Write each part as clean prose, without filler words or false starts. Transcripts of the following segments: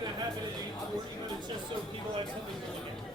going to have it at 8:40, but it's just so people have something to look at.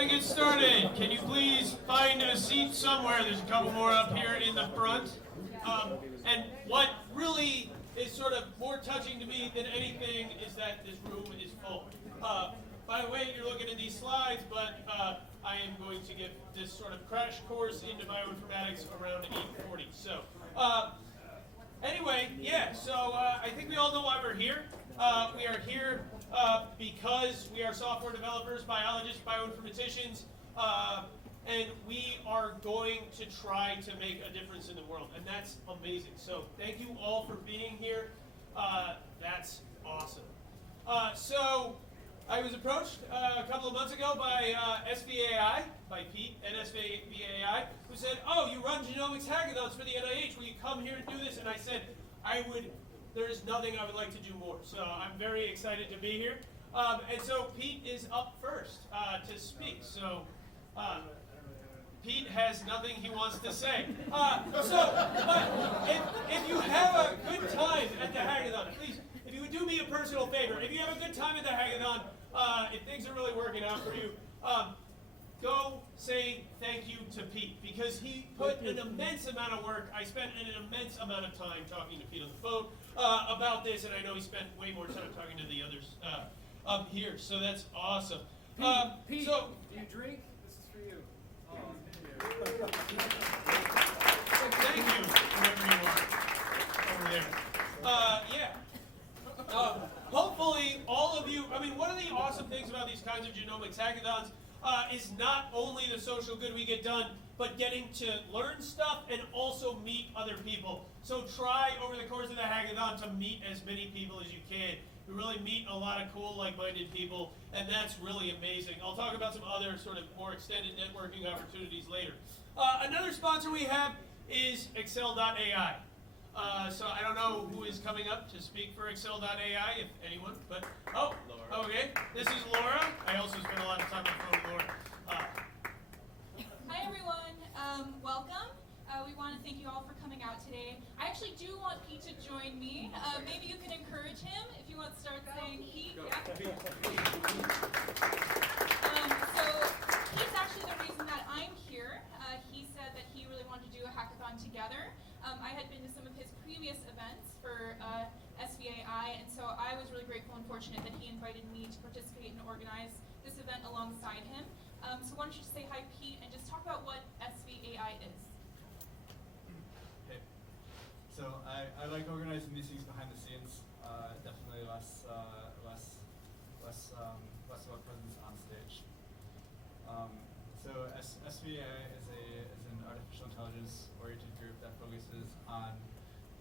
to get started. Can you please find a seat somewhere? There's a couple more up here in the front. And what really is sort of more touching to me than anything is that this room is full. By the way, you're looking at these slides, but I am going to give this sort of crash course into bioinformatics around 8:40. So anyway, yeah, so I think we all know why we're here. We are here because we are software developers, biologists, bioinformaticians, and we are going to try to make a difference in the world, and that's amazing. So thank you all for being here. That's awesome. So I was approached a couple of months ago by SVAI, by Pete at SVAI, who said, "Oh, you run Genomics Hackathons for the NIH. Will you come here and do this?" And I said, "I would. There's nothing I would like to do more." So I'm very excited to be here. And so Pete is up first to speak. So Pete has nothing he wants to say. If you have a good time at the hackathon, please, if you would do me a personal favor, if you have a good time at the hackathon, if things are really working out for you, go say thank you to Pete, because he put an immense amount of work. I spent an immense amount of time talking to Pete on the phone about this, and I know he spent way more time talking to the others up here, so that's awesome. Pete, so, do you drink? This is for you. Thank you, whoever you are over there. Yeah. Hopefully, all of you, I mean, one of the awesome things about these kinds of genomics hackathons is not only the social good we get done, but getting to learn stuff and also meet other people. So try over the course of the hackathon to meet as many people as you can. You really meet a lot of cool, like-minded people, and that's really amazing. I'll talk about some other sort of more extended networking opportunities later. Another sponsor we have is Accel.ai. So I don't know who is coming up to speak for Accel.ai, if anyone, but, oh, Laura. Okay, this is Laura. I also spent a lot of time on the phone with Laura. Hi everyone, welcome. We want to thank you all for coming out today. I actually do want Pete to join me. Maybe you can encourage him if you want to start saying Pete. Yeah. So Pete's actually the reason that I'm here. He said that he really wanted to do a hackathon together. I had been to some of his previous events for SVAI, and so I was really grateful and fortunate that he invited me to participate and organize this event alongside him. So why don't you just say hi, Pete, and just talk about what SVAI is. Hey. So I like organizing these things behind the scenes. Definitely less about presence on stage. So SVAI is an artificial intelligence oriented group that focuses on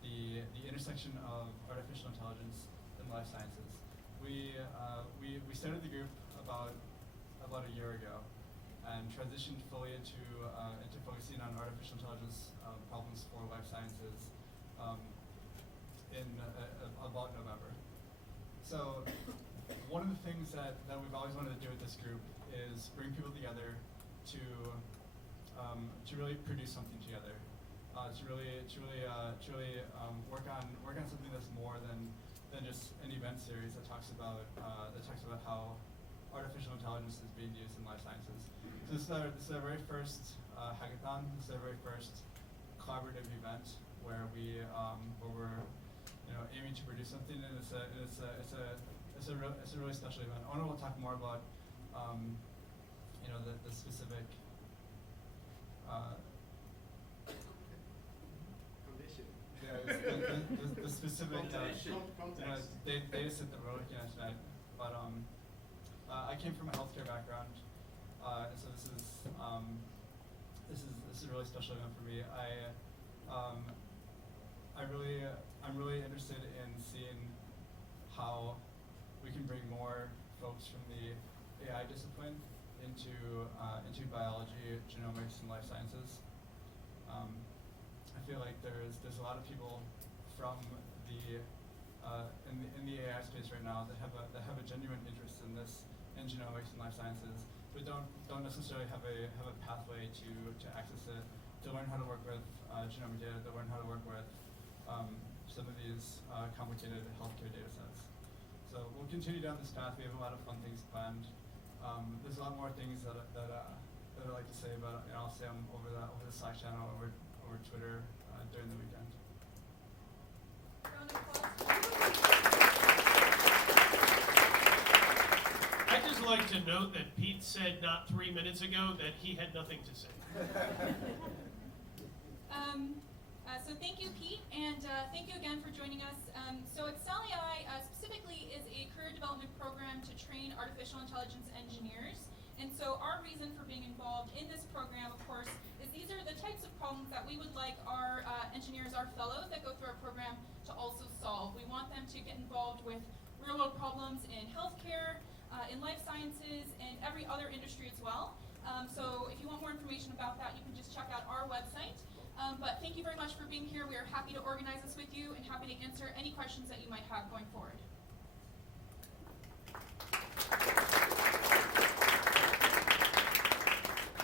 the intersection of artificial intelligence and life sciences. We started the group about a year ago and transitioned fully into focusing on artificial intelligence problems for life sciences in about November. So one of the things that we've always wanted to do with this group is bring people together to really produce something together, to really work on something that's more than just an event series that talks about how artificial intelligence is being used in life sciences. So this is our very first hackathon. This is our very first collaborative event where we're aiming to produce something, and it's a really special event. Onno will talk more about the specific condition. Yeah, the specific context. dataset that we're looking at tonight. But I came from a healthcare background, so this is a really special event for me. I'm really interested in seeing how we can bring more folks from the AI discipline into biology, genomics, and life sciences. I feel like there's a lot of people from the in the AI space right now that have a genuine interest in this, in genomics and life sciences, but don't necessarily have a pathway to access it, to learn how to work with genomic data, to learn how to work with some of these complicated healthcare data sets. So we'll continue down this path. We have a lot of fun things planned. There's a lot lot more things that I'd like to say, but I'll say them over the Slack channel, over Twitter during the weekend. Round of applause. I'd just like to note that Pete said not 3 minutes ago that he had nothing to say. So thank you, Pete, and thank you again for joining us. So Accel.ai specifically is a career development program to train artificial intelligence engineers. And so our reason for being involved in this program, of course, is these are the types of problems that we would like our engineers, our fellows that go through our program to also solve. We want them to get involved with real-world problems in healthcare, in life sciences, and every other industry as well. So if you want more information about that, you can just check out our website. But thank you very much for being here. We are happy to organize this with you and happy to answer any questions that you might have going forward.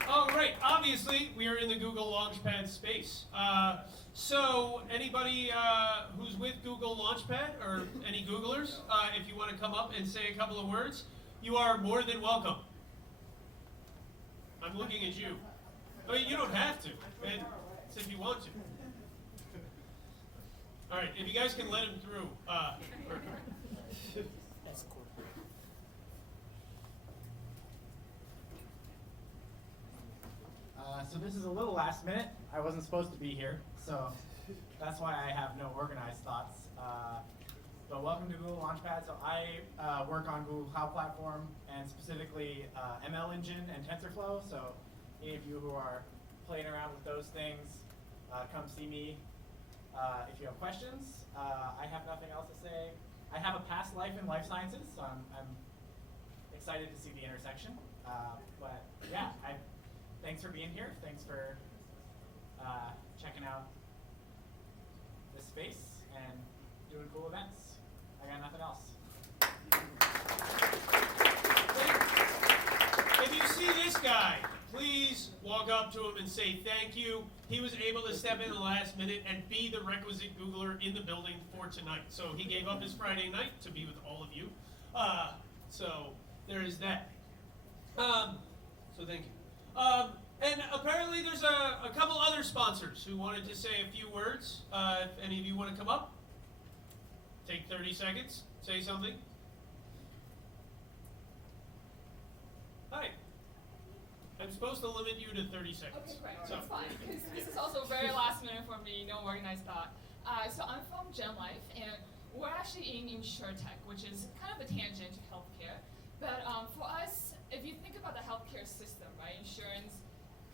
All right, obviously, we are in the Google Launchpad space. So anybody who's with Google Launchpad, or any Googlers, if you want to come up and say a couple of words, you are more than welcome. I'm looking at you. I mean, you don't have to. It's if you want to. All right, if you guys can let him through. So this is a little last minute. I wasn't supposed to be here, so that's why I have no organized thoughts. But welcome to Google Launchpad. So I work on Google Cloud Platform, and specifically ML Engine and TensorFlow. So any of you who are playing around with those things, come see me if you have questions. I have nothing else to say. I have a past life in life sciences, so I'm excited to see the intersection. But yeah, thanks for being here. Thanks for checking out this space and doing cool events. I got nothing else. If you see this guy, please walk up to him and say thank you. He was able to step in the last minute and be the requisite Googler in the building for tonight. So he gave up his Friday night to be with all of you. So there is that. So thank you. And apparently there's a couple other sponsors who wanted to say a few words. If any of you want to come up, take 30 seconds, say something. Hi. I'm supposed to limit you to 30 seconds. Okay, great. So. That's fine, because this is also very last minute for me, no organized thought. So I'm from GenLife, and we're actually in InsurTech, which is kind of a tangent to healthcare. But for us, if you think about the healthcare system, right, insurance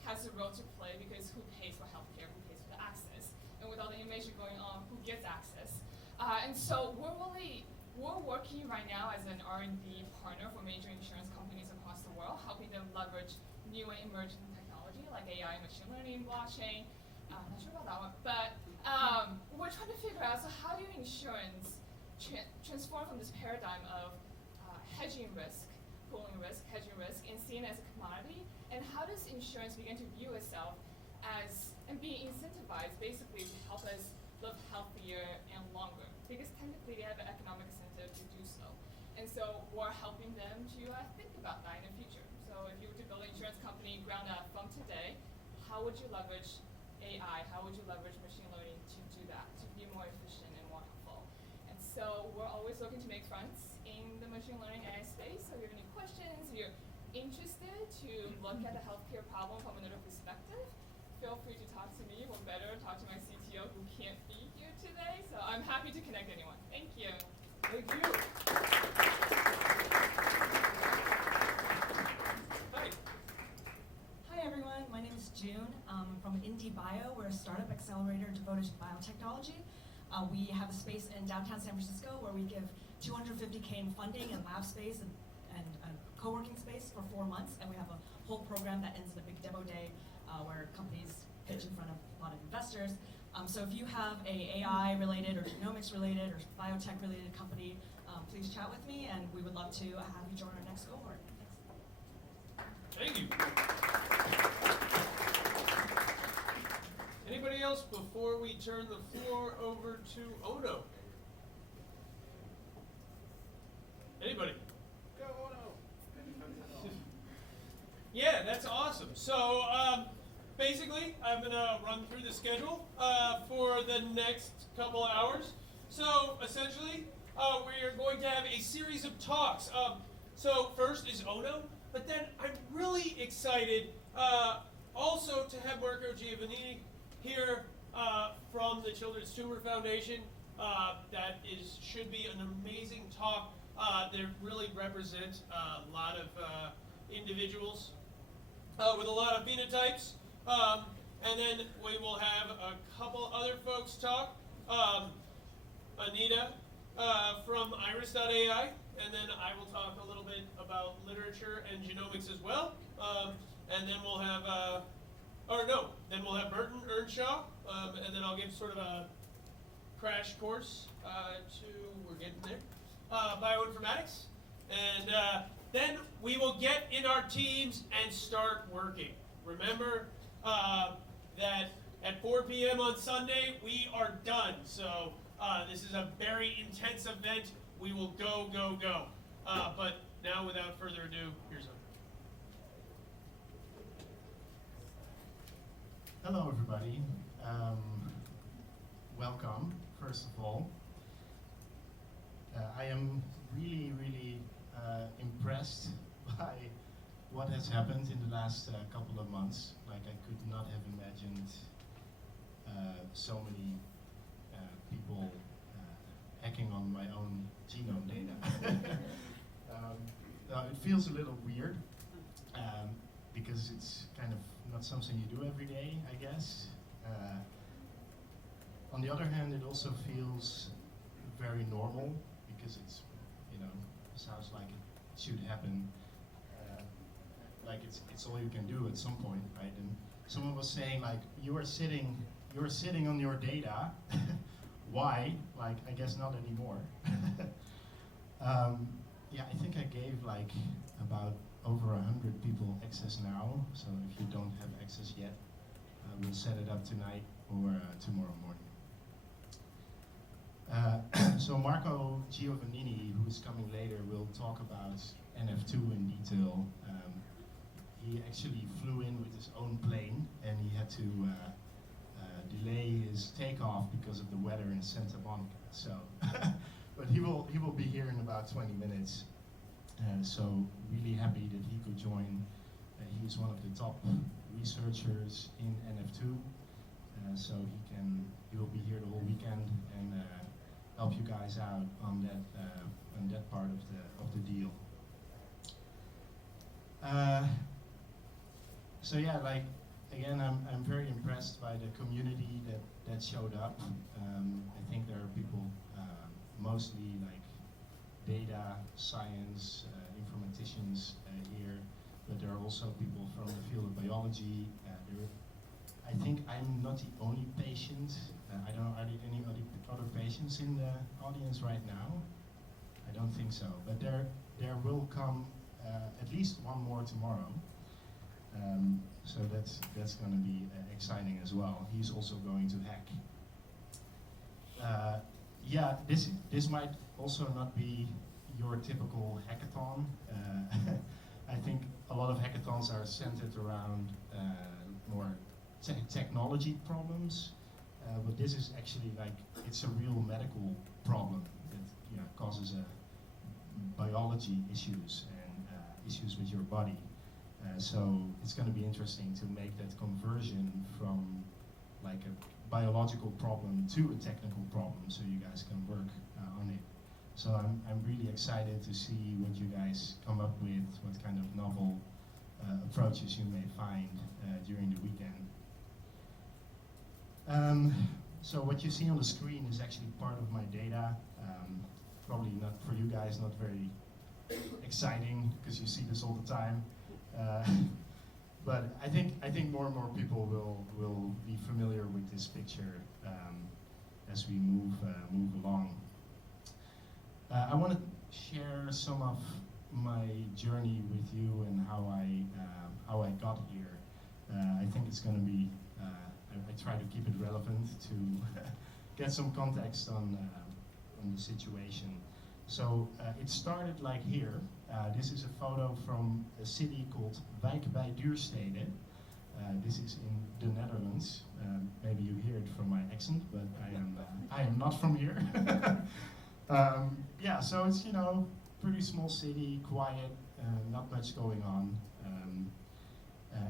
has a role to play because who pays for healthcare, who pays for the access, and with all the information going on, who gets access. And so we're working right now as an R&D partner for major insurance companies across the world, helping them leverage new and emerging technology like AI, machine learning, blockchain. I'm not sure about that one, but we're trying to figure out, so how do insurance transform from this paradigm of hedging risk, pooling risk, hedging risk, and seeing it as a commodity, and how does insurance begin to view itself as, and be incentivized basically to help us live healthier and longer, because technically they have an economic incentive to do so. And so we're helping them to think about that in the future. So if you were to build an insurance company ground up from today, how would you leverage AI? How would you leverage machine learning to do that, to be more efficient and more helpful? And so we're always looking to make friends in the machine learning AI space. So if you have any questions, if you're interested to look at the healthcare problem from another perspective, feel free to talk to me, or better, talk to my CTO who can't be here today. So I'm happy to connect anyone. Thank you. Thank you. Hi. Hi everyone, my name is June. I'm from NCBI. We're a startup accelerator devoted to biotechnology. We have a space in downtown San Francisco where we give $250K in funding and lab space and co-working space for 4 months, and we have a whole program that ends in a big demo day where companies pitch in front of a lot of investors. So if you have a AI related or genomics related or biotech related company, please chat with me, and we would love to have you join our next cohort. Thank Thanks. you. Anybody else before we turn the floor over to Onno? Anybody? Go, Onno. Yeah, that's awesome. So basically, I'm gonna run through the schedule for the next couple hours. So essentially, we are going to have a series of talks. So first is Onno, but then I'm really excited also to have Marco Giovannini here from the Children's Tumor Foundation. That should be an amazing talk. They really represent a lot of individuals with a lot of phenotypes. And then we will have a couple other folks talk. Anita from iris.ai, and then I will talk a little bit about literature and genomics as well. And then we'll have, then we'll have Burton Earnshaw, and then I'll give sort of a crash course we're getting there, bioinformatics. And then we will get in our teams and start working. Remember that at 4 p.m. on Sunday, we are done. So this is a very intense event. We will go, go, go. But now, without further ado, here's Onno. Hello, everybody. Welcome, first of all. I am really, really impressed by what has happened in the last couple of months. Like, I could not have imagined so many people hacking on my own genome data. It feels a little weird because it's kind of not something you do every day, I guess. On the other hand, it also feels very normal because it's, sounds like it should happen. Like it's all you can do at some point, right? And someone was saying, like, you're sitting on your data. Why? Like, I guess not anymore. Yeah, I think I gave like about over 100 people access now. So if you don't have access yet, we'll set it up tonight or tomorrow morning. So Marco Giovannini, who is coming later, will talk about NF2 in detail. He actually flew in with his own plane, and he had to delay his takeoff because of the weather in Santa Monica. So, but he will be here in about 20 minutes. So really happy that he could join. He's one of the top researchers in NF2. So he will be here the whole weekend and help you guys out on that part of the deal. So yeah, like again, I'm very impressed by the community that showed up. I think there are people mostly like data science informaticians here, but there are also people from the field of biology. I think I'm not the only patient. I don't know, are there any other patients in the audience right now? I don't think so, but there will come at least one more tomorrow. So that's going to be exciting as well. He's also going to hack. Yeah, this might also not be your typical hackathon. I think a lot of hackathons are centered around more technology problems, but this is actually like it's a real medical problem that causes biology issues and issues with your body. So it's going to be interesting to make that conversion from like a biological problem to a technical problem, so you guys can work on it. So I'm really excited to see what you guys come up with, what kind of novel approaches you may find during the weekend. So what you see on the screen is actually part of my data. Probably not for you guys, not very exciting because you see this all the time. But I think more and more people will be familiar with this picture as we move along. I want to share some of my journey with you and how I got here. I think it's going to be. I try to keep it relevant to get some context on the situation. So it started like here. This is a photo from a city called Wijk bij Duurstede. This is in the Netherlands. Maybe you hear it from my accent, but I am not from here. Yeah, so it's, you know, pretty small city, quiet, not much going on.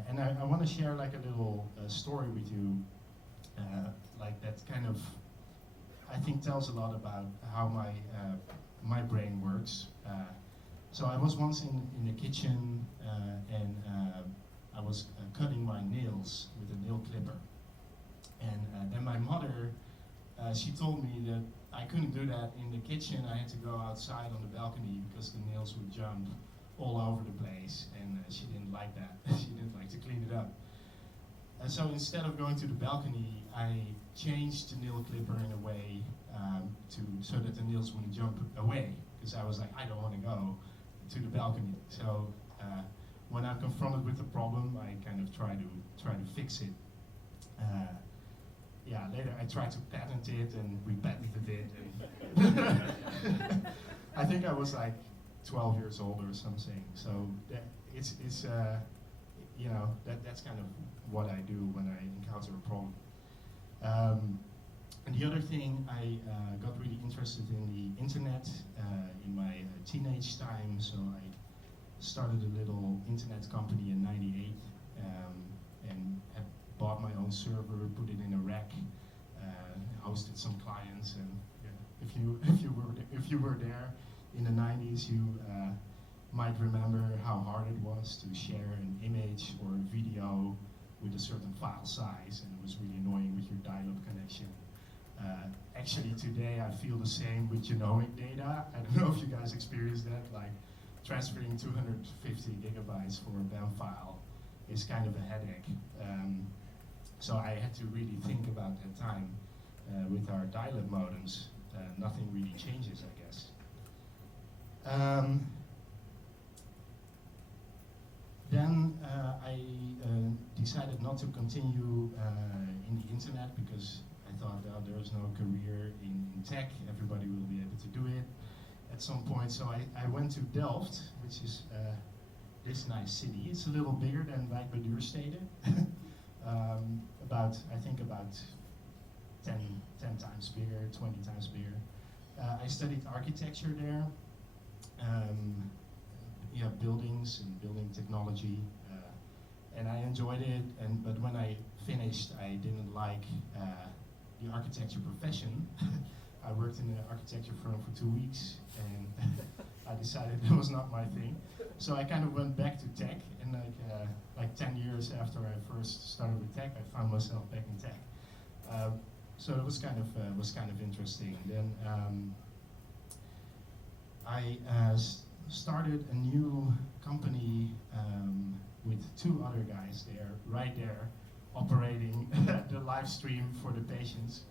And I want to share like a little story with you, like that kind of, I think tells a lot about how my brain works. So I was once in the kitchen and I was cutting my nails with a nail clipper. And then my mother, she told me that I couldn't do that in the kitchen. I had to go outside on the balcony because the nails would jump all over the place, and she didn't like that. She didn't like to clean it up. And so instead of going to the balcony, I changed the nail clipper in a way so that the nails wouldn't jump away, because I was like, I don't want to go to the balcony. So when I'm confronted with a problem, I kind of try to fix it. Yeah, later I tried to patent it, and we patented it. And I think I was like 12 years old or something. So that it's you know, that's kind of what I do when I encounter a problem. And the other thing, I got really interested in the internet in my teenage time. So I started a little internet company in '98 and had bought my own server, put it in a rack, hosted some clients, and yeah, if you were there in the '90s, you might remember how hard it was to share an image or a video with a certain file size, and it was really annoying with your dial-up connection. Actually, today I feel the same with genomic data. I don't know if you guys experienced that, like transferring 250 gigabytes for a BAM file is kind of a headache. So I had to really think about that time with our dial-up modems. Nothing really changes, I guess. Then I decided not to continue in the internet because I thought there is no career in tech. Everybody will be able to do it at some point. So I went to Delft, which is this nice city. It's a little bigger than Wijk bij Duurstede. I think about 10 times bigger, 20 times bigger. I studied architecture there. Yeah, buildings and building technology, and I enjoyed it. But when I finished, I didn't like the architecture profession. I worked in an architecture firm for 2 weeks, and I decided it was not my thing. So I kind of went back to tech, and like 10 years after I first started with tech, I found myself back in tech. So it was kind of interesting. Then I started a new company with 2 other guys there, right there, operating the live stream for the patients.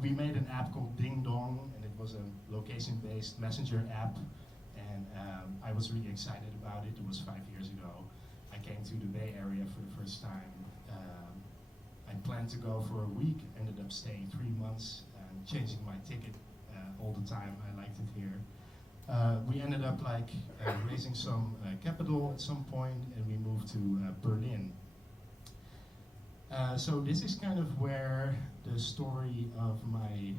We made an app called Ding Dong, and it was a location-based messenger app, and I was really excited about it. It was 5 years ago. I came to the Bay Area for the first time. I planned to go for a week, ended up staying 3 months, changing my ticket all the time. I liked it here. We ended up like raising some capital at some point, and we moved to Berlin. So this is kind of where the story of my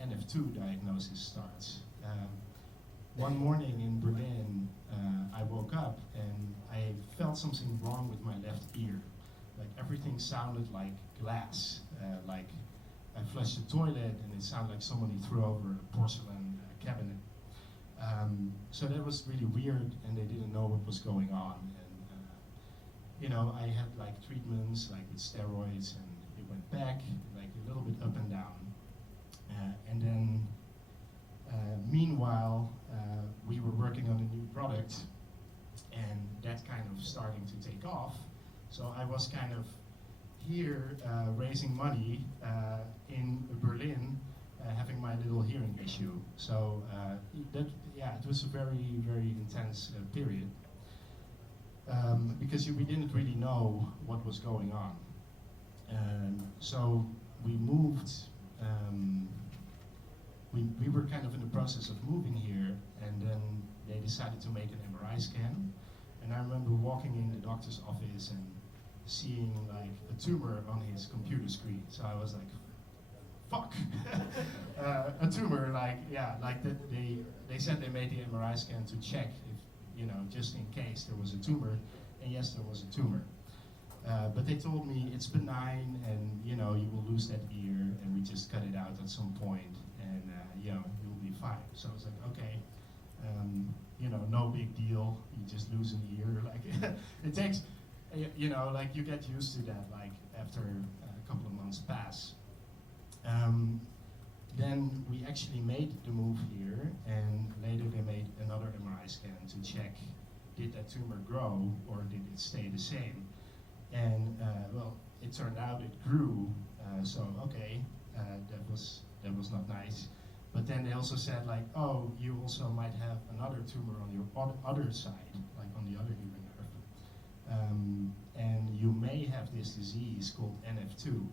NF2 diagnosis starts. One morning in Berlin, I woke up and I felt something wrong with my left ear. Like everything sounded like glass. Like I flushed the toilet and it sounded like somebody threw over a porcelain cabinet. So that was really weird, and they didn't know what was going on. And you know, I had like treatments, like with steroids, and it went back, like a little bit up and down. And then, meanwhile, we were working on a new product, and that kind of starting to take off. So I was kind of here raising money in Berlin, having my little hearing issue. So it was a very, very intense period because we didn't really know what was going on. we were kind of in the process of moving here, and then they decided to make an MRI scan. And I remember walking in the doctor's office and seeing like a tumor on his computer screen. So I was like, fuck, a tumor, like, yeah, like that they said they made the MRI scan to check if, you know, just in case there was a tumor, and yes, there was a tumor. But they told me it's benign, and you know, you will lose that ear, and we just cut it out at some point, and you know, you'll be fine. So I was like, okay, you know, no big deal. You just lose an ear. Like it takes, you know, like you get used to that. Like after a couple of months pass. Then we actually made the move here, and later they made another MRI scan to check, did that tumor grow or did it stay the same? And well, it turned out it grew. So okay, that was not nice. But then they also said like, oh, you also might have another tumor on your other side, like on the other ear nerve, and you may have this disease called NF2.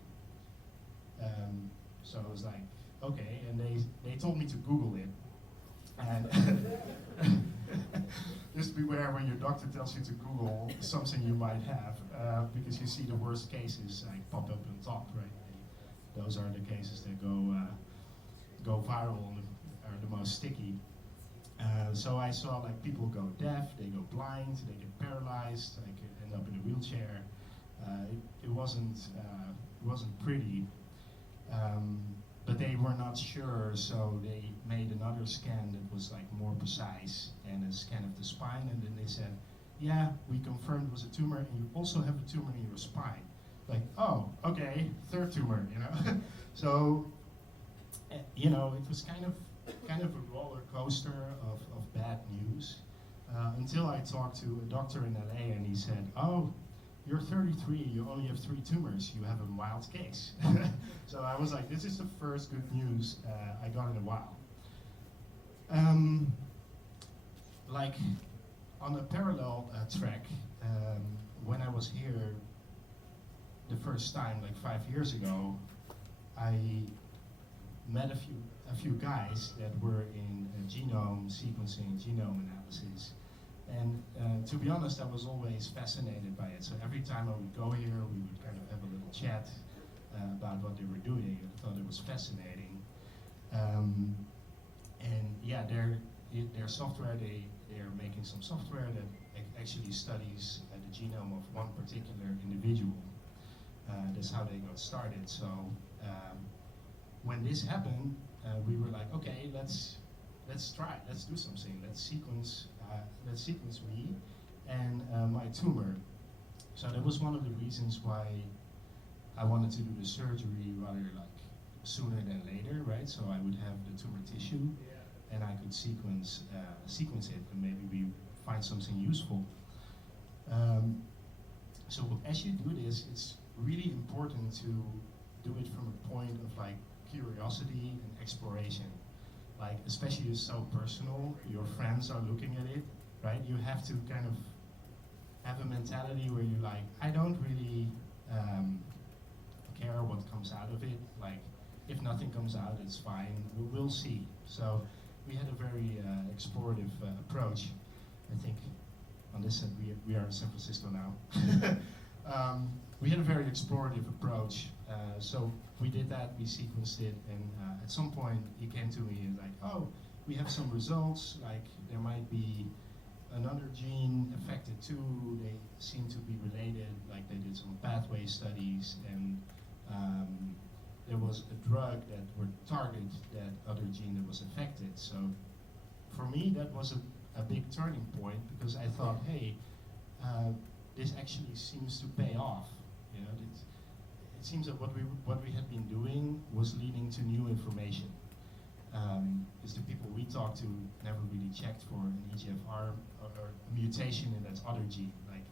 So I was like, okay, and they told me to Google it. And just beware when your doctor tells you to Google something you might have, because you see the worst cases like pop up on top, right? Those are the cases that go viral and are the most sticky. So I saw like people go deaf, they go blind, they get paralyzed, like end up in a wheelchair. It wasn't pretty. But they were not sure, so they made another scan that was like more precise, and a scan of the spine, and then they said, yeah, we confirmed it was a tumor, and you also have a tumor in your spine. Like, oh, okay, third tumor, you know? So, you know, it was kind of a roller coaster of bad news, until I talked to a doctor in LA, and he said, oh, you're 33, you only have 3 tumors, you have a mild case. So I was like, this is the first good news I got in a while. Like, on a parallel track, when I was here the first time, like 5 years ago, I met a few guys that were in genome sequencing, genome analysis. And to be honest, I was always fascinated by it. So every time I would go here, we would kind of have a little chat about what they were doing. I thought it was fascinating. And yeah, their software, they're making some software that actually studies the genome of one particular individual. That's how they got started. So when this happened, we were like, okay, let's try, let's do something. Let's sequence me and my tumor. So that was one of the reasons why I wanted to do the surgery rather like sooner than later, right? So I would have the tumor tissue, and I could sequence it, and maybe we find something useful. So as you do this, it's really important to do it from a point of like curiosity and exploration. Like, especially it's so personal, your friends are looking at it, right? You have to kind of have a mentality where you're like, I don't really care what comes out of it. Like, if nothing comes out, it's fine, we'll see. So we had a very explorative approach. I think on this side, we are in San Francisco now. We had a very explorative approach. So we did that, we sequenced it, and at some point he came to me and like, oh, we have some results, like there might be another gene affected too, they seem to be related, like they did some pathway studies, and there was a drug that would target that other gene that was affected. So for me, that was a big turning point, because I thought, hey, this actually seems to pay off. You know, it seems that what we had been doing was leading to new information. Because the people we talked to never really checked for an EGFR or a mutation in that other gene. Like,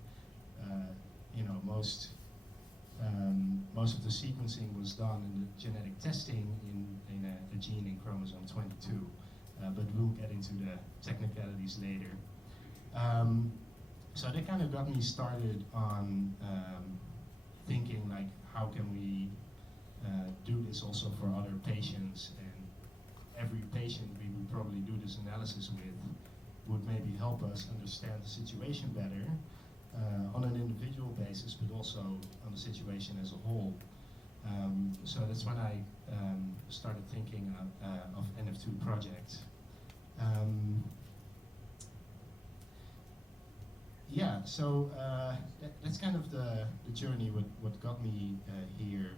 you know, most of the sequencing was done in the genetic testing in a gene in chromosome 22. But we'll get into the technicalities later. So that kind of got me started on thinking like, how can we do this also for other patients? And every patient we would probably do this analysis with would maybe help us understand the situation better on an individual basis, but also on the situation as a whole. So that's when I started thinking of NF2 Project. Yeah, so that's kind of the journey, what got me here.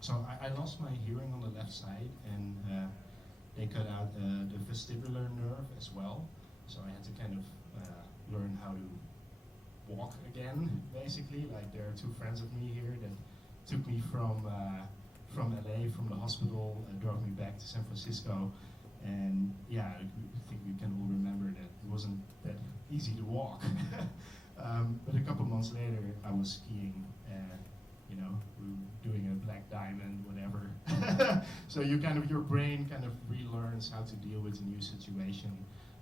So I lost my hearing on the left side, and they cut out the vestibular nerve as well. So I had to kind of learn how to walk again, basically. Like, there are two friends of me here that took me from LA, from the hospital, drove me back to San Francisco. And yeah, I think we can all remember that it wasn't that easy to walk. But a couple months later, I was skiing, you know, we were doing a black diamond, whatever. So your brain kind of relearns how to deal with a new situation,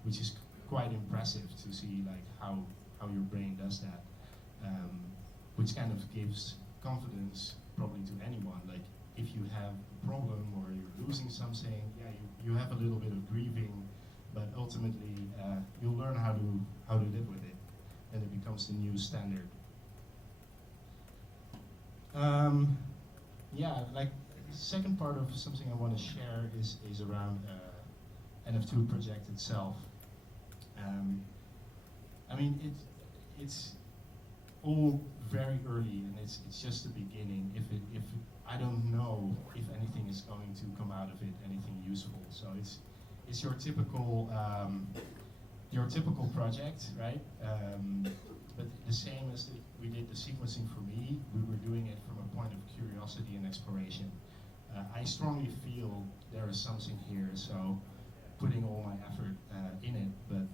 which is quite impressive to see, like, how your brain does that, which kind of gives confidence probably to anyone. Like, if you have a problem or you're losing something, yeah, you have a little bit of grieving, but ultimately you'll learn how to live with it, and it becomes the new standard. Yeah, like, the second part of something I want to share is around NF2 Project itself. I mean, it's all very early, and it's just the beginning. If I don't know if anything is going to come out of it, anything useful. So it's your typical project, right? But the same as we did the sequencing for me, we were doing it from a point of curiosity and exploration. I strongly feel there is something here, so putting all my effort in it. But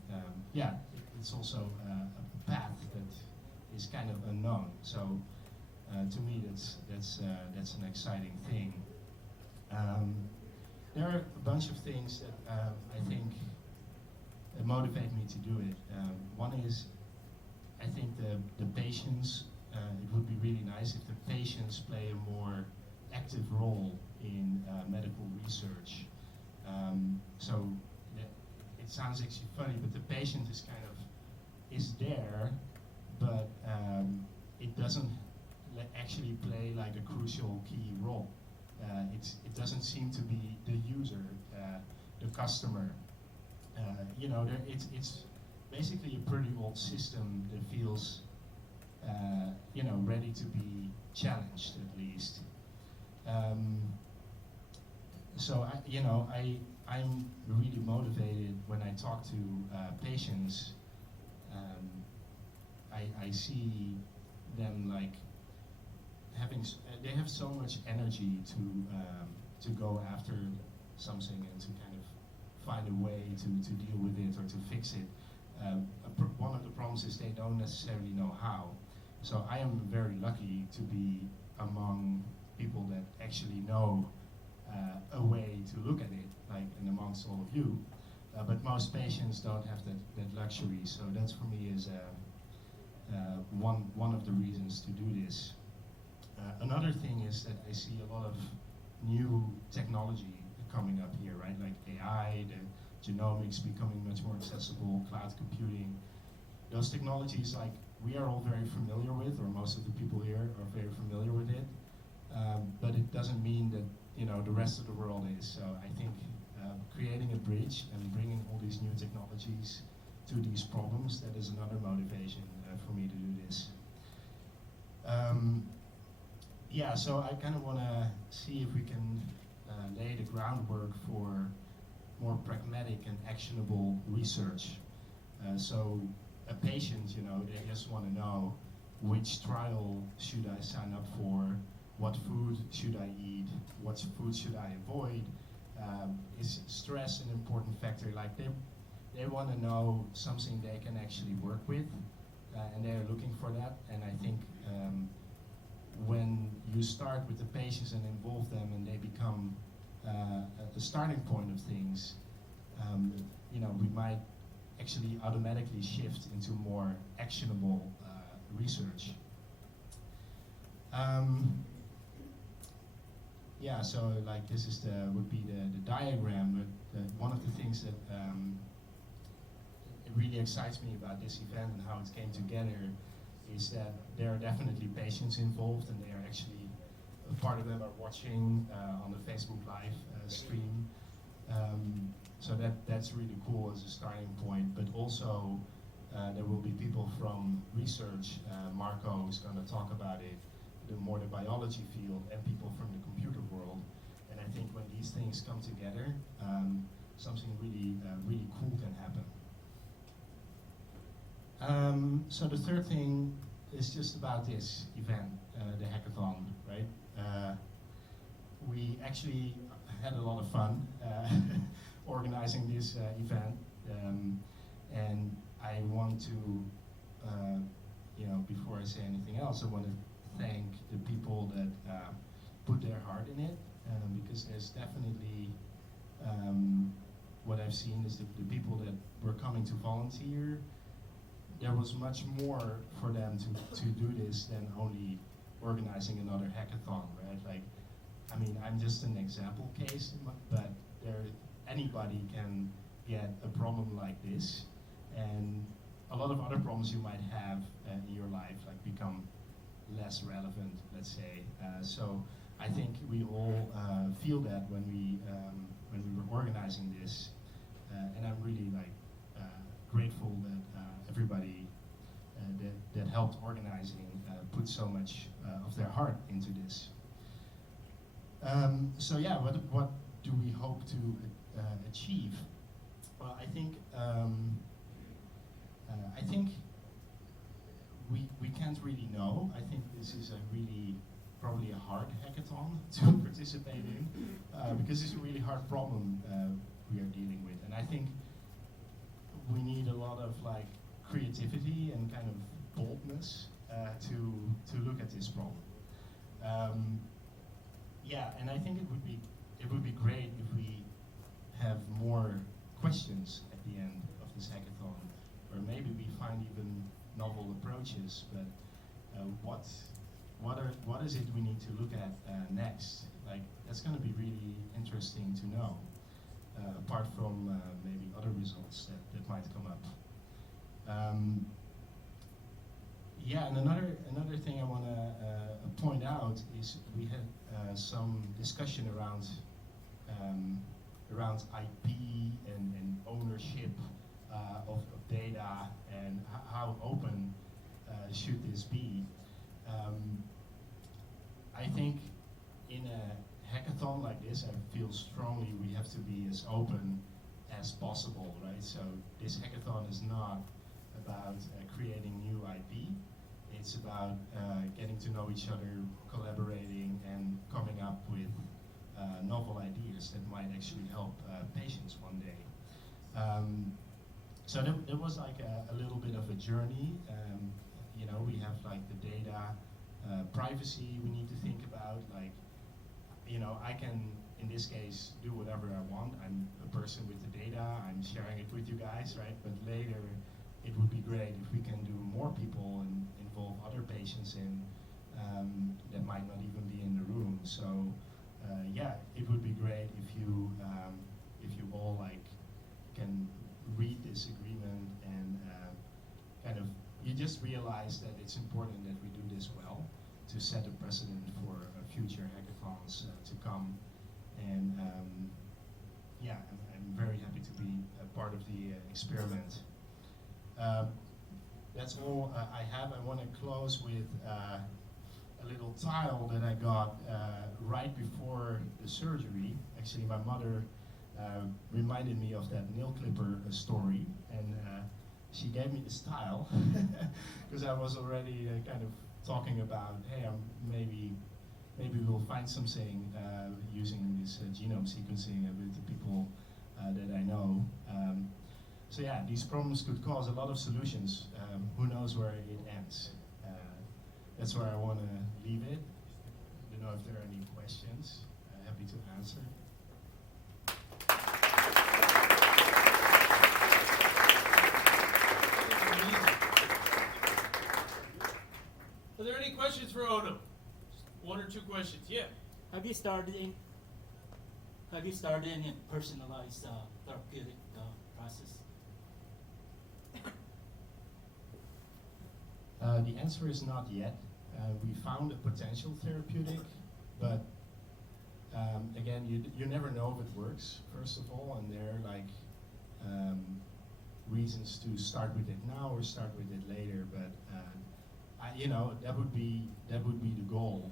yeah, it's also a path that is kind of unknown. So to me, that's an exciting thing. There are a bunch of things that I think motivate me to do it. One is, I think the patients, it would be really nice if the patients play a more active role in medical research. So it sounds actually funny, but the patient is is there, but it doesn't actually play like a crucial key role. It doesn't seem to be the user, the customer. You know, it's basically a pretty old system that feels, you know, ready to be challenged at least. So I'm really motivated when I talk to patients. I see them like they have so much energy to go after something and to kind of find a way to deal with it or to fix it. One of the problems is they don't necessarily know how. So I am very lucky to be among people that actually know a way to look at it, like, and amongst all of you. But most patients don't have that luxury. So that's, for me, is one of the reasons to do this. Another thing is that I see a lot of new technology coming up here, right? Like AI, the genomics becoming much more accessible, cloud computing. Those technologies, like, we are all very familiar with, or most of the people here are very familiar with it. But it doesn't mean that, you know, the rest of the world is. So I think creating a bridge and bringing all these new technologies to these problems, that is another motivation for me to do this. Yeah, so I kind of want to see if we can lay the groundwork for more pragmatic and actionable research. So a patient, you know, they just want to know, which trial should I sign up for, what food should I eat, what food should I avoid. Is stress an important factor? Like, they want to know something they can actually work with, and they're looking for that. And I think when you start with the patients and involve them, and they become the starting point of things, you know, we might actually automatically shift into more actionable research. yeah, so like this is would be the diagram, but one of the things that it really excites me about this event and how it came together is that there are definitely patients involved, and they are actually, a part of them are watching on the Facebook Live stream. So that's really cool as a starting point, but also there will be people from research. Marco is going to talk about it, the biology field, and people from the computer world. And I think when these things come together, something really cool can happen. So the third thing is just about this event, the hackathon, right? We actually had a lot of fun organizing this event, and I want to, before I say anything else, I want to thank the people that put their heart in it, because there's definitely, what I've seen is the people that were coming to volunteer, there was much more for them to do this than only organizing another hackathon, right? Like, I mean, I'm just an example case, but anybody can get a problem like this, and a lot of other problems you might have in your life like become less relevant, let's say. So I think we all feel that when we were organizing this, and I'm really grateful that everybody that helped organizing put so much of their heart into this. So yeah, what do we hope to achieve? Well, I think we can't really know. I think this is probably a hard hackathon to participate in, because it's a really hard problem we are dealing with, and I think we need a lot of creativity and kind of boldness to look at this problem. Yeah, and I think it would be great if we have more questions at the end of this hackathon, or maybe we find even novel approaches. But what is it we need to look at next? That's going to be really interesting to know. Apart from maybe other results that might come up. Yeah, and another thing I want to point out is we had some discussion around IP and ownership of data, and how open should this be. I think in a hackathon like this, I feel strongly we have to be as open as possible, right? So this hackathon is not about creating new IP. It's about getting to know each other, collaborating, and coming up with novel ideas that might actually help patients one day. So there was a little bit of a journey. We have the data privacy we need to think about. I can, in this case, do whatever I want. I'm a person with the data, I'm sharing it with you guys, right? But later, it would be great if we can do more people and involve other patients in that might not even be in the room. So yeah, it would be great if you all can read this agreement and you just realize that it's important that we do this well to set a precedent for future hackathons to come. And yeah, I'm very happy to be a part of the experiment. That's all I have. I want to close with a little tile that I got right before the surgery. Actually, my mother reminded me of that nail clipper story, and she gave me this tile because I was already kind of talking about, hey, maybe we'll find something using this genome sequencing with the people that I know. So yeah, these problems could cause a lot of solutions. Who knows where it ends? That's where I want to leave it. I don't know if there are any questions. Happy to answer. Are there any questions for Onno? Just one or two questions. Yeah. Have you started any personalized therapeutic process? The answer is not yet. We found a potential therapeutic, but again, you never know if it works, first of all, and there are like reasons to start with it now or start with it later, but that would be the goal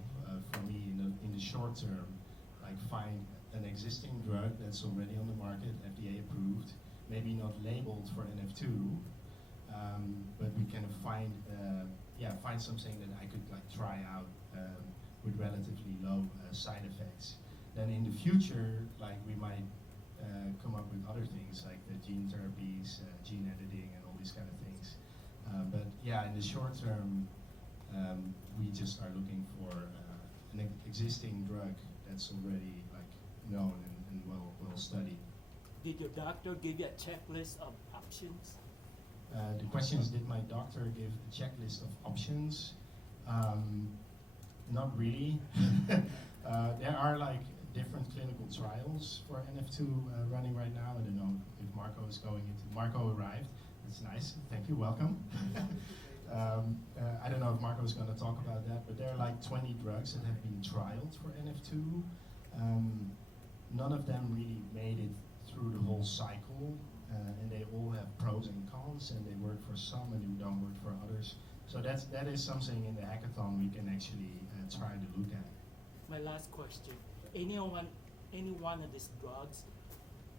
for me in the short term, like find an existing drug that's already on the market, FDA approved, maybe not labeled for NF2, but we can find something that I could like try out with relatively low side effects. Then in the future, like we might come up with other things like the gene therapies, gene editing, and all these kind of things. But yeah, in the short term, we just are looking for an existing drug that's already like known and well studied. Did your doctor give you a checklist of options? The question is, did my doctor give a checklist of options? Not really. There are like different clinical trials for NF2 running right now. I don't know if Marco is going into. Marco arrived. That's nice. Thank you. Welcome. I don't know if Marco is going to talk about that, but there are like 20 drugs that have been trialed for NF2. None of them really made it through the whole cycle, and they all have pros and cons, and they work for some and they don't work for others. So that is something in the hackathon we can actually try to look at. My last question. Any one of these drugs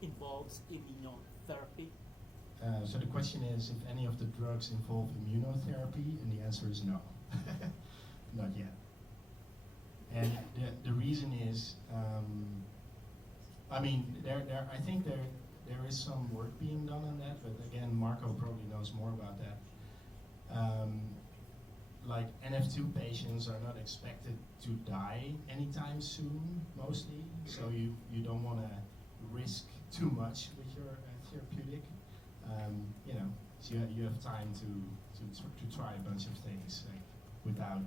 involves immunotherapy? So the question is if any of the drugs involve immunotherapy, and the answer is no. Not yet. And the reason is, I mean, I think there is some work being done on that, but again, Marco probably knows more about that. Like NF2 patients are not expected to die anytime soon, mostly. So you don't want to risk too much with your therapeutic. So you have time to try a bunch of things like, without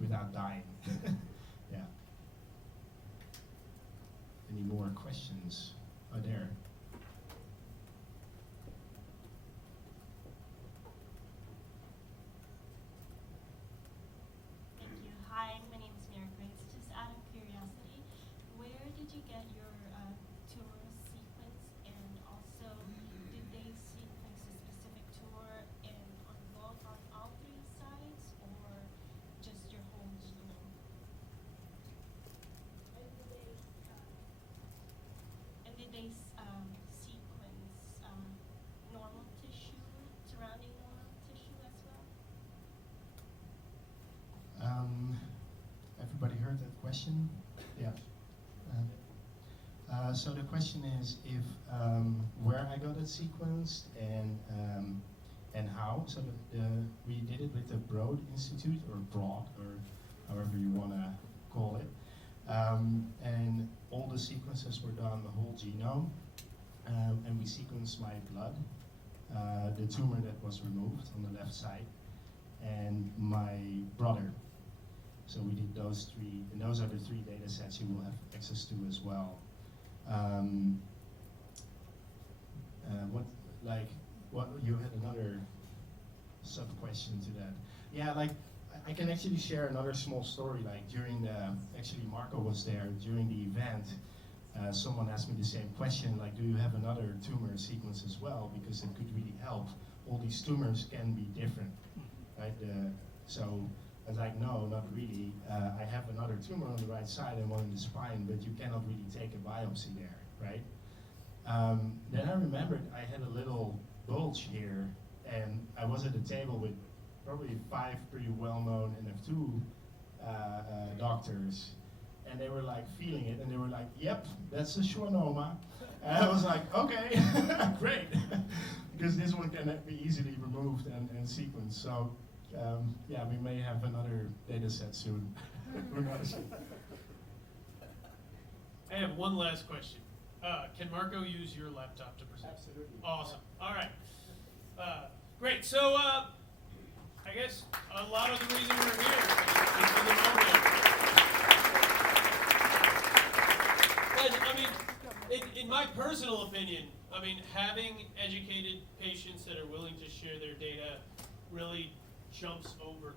without dying. Yeah. Any more questions? Oh, there. Thank you. Hi, my name is Mary Grace. Just out of curiosity, where did you get your tumor sequence, and also did they sequence a specific tumor on all three sides, or just your whole genome? And did they sequence normal tissue, surrounding normal tissue as well? Everybody heard that question? Yeah. So the question is if where I got it sequenced and how. So we did it with the Broad Institute, or Broad, or however you want to call it. And all the sequences were done, the whole genome, and we sequenced my blood, the tumor that was removed on the left side, and my brother. So we did those three, and those are the three data sets you will have access to as well. What you had another sub question to that? Yeah, like I can actually share another small story. Like during actually Marco was there during the event. Someone asked me the same question, like, do you have another tumor sequence as well? Because it could really help. All these tumors can be different, right? So I was like, no, not really. I have another tumor on the right side and one in the spine, but you cannot really take a biopsy there, right? Then I remembered I had a little bulge here, and I was at a table with probably 5 pretty well-known NF2 doctors, and they were like feeling it, and they were like, yep, that's a schwannoma. And I was like, okay, great, because this one can be easily removed and sequenced. So yeah, we may have another data set soon. Who knows? I have one last question. Can Marco use your laptop to present? Absolutely. Awesome. All right. Great. So I guess a lot of the reason we're here is for the in my personal opinion, I mean, having educated patients that are willing to share their data really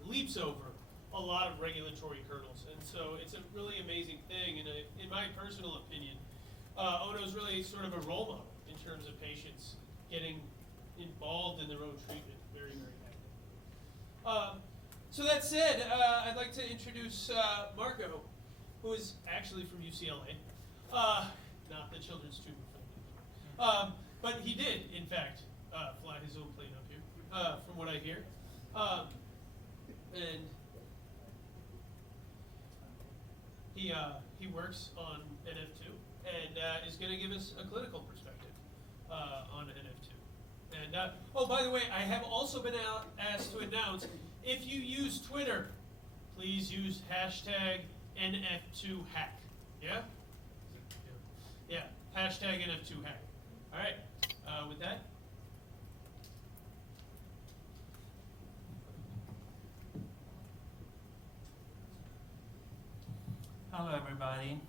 leaps over a lot of regulatory hurdles. And so it's a really amazing thing. And in my personal opinion, Onno is really sort of a role model in terms of patients getting involved in their own treatment. Very, very happy. So that said, I'd like to introduce Marco, who is actually from UCLA, not the Children's Tumor Foundation. But he did, in fact, fly his own plane up here, from what I hear. And he works on NF2 and is going to give us a clinical perspective on NF2. And oh, by the way, I have also been asked to announce, if you use Twitter, please use hashtag NF2Hack. Yeah? Yeah, hashtag NF2Hack. All right, with that. Hello everybody.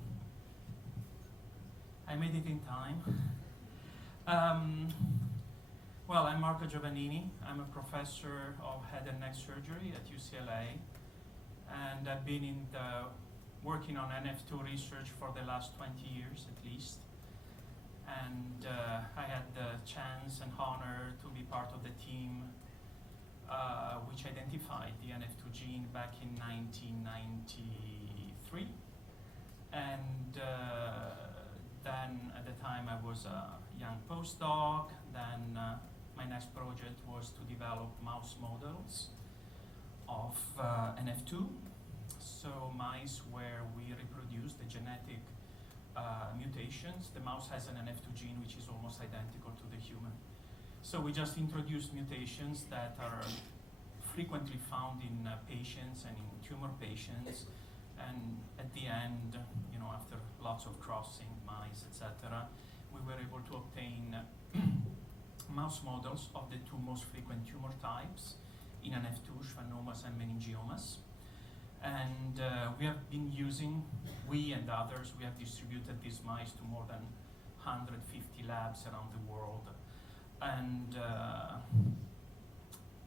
I made it in time. Well, I'm Marco Giovannini. I'm a professor of head and neck surgery at UCLA, and I've been working on NF2 research for the last 20 years at least. And I had the chance and honor to be part of the team which identified the NF2 gene back in 1993. And then at the time I was a young postdoc. Then my next project was to develop mouse models of NF2. So mice where we reproduce the genetic mutations. The mouse has an NF2 gene which is almost identical to the human. So we just introduced mutations that are frequently found in patients and in tumor patients. And at the end, you know, after lots of crossing mice, etc., we were able to obtain mouse models of the two most frequent tumor types in NF2, schwannomas and meningiomas. And we have been using, we and others, we have distributed these mice to more than 150 labs around the world. And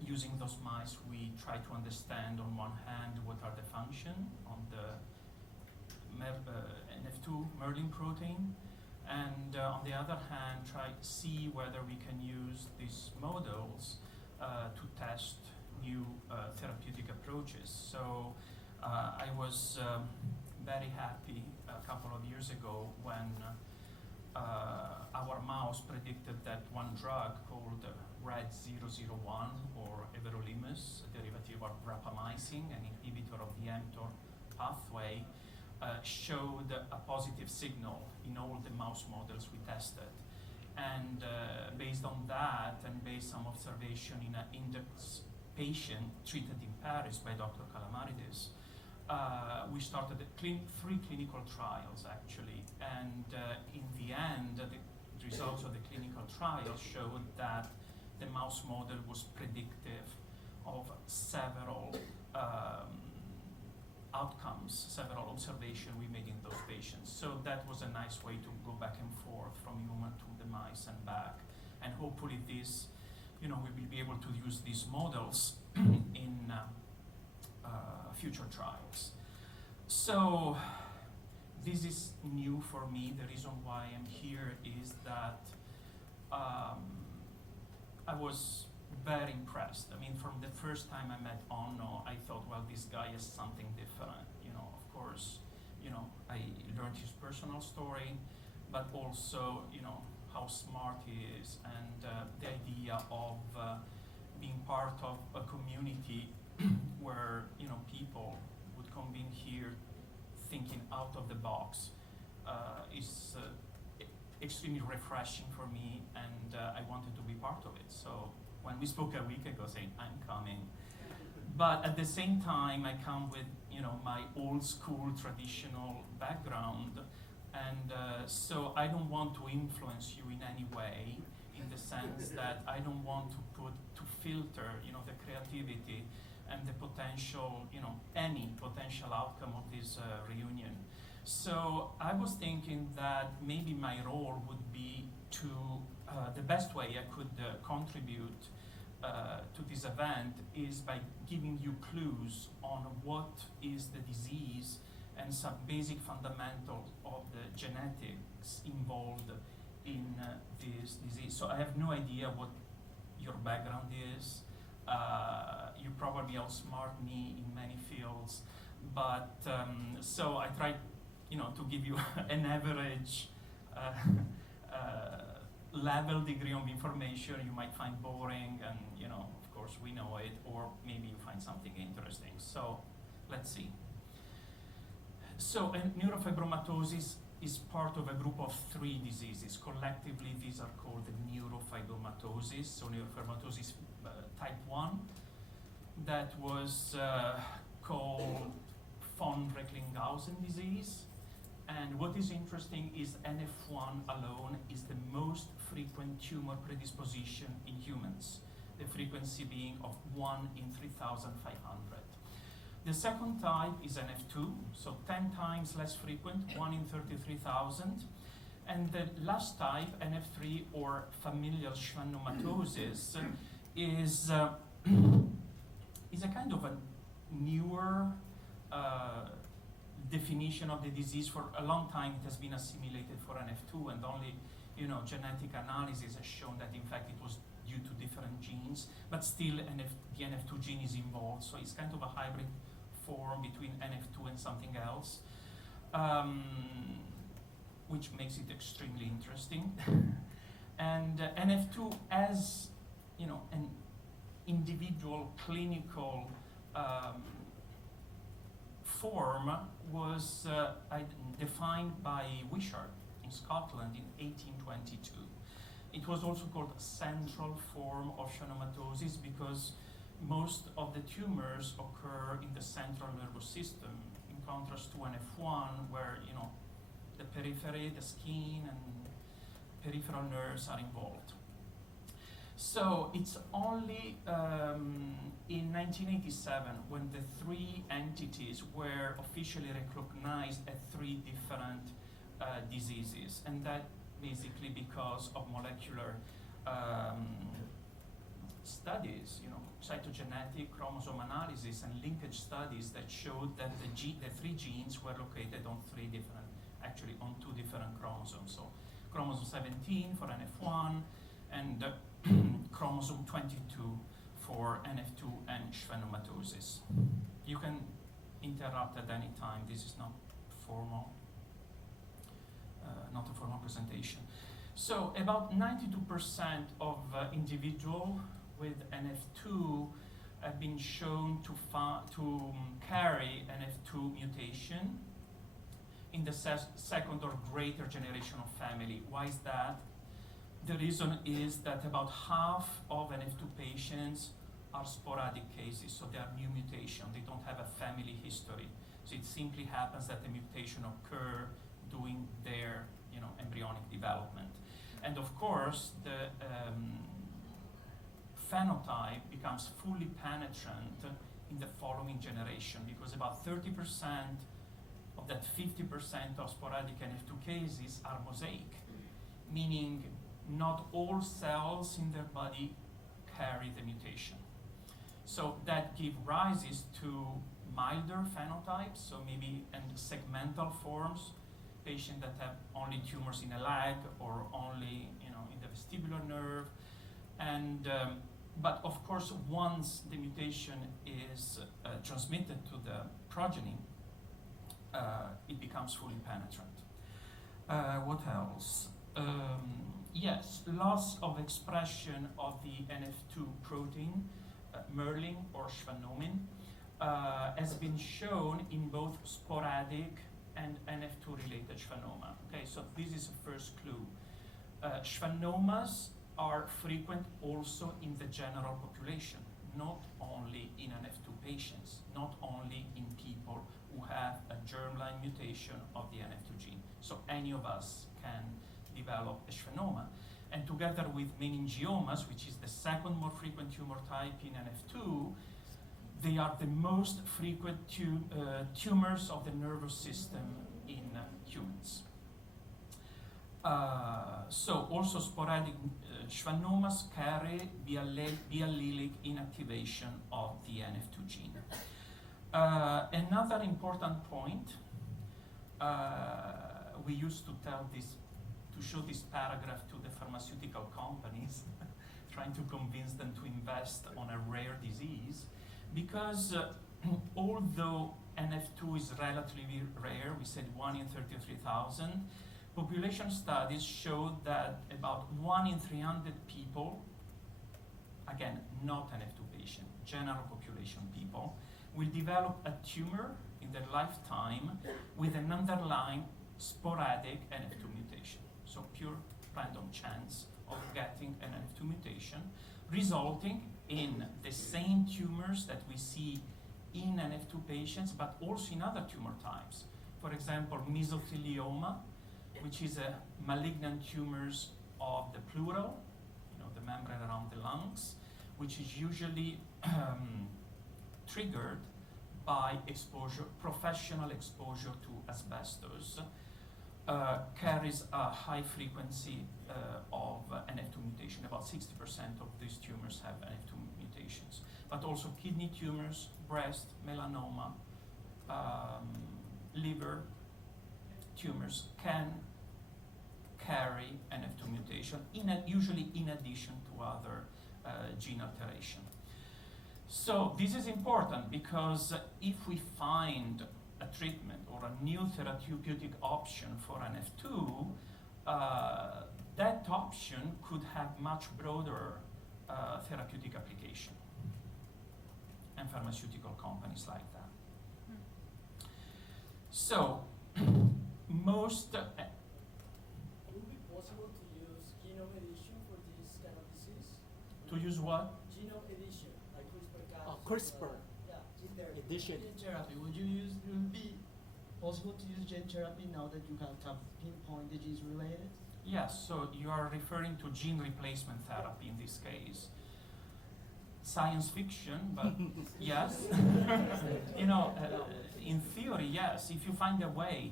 using those mice, we try to understand, on one hand, what are the function on the NF2 Merlin protein, and on the other hand, try to see whether we can use these models to test new therapeutic approaches. So I was very happy a couple of years ago when our mouse predicted that one drug called RED001, or everolimus, a derivative of rapamycin, an inhibitor of the mTOR pathway, showed a positive signal in all the mouse models we tested. And based on that, and based on observation in an index patient treated in Paris by Dr. Calamaridis, we started 3 clinical trials actually, and in the end, the results of the clinical trials showed that the mouse model was predictive of several outcomes, several observations we made in those patients. So that was a nice way to go back and forth from human to the mice and back, and hopefully this, you know, we will be able to use these models in future trials. So this is new for me. The reason why I'm here is that I was very impressed. I mean, from the first time I met Onno, I thought, well, this guy is something different. You know, of course, you know, I learned his personal story, but also, you know, how smart he is, and the idea of being part of a community where, you know, people would come in here thinking out of the box is extremely refreshing for me, and I wanted to be part of it. So when we spoke a week ago saying, I'm coming. But at the same time, I come with, you know, my old school traditional background, and so I don't want to influence you in any way, in the sense that I don't want to filter, you know, the creativity and the potential, you know, any potential outcome of this reunion. So I was thinking that maybe my role would be to, the best way I could contribute to this event is by giving you clues on what is the disease and some basic fundamentals of the genetics involved in this disease. So I have no idea what your background is. You probably outsmart me in many fields, but so I tried, to give you an average level degree of information you might find boring, and of course we know it, or maybe you find something interesting. So let's see. So neurofibromatosis is part of a group of 3 diseases. Collectively, these are called neurofibromatosis. So neurofibromatosis type 1, that was called von Recklinghausen disease. And what is interesting is NF1 alone is the most frequent tumor predisposition in humans, the frequency being of 1 in 3,500. The second type is NF2, so 10 times less frequent, 1 in 33,000. And the last type, NF3, or familial schwannomatosis, is a kind of a newer definition of the disease. For a long time it has been assimilated for NF2, and only genetic analysis has shown that in fact it was due to different genes, but still the NF2 gene is involved, so it's kind of a hybrid form between NF2 and something else, which makes it extremely interesting. And NF2 as an individual clinical form was defined by Wishart in Scotland in 1822. It was also called a central form of schwannomatosis because most of the tumors occur in the central nervous system, in contrast to NF1, where the periphery, the skin, and peripheral nerves are involved. So it's only in 1987 when the 3 entities were officially recognized as 3 different diseases, and that basically because of molecular studies, cytogenetic chromosome analysis and linkage studies that showed that the 3 genes were located on 2 different chromosomes. So chromosome 17 for NF1 and chromosome 22 for NF2 and schwannomatosis. You can interrupt at any time. This is not formal, not a formal presentation. So about 92% of individuals with NF2 have been shown to carry NF2 mutation in the second or greater generation of family. Why is that? The reason is that about half of NF2 patients are sporadic cases, so they are new mutation. They don't have a family history. So it simply happens that the mutation occur during their embryonic development. And of course, the phenotype becomes fully penetrant in the following generation, because about 30% of that 50% of sporadic NF2 cases are mosaic, meaning not all cells in their body carry the mutation. So that gives rises to milder phenotypes, so maybe and segmental forms, patients that have only tumors in a leg or only in the vestibular nerve, and but of course once the mutation is transmitted to the progeny, it becomes fully penetrant. What else? Yes, loss of expression of the NF2 protein, Merlin or schwannomin, has been shown in both sporadic and NF2-related schwannoma. Okay, so this is the first clue. Schwannomas are frequent also in the general population, not only in NF2 patients, not only in people who have a germline mutation of the NF2 gene. So any of us can develop a schwannoma. And together with meningiomas, which is the second more frequent tumor type in NF2, they are the most frequent tumors of the nervous system in humans. So also sporadic schwannomas carry biallelic inactivation of the NF2 gene. Another important point, we used to show this paragraph to the pharmaceutical companies, trying to convince them to invest on a rare disease, because although NF2 is relatively rare, we said 1 in 33,000, population studies showed that about 1 in 300 people, again, not NF2 patient, general population people, will develop a tumor in their lifetime with an underlying sporadic NF2 mutation. So pure random chance of getting an NF2 mutation, resulting in the same tumors that we see in NF2 patients, but also in other tumor types. For example, mesothelioma, which is a malignant tumors of the pleural, the membrane around the lungs, which is usually triggered by exposure, professional exposure to asbestos, carries a high frequency of NF2 mutation. About 60% of these tumors have NF2 mutations. But also kidney tumors, breast, melanoma, liver tumors can carry NF2 mutation, usually in addition to other gene alteration. So this is important because if we find a treatment or a new therapeutic option for NF2, that option could have much broader therapeutic application, and pharmaceutical companies like that. So most Would it be possible to use genome edition for this kind of disease? to use what? Genome edition, like CRISPR-Cas. Oh, CRISPR. Yeah, gene therapy. Edition. Gene therapy. Would it be possible to use gene therapy now that you can pinpoint disease related? Yes, so you are referring to gene replacement therapy in this case. Science fiction, but yes. In theory, yes. If you find a way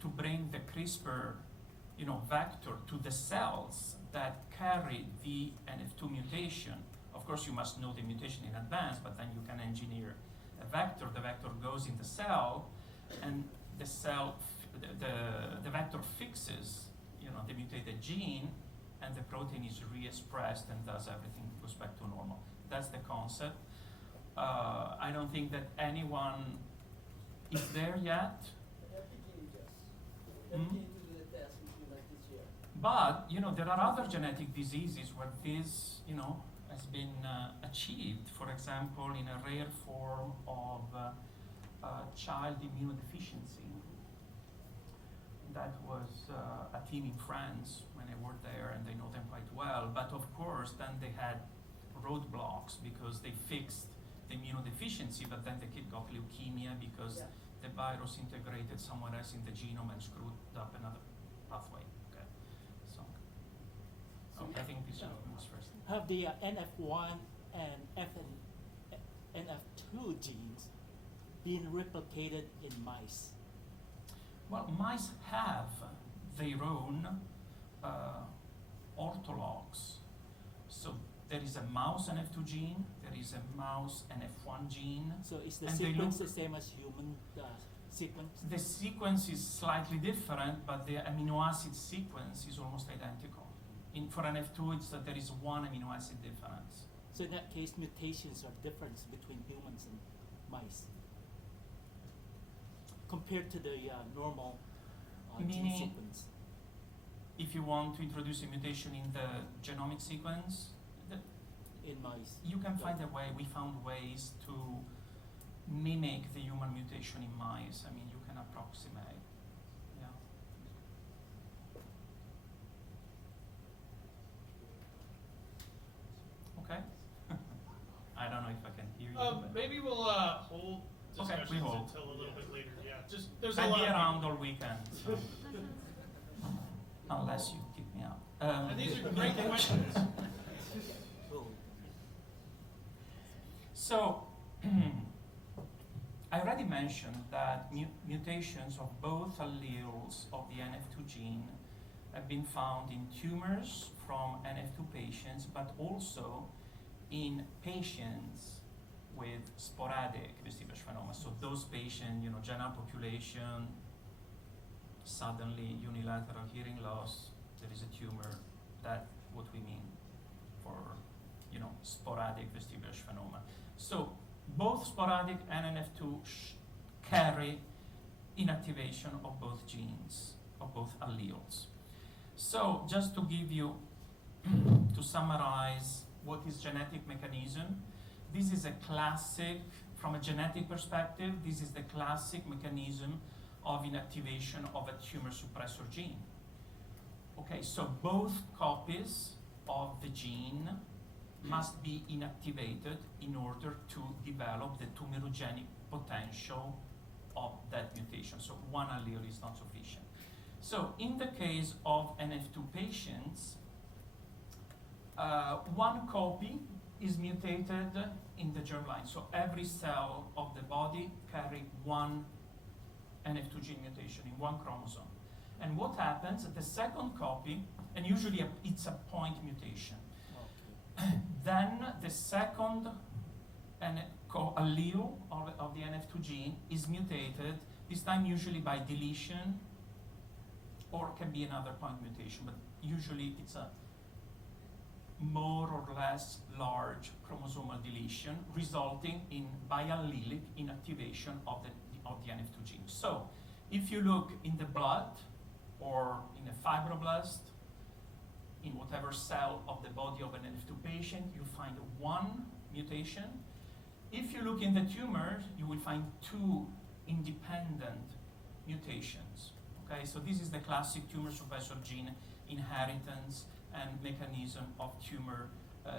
to bring the CRISPR, vector to the cells that carry the NF2 mutation, of course you must know the mutation in advance, but then you can engineer a vector. The vector goes in the cell, and the cell, the vector fixes, the mutated gene, and the protein is re-expressed and does everything goes back to normal. That's the concept. I don't think that anyone is there yet. They're beginning to do the test between like this year. But there are other genetic diseases where this has been achieved. For example, in a rare form of child immunodeficiency. That was a team in France when I worked there, and they know them quite well. But of course, then they had roadblocks because they fixed the immunodeficiency, but then the kid got leukemia because the virus integrated somewhere else in the genome and screwed up another pathway. Okay, so I think this is first. Have the NF1 and NF2 genes been replicated in mice? Well, mice have their own orthologs. So there is a mouse NF2 gene, there is a mouse NF1 gene. So is the and they sequence look- the same as human sequence? The sequence is slightly different, but the amino acid sequence is almost identical. For NF2, there is one amino acid difference. So in that case, mutations are different between humans and mice compared to the normal gene Meaning- sequence. If you want to introduce a mutation in the genomic sequence, In mice. you can find a way. We found ways to mimic the human mutation in mice. I mean, you can approximate. Yeah. Okay. I don't know if I can hear you. but Maybe we'll hold Okay, we discussions hold. until a little bit later. Yeah, just there's a I'll lot. be of around people. all weekend, so. Unless you kick me out. And these are great questions. So, I already already mentioned that mutations of both alleles of the NF2 gene have been found in tumors from NF2 patients, but also in patients with sporadic vestibular schwannoma. So those patients, general population, suddenly unilateral hearing loss, there is a tumor, that's what we mean for, sporadic vestibular schwannoma. So both sporadic and NF2 carry inactivation of both genes, of both alleles. So just to give you, to summarize what is genetic mechanism, this is a classic, from a genetic perspective, this is the classic mechanism of inactivation of a tumor suppressor gene. Okay, so both copies of the gene must be inactivated in order to develop the tumorigenic potential of that mutation. So one allele is not sufficient. So in the case of NF2 patients, one copy is mutated in the germline. So every cell of the body carry one NF2 gene mutation in one chromosome. And what happens, the second copy, and usually it's a point mutation, then the second allele of the NF2 gene is mutated, this time usually by deletion, or can be another point mutation, but usually it's a more or less large chromosomal deletion, resulting in biallelic inactivation of the NF2 gene. So if you look in the blood or in a fibroblast, in whatever cell of the body of an NF2 patient, you find one mutation. If you look in the tumor, you will find two independent mutations. Okay, so this is the classic tumor suppressor gene inheritance and mechanism of tumor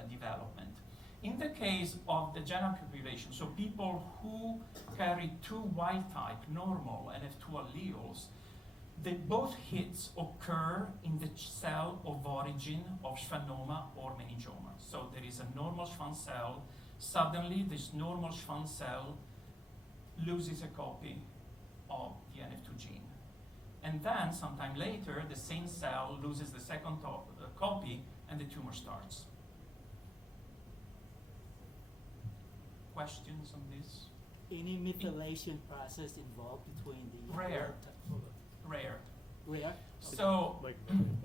development. In the case of the general population, so people who carry two wild-type normal NF2 alleles, both hits occur in the cell of origin of schwannoma or meningioma. So there is a normal Schwann cell. Suddenly, this normal Schwann cell loses a copy of the NF2 gene. And then, sometime later, the same cell loses the second copy, and the tumor starts. Questions on this? Any methylation process involved between the Rare. Rare. Rare? So,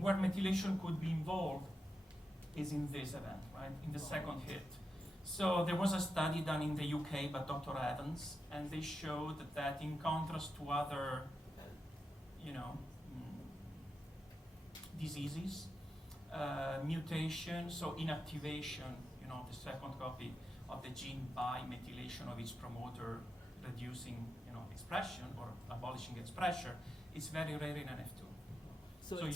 where methylation could be involved is in this event, right? In the second hit. So there was a study done in the UK by Dr. Evans, and they showed that in contrast to other, diseases, mutation, so inactivation, the second copy of the gene by methylation of its promoter, reducing, expression or abolishing expression, it's very rare in NF2. So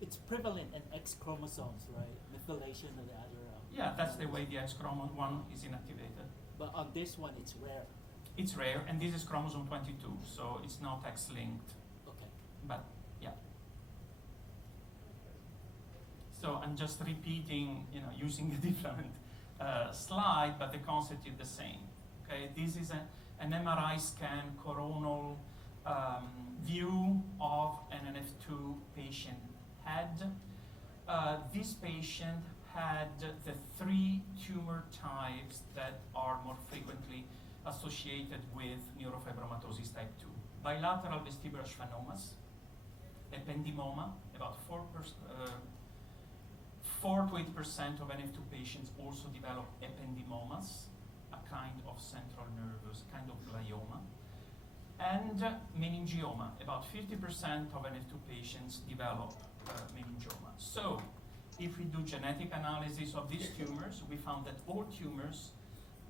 it's prevalent in X chromosomes, right? Methylation of the other. Yeah, that's the way the X chromosome 1 is inactivated. But on this one, it's rare. It's rare, and this is chromosome 22, so it's not X-linked. Okay. But yeah. So I'm just repeating, using a different slide, but the concept is the same. Okay, this is an MRI scan coronal view of an NF2 patient head. This patient had the three tumor types that are more frequently associated with neurofibromatosis type 2. Bilateral vestibular schwannomas, ependymoma, about 4 to 8% of NF2 patients also develop ependymomas, a kind of central nervous, kind of glioma. And meningioma, about 50% of NF2 patients develop meningioma. So, if we do genetic analysis of these tumors, we found that all tumors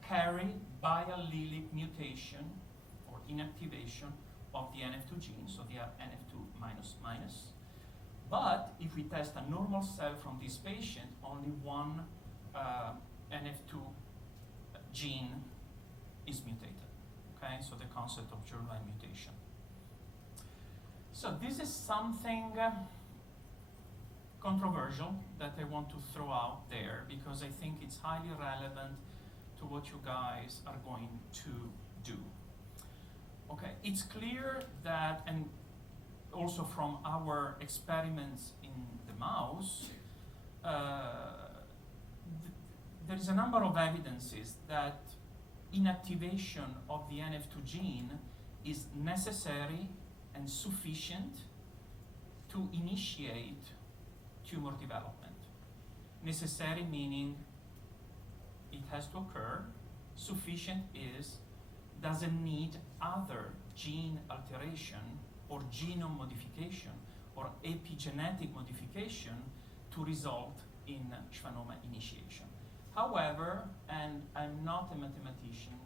carry biallelic mutation or inactivation of the NF2 gene, so they are NF2 minus. But if we test a normal cell from this patient, only one NF2 gene is mutated. Okay, so the concept of germline mutation. So this is something controversial that I want to throw out there because I think it's highly relevant to what you guys are going to do. Okay, it's clear that, and also from our experiments in the mouse, there is a number of evidences that inactivation of the NF2 gene is necessary and sufficient to initiate tumor development. Necessary meaning it has to occur. Sufficient is doesn't need other gene alteration or genome modification or epigenetic modification to result in schwannoma initiation. However, and I'm not a mathematician,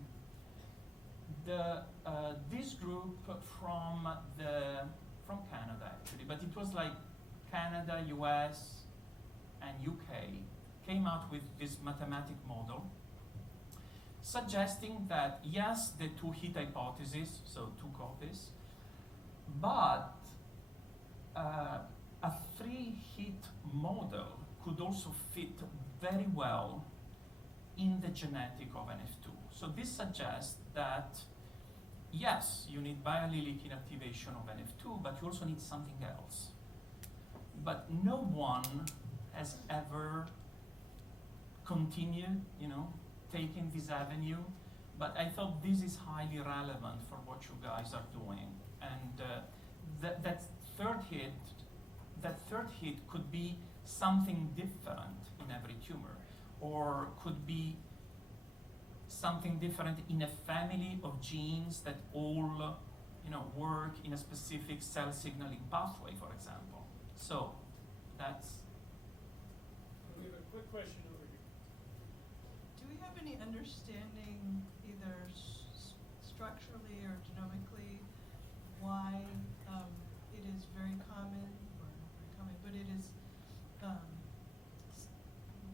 this group from Canada actually, but it was like Canada, US, and UK came out with this mathematic model suggesting that yes, the two-hit hypothesis, so two copies, but a three-hit model could also fit very well in the genetic of NF2. So this suggests that yes, you need biallelic inactivation of NF2, but you also need something else. But no one has ever continued, taking this avenue. But I thought this is highly relevant for what you guys are doing. And that third hit could be something different in every tumor, or could be something different in a family of genes that all work in a specific cell signaling pathway, for example. So that's. We have a quick question over here. Do we have any understanding, either structurally or genomically, why it is very common, or not very common, but it is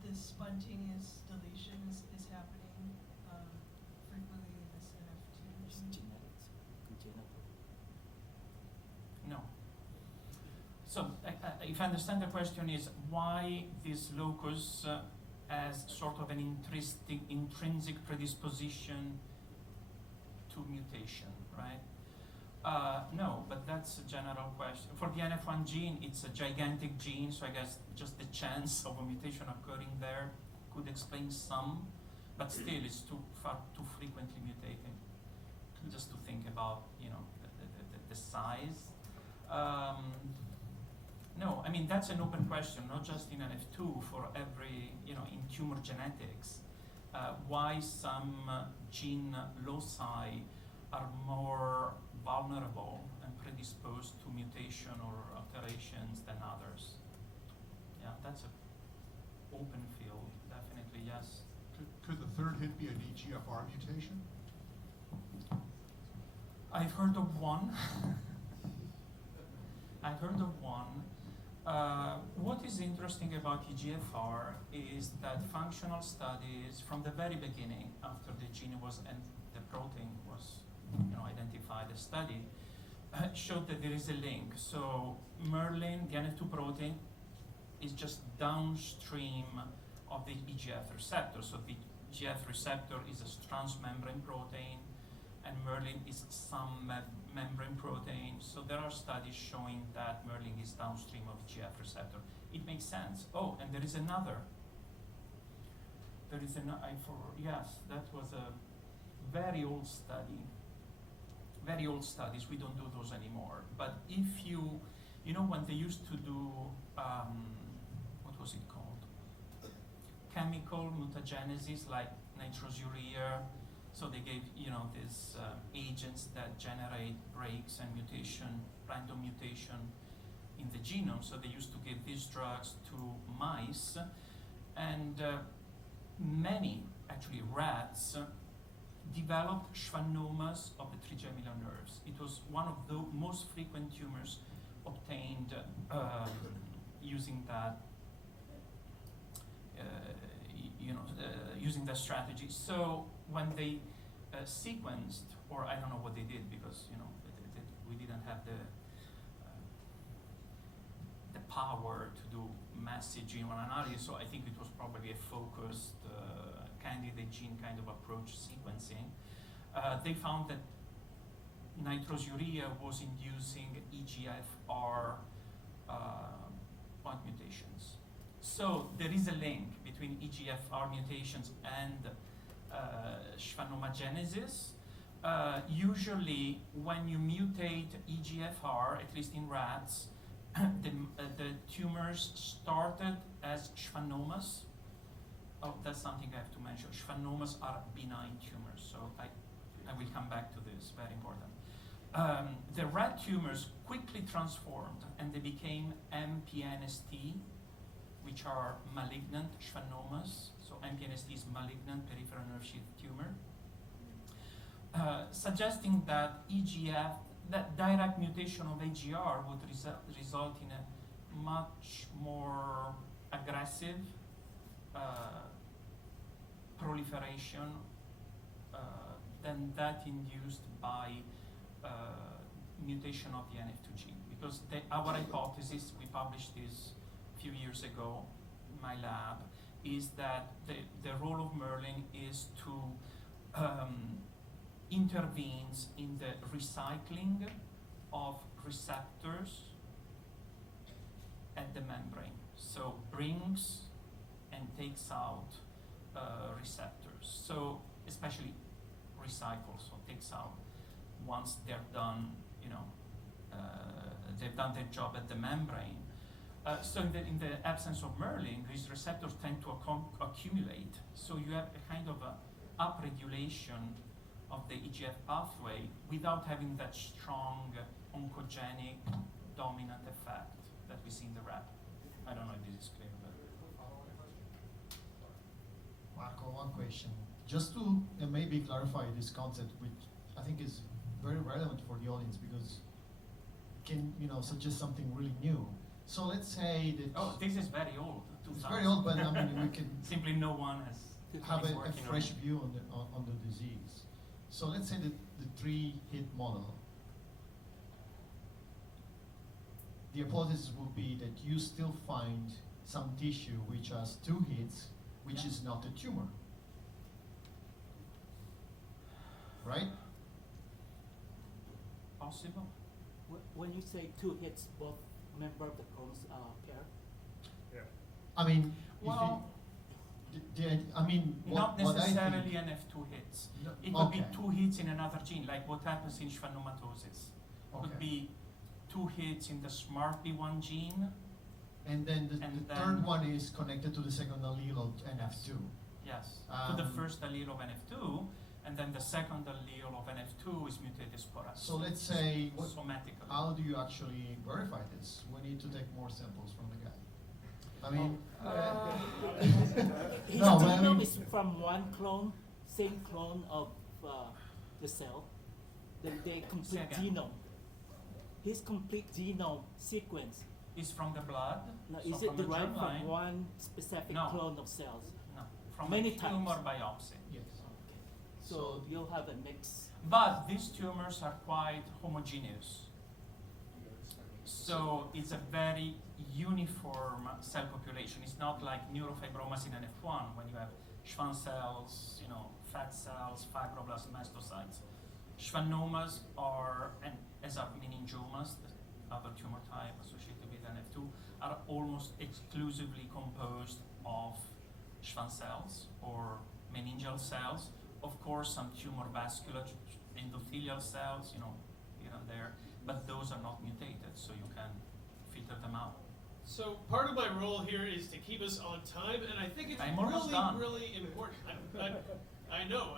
this spontaneous deletion is happening frequently in this NF2 It's gene? genetics, congenital. No. So if I understand the question is why this locus as sort of an intrinsic predisposition to mutation, right? No, but that's a general question. For the NF1 gene, it's a gigantic gene, so I guess just the chance of a mutation occurring there could explain some, but still it's too frequently mutating just to think about, the size. No, I mean, that's an open question, not just in NF2, for every, in tumor genetics, why some gene loci are more vulnerable and predisposed to mutation or alterations than others. Yeah, that's an open field, definitely, yes. Could the third hit be an EGFR mutation? I've heard of one. I've heard of one. What is interesting about EGFR is that functional studies from the very beginning, after the gene was and the protein was identified and studied, showed that there is a link. So Merlin, the NF2 protein, is just downstream of the EGF receptor. So the EGF receptor is a transmembrane protein, and Merlin is some membrane protein. So there are studies showing that Merlin is downstream of EGF receptor. It makes sense. Oh, and there is another. Yes, that was a very old study. Very old studies, we don't do those anymore. But if when they used to do, what was it called? Chemical mutagenesis, like nitrosurea. So they gave, these agents that generate breaks and random mutation in the genome. So they used to give these drugs to mice, and many, actually rats, developed schwannomas of the trigeminal nerves. It was one of the most frequent tumors obtained using that, using that strategy. So when they sequenced, or I don't know what they did, because we didn't have the power to do massive genome analysis. So I think it was probably a focused candidate gene kind of approach sequencing. They found that nitrosurea was inducing EGFR point mutations. So there is a link between EGFR mutations and schwannomagenesis. Usually, when you mutate EGFR, at least in rats, the tumors started as schwannomas. Oh, that's something I have to mention. Schwannomas are benign tumors, so I will come back to this, very important. The rat tumors quickly transformed and they became MPNST, which are malignant schwannomas. So MPNST is malignant peripheral nerve sheath tumor, suggesting that that direct mutation of AGR would result in a much more aggressive proliferation than that induced by mutation of the NF2 gene. Because our hypothesis, we published this a few years ago in my lab, is that the role of Merlin is to intervenes in the recycling of receptors at the membrane. So brings and takes out receptors. So especially recycles, so takes out once they're done, they've done their job at the membrane. So in the absence of Merlin, these receptors tend to accumulate. So you have a kind of a upregulation of the EGF pathway without having that strong oncogenic dominant effect that we see in the rat. I don't know if this is clear. But Marco, one question. Just to maybe clarify this concept, which I think is very relevant for the audience because it can suggest something really new. So let's say that... Oh, this is very old. It's very old, but I mean, we can... Simply no one has have a fresh view on the disease. So let's say that the 3-hit model, the hypothesis would be that you still find some tissue which has 2 hits, which is not a tumor. Right? Possible. When you say 2 hits, both member of the clones pair? Yeah. I mean, well, not what necessarily NF2 hits. No, It could be okay. 2 hits in another gene, like what happens in schwannomatosis. Okay. Could be 2 hits in the SMART1 gene. And then the third one is connected to the second allele of NF2. Yes, to the first allele of NF2, and then the second allele of NF2 is mutated sporadically. So let's say, somatically. how do you actually verify this? We need to take more samples from the guy. I mean, His no, but I genome mean, is from one clone, same clone of the cell, the complete again. genome. His complete genome sequence. Is from the blood. Now, so is it from the derived germline. from one specific No. clone of cells? No, from Many a tumor types. biopsy. yes. Okay. So you'll have a mix. But these tumors are quite homogeneous. So it's a very uniform cell population. It's not like neurofibromas in NF1 when you have Schwann cells, fat cells, fibroblasts, mastocytes. Schwannomas are, and as are meningiomas, the other tumor type associated with NF2, are almost exclusively composed of Schwann cells or meningeal cells. Of course, some tumor vascular endothelial cells, here and there, but those are not mutated, so you can filter them out. So part of my role here is to keep us on time, and I think it's I'm almost really, done. really important. I know,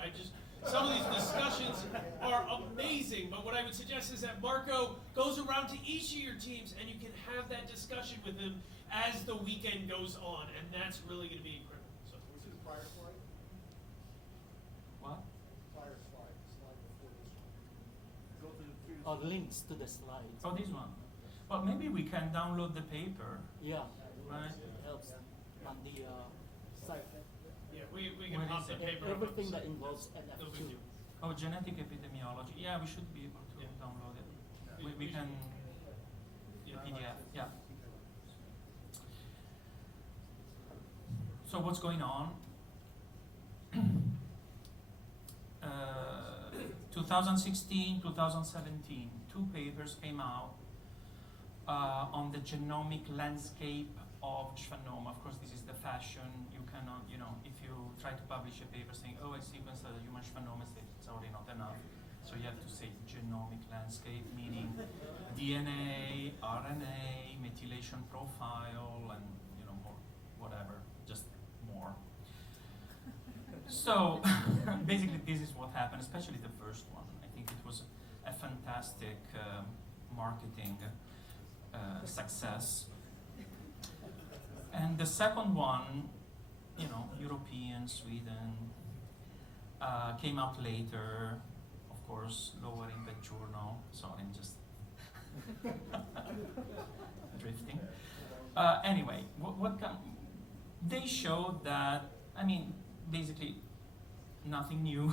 some of these discussions are amazing, but what I would suggest is that Marco goes around to each of your teams and you can have that discussion with them as the weekend goes on, and that's really going to be incredible. So. Was it a prior slide? What? Prior slide, the slide before this one. Go to the previous Or links to the slides. Oh, this one. Well, maybe we can download the paper. Yeah, Right. it helps on the site. Yeah, we can Where pop is the it? paper up. Everything that involves No big NF2. deal. Oh, genetic epidemiology. Yeah, we should be able to download it. We can. Yeah. PDF. Yeah. So what's going on? 2016, 2017, two papers came out on the genomic landscape of schwannoma. Of course, this is the fashion. You cannot, if you try to publish a paper saying, oh, I sequenced a human schwannoma, it's already not enough. So you have to say genomic landscape, meaning DNA, RNA, methylation profile, and more, whatever, just more. So basically, this is what happened, especially the first one. I think it was a fantastic marketing success. And the second one, European, Sweden, came out later, of course, lower impact journal. Sorry, I'm just drifting. Anyway, they showed that, basically nothing new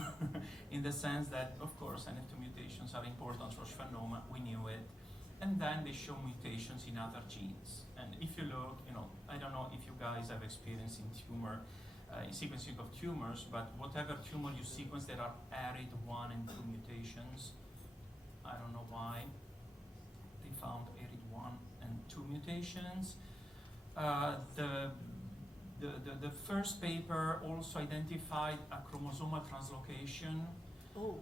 in the sense that, of course, NF2 mutations are important for schwannoma, we knew it. And then they show mutations in other genes. And if you look, I don't know if you guys have experience in sequencing of tumors, but whatever tumor you sequence, there are ARID1 and 2 mutations. I don't know why. They found ARID1 and 2 mutations. The first paper also identified a chromosomal translocation. Oh,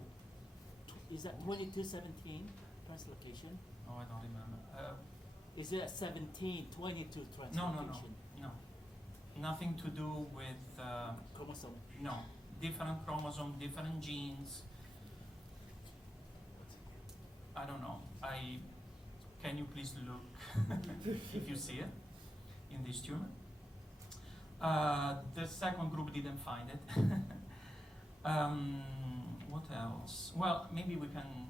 is that 2217 translocation? Oh, I don't remember. Is it 1722 translocation? No. Nothing to do with chromosome. No, different chromosome, different genes. I don't know. Can you please look if you see it in this tumor? The second group didn't find it. What else? Well, maybe we can,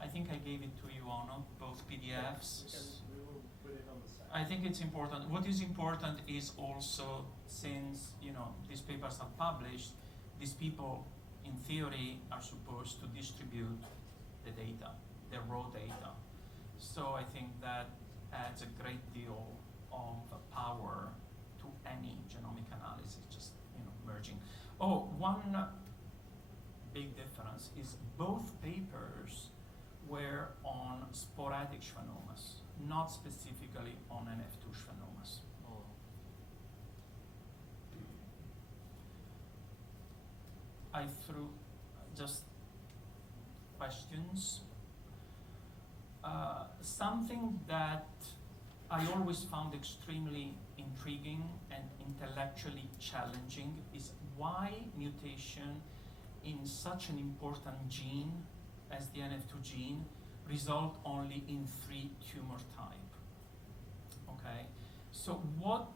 I think I gave it to you, Onno, both PDFs. We will put it on the site. I think it's important. What is important is also, since these papers are published, these people, in theory, are supposed to distribute the data, the raw data. So I think that adds a great deal of power to any genomic analysis, just merging. Oh, one big difference is both papers were on sporadic schwannomas, not specifically on NF2 schwannomas. Oh. I threw just questions. Something that I always found extremely intriguing and intellectually challenging is why mutation in such an important gene as the NF2 gene result only in 3 tumor type. Okay, so what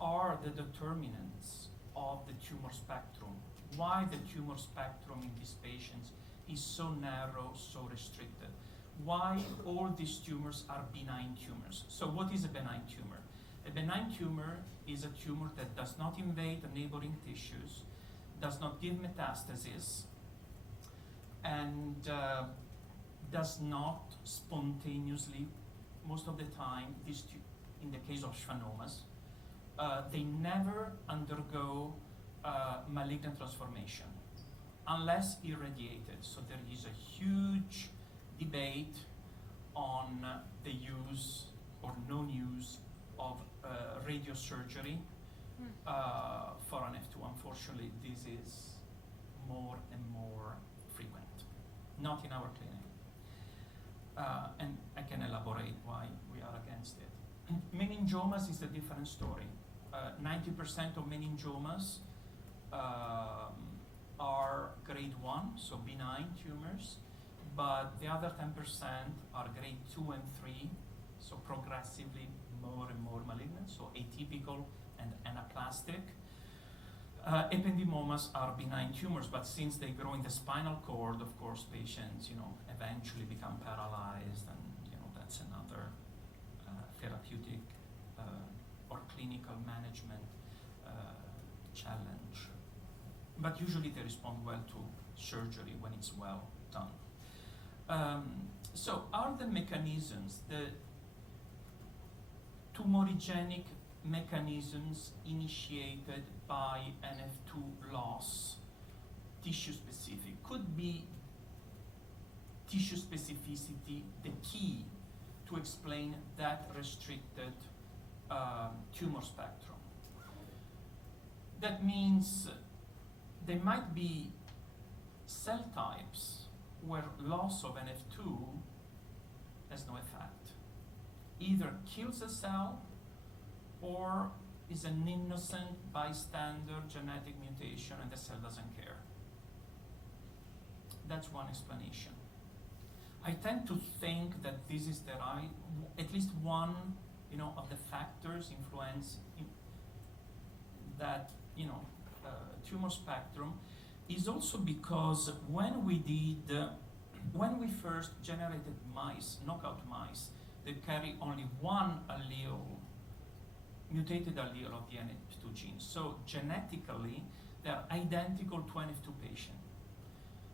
are the determinants of the tumor spectrum? Why the tumor spectrum in these patients is so narrow, so restricted? Why all these tumors are benign tumors? So what is a benign tumor? A benign tumor is a tumor that does not invade the neighboring tissues, does not give metastasis, and does not spontaneously, most of the time, in the case of schwannomas, they never undergo malignant transformation unless irradiated. So there is a huge debate on the use or non-use of radiosurgery for NF2. Unfortunately, this is more and more frequent. Not in our clinic. And I can elaborate why we are against it. Meningiomas is a different story. 90% of meningiomas are grade 1, so benign tumors, but the other 10% are grade 2 and 3, so progressively more and more malignant, so atypical and anaplastic. Ependymomas are benign tumors, but since they grow in the spinal cord, of course, patients, eventually become paralyzed, and that's another therapeutic or clinical management challenge. But usually they respond well to surgery when it's well done. So are the mechanisms, the tumorigenic mechanisms initiated by NF2 loss tissue specific? Could be tissue specificity the key to explain that restricted tumor spectrum. That means there might be cell types where loss of NF2 has no effect. Either kills a cell or is an innocent bystander genetic mutation and the cell doesn't care. That's one explanation. I tend to think that this is the right, at least one, of the factors influence that, tumor spectrum is also because when we first generated mice, knockout mice, that carry only one allele, mutated allele of the NF2 gene. So genetically, they're identical to NF2 patient.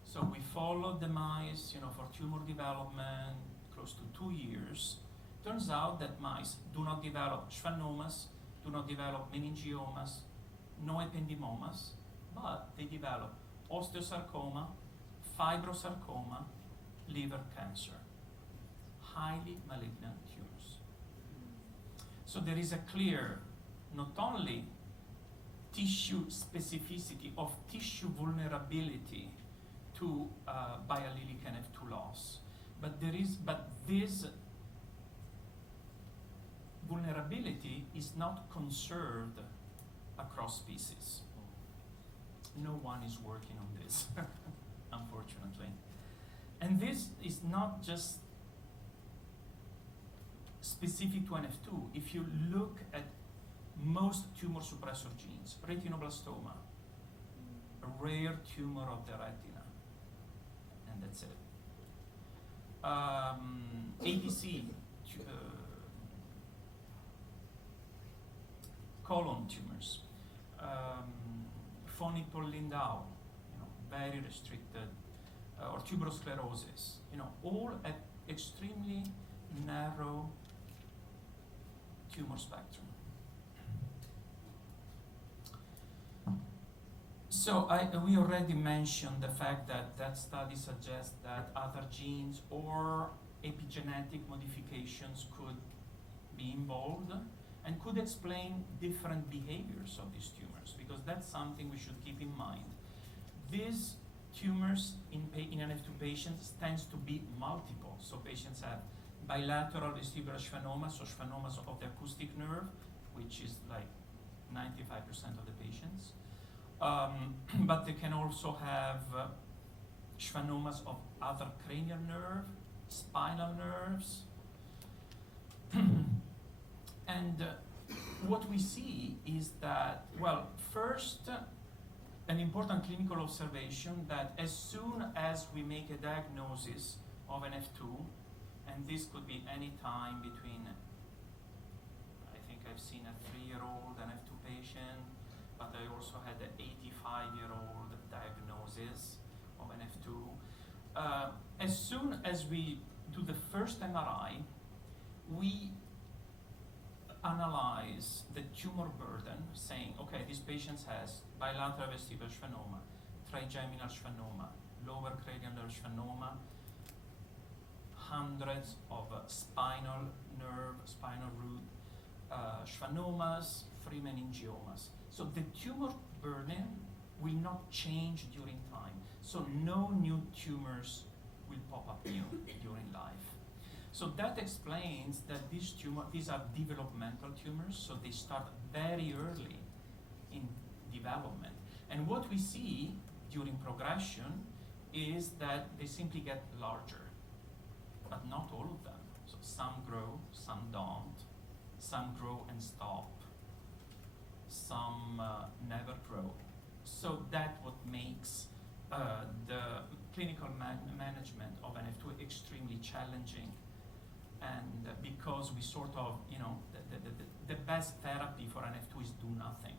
So we followed the mice, for tumor development, close to 2 years. Turns out that mice do not develop schwannomas, do not develop meningiomas, no ependymomas, but they develop osteosarcoma, fibrosarcoma, liver cancer, highly malignant tumors. So there is a clear, not only tissue specificity of tissue vulnerability to biallelic NF2 loss, but this vulnerability is not conserved across species. No one is working on this, unfortunately. And this is not just specific to NF2. If you look at most tumor suppressor genes, retinoblastoma, a rare tumor of the retina, and that's it. ADC, colon tumors, Phoenix-Lindau, very restricted, or tuberosclerosis, all at extremely narrow tumor spectrum. So we already mentioned the fact that study suggests that other genes or epigenetic modifications could be involved and could explain different behaviors of these tumors, because that's something we should keep in mind. These tumors in NF2 patients tends to be multiple. So patients have bilateral vestibular schwannomas, so schwannomas of the acoustic nerve, which is like 95% of the patients. But they can also have schwannomas of other cranial nerve, spinal nerves. And what we see is that, well, first, an important clinical observation that as soon as we make a diagnosis of NF2, and this could be any time between, I think I've seen a 3-year-old NF2 patient, but I also had an 85-year-old diagnosis of NF2. As soon as we do the first MRI, we analyze the tumor burden, saying, okay, this patient has bilateral vestibular schwannoma, trigeminal schwannoma, lower cranial nerve schwannoma, hundreds of spinal nerve, spinal root schwannomas, 3 meningiomas. So the tumor burden will not change during time. So no new tumors will pop up new during life. So that explains that these are developmental tumors, so they start very early in development. And what we see during progression is that they simply get larger, but not all of them. So some grow, some don't. Some grow and stop. Some never grow. So that's what makes the clinical management of NF2 extremely challenging. And because we sort of, the best therapy for NF2 is do nothing.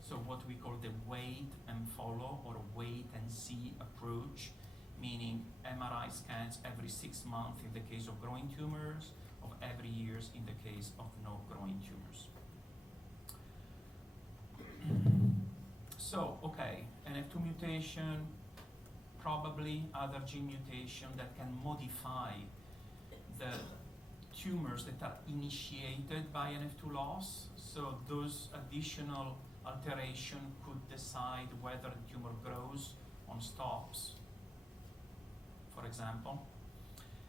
So what we call the wait and follow or wait and see approach, meaning MRI scans every 6 months in the case of growing tumors, of every year in the case of no growing tumors. So, okay, NF2 mutation, probably other gene mutation that can modify the tumors that are initiated by NF2 loss. So those additional alteration could decide whether the tumor grows or stops, for example.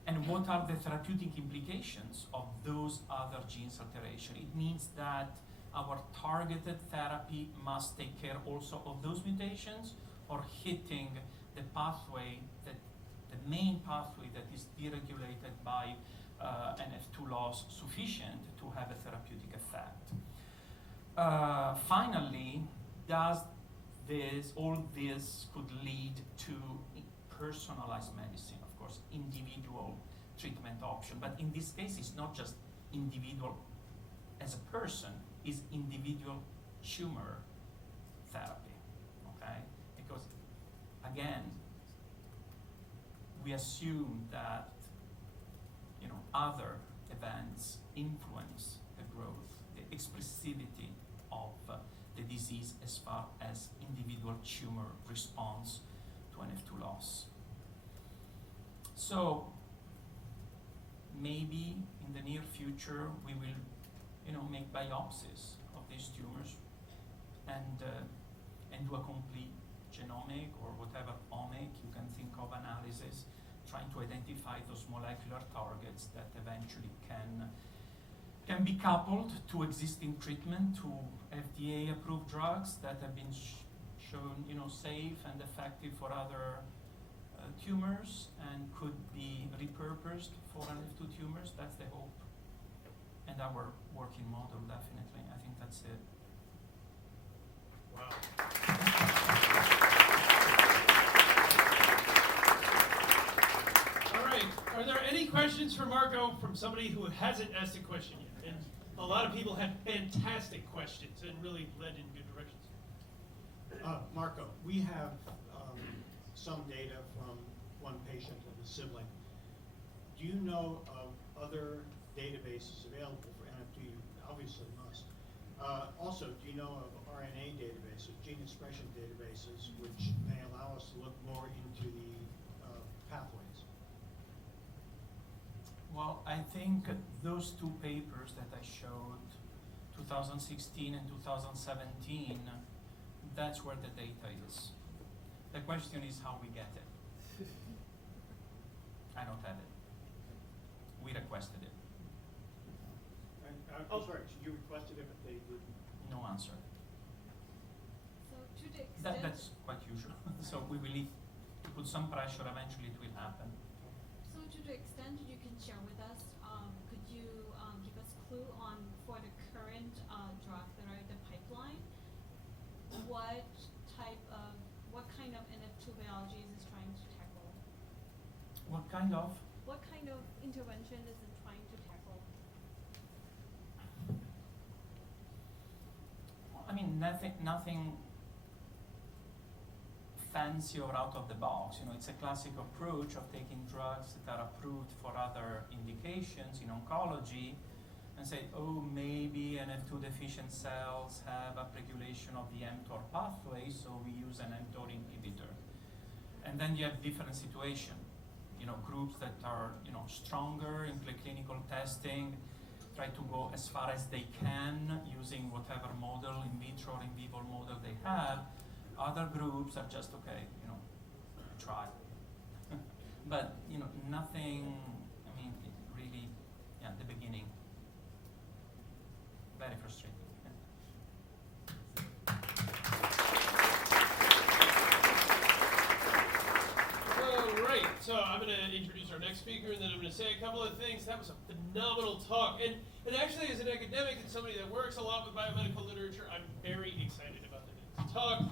And what are the therapeutic implications of those other genes alteration? It means that our targeted therapy must take care also of those mutations, or hitting the pathway, the main pathway that is deregulated by NF2 loss sufficient to have a therapeutic effect. Finally, all this could lead to personalized medicine, of course, individual treatment option. But in this case, it's not just individual as a person, it's individual tumor therapy, okay? Because, again, we assume that, you know, other events influence the growth, the expressivity of the disease as far as individual tumor response to NF2 loss. So maybe in the near future we will, you know, make biopsies of these tumors and do a complete genomic or whatever omic you can think of analysis, trying to identify those molecular targets that eventually can be coupled to existing treatment, to FDA-approved drugs that have been shown, you know, safe and effective for other tumors and could be repurposed for NF2 tumors. That's the hope. And our working model, definitely. I think that's it. Wow. All right. Are there any questions for Marco from somebody who hasn't asked a question yet? And a lot of people had fantastic questions and really led in good directions. Marco, we have some data from one patient and a sibling. Do you know of other databases available for NF2? You obviously must. Also, do you know of RNA databases, gene expression databases, which may allow us to look more into the pathways? Well, I think those two papers that I showed, 2016 and 2017, that's where the data is. The question is how we get it. I don't have it. We requested it. And, oh, sorry, you requested it, but they didn't. No answer. So to the extent That's quite usual. So we will need to put some pressure, eventually it will happen. So to the extent you can share with us, could you give us a clue on, for the current drugs that are in the pipeline, what kind of NF2 biology is it trying to tackle? What kind of? What kind of intervention is it trying to tackle? I mean, nothing fancy or out of the box. You know, it's a classic approach of taking drugs that are approved for other indications in oncology and say, oh, maybe NF2 deficient cells have upregulation of the mTOR pathway, so we use an mTOR inhibitor. And then you have different situations. You know, groups that are, you know, stronger in preclinical testing, try to go as far as they can using whatever model, in vitro or in vivo model they have. Other groups are just, okay, you know, try. But, you know, nothing, I mean, it really, yeah, the beginning. Very frustrating. All right, so I'm going to introduce our next speaker, and then I'm going to say a couple of things. That was a phenomenal talk. And actually, as an academic and somebody that works a lot with biomedical literature, I'm very excited about the next talk.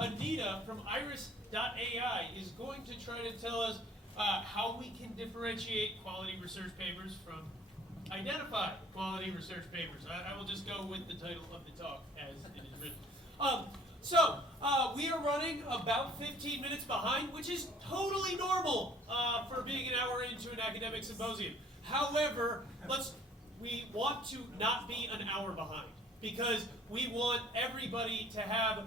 Anita from iris.ai is going to try to tell us how we can differentiate quality research papers from identify quality research papers. I will just go with the title of the talk as it is written. So we are running about 15 minutes behind, which is totally normal for being an hour into an academic symposium. However, we want to not be an hour behind because we want everybody to have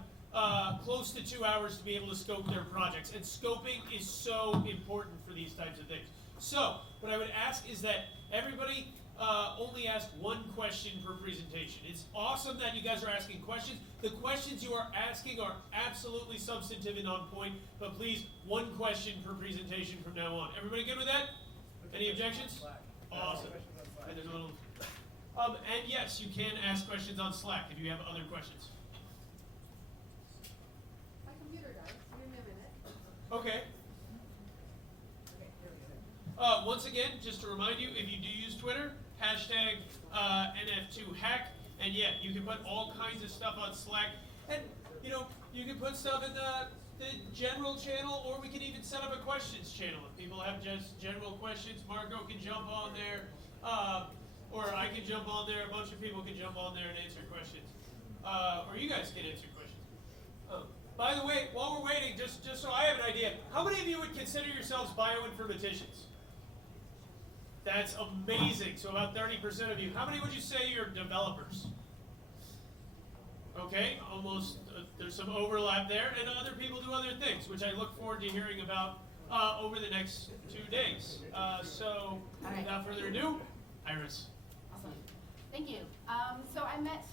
close to 2 hours to be able to scope their projects. And scoping is so important for these types of things. So, what I would ask is that everybody only ask one question per presentation. It's awesome that you guys are asking questions. The questions you are asking are absolutely substantive and on point, but please, one question per presentation from now on. Everybody good with that? Any objections? Awesome. And there's a little, and yes, you can ask questions on Slack if you have other questions. My computer died. Give me a minute. Okay. Once again, just to remind you, if you do use Twitter, hashtag NF2Hack, and yeah, you can put all kinds of stuff on Slack, and you know, you can put stuff in the general channel, or we can even set up a questions channel. If people have just general questions, Marco can jump on there, or I can jump on there, a bunch of people can jump on there and answer questions. Or you guys can answer questions. By the way, while we're waiting, just so I have an idea, how many of you would consider yourselves bioinformaticians? That's amazing. So about 30% of you. How many would you say you're developers? Okay, almost, there's some overlap there, and other people do other things, which I look forward to hearing about over the next 2 days. So, without further ado, Iris. Awesome. Thank you. So I met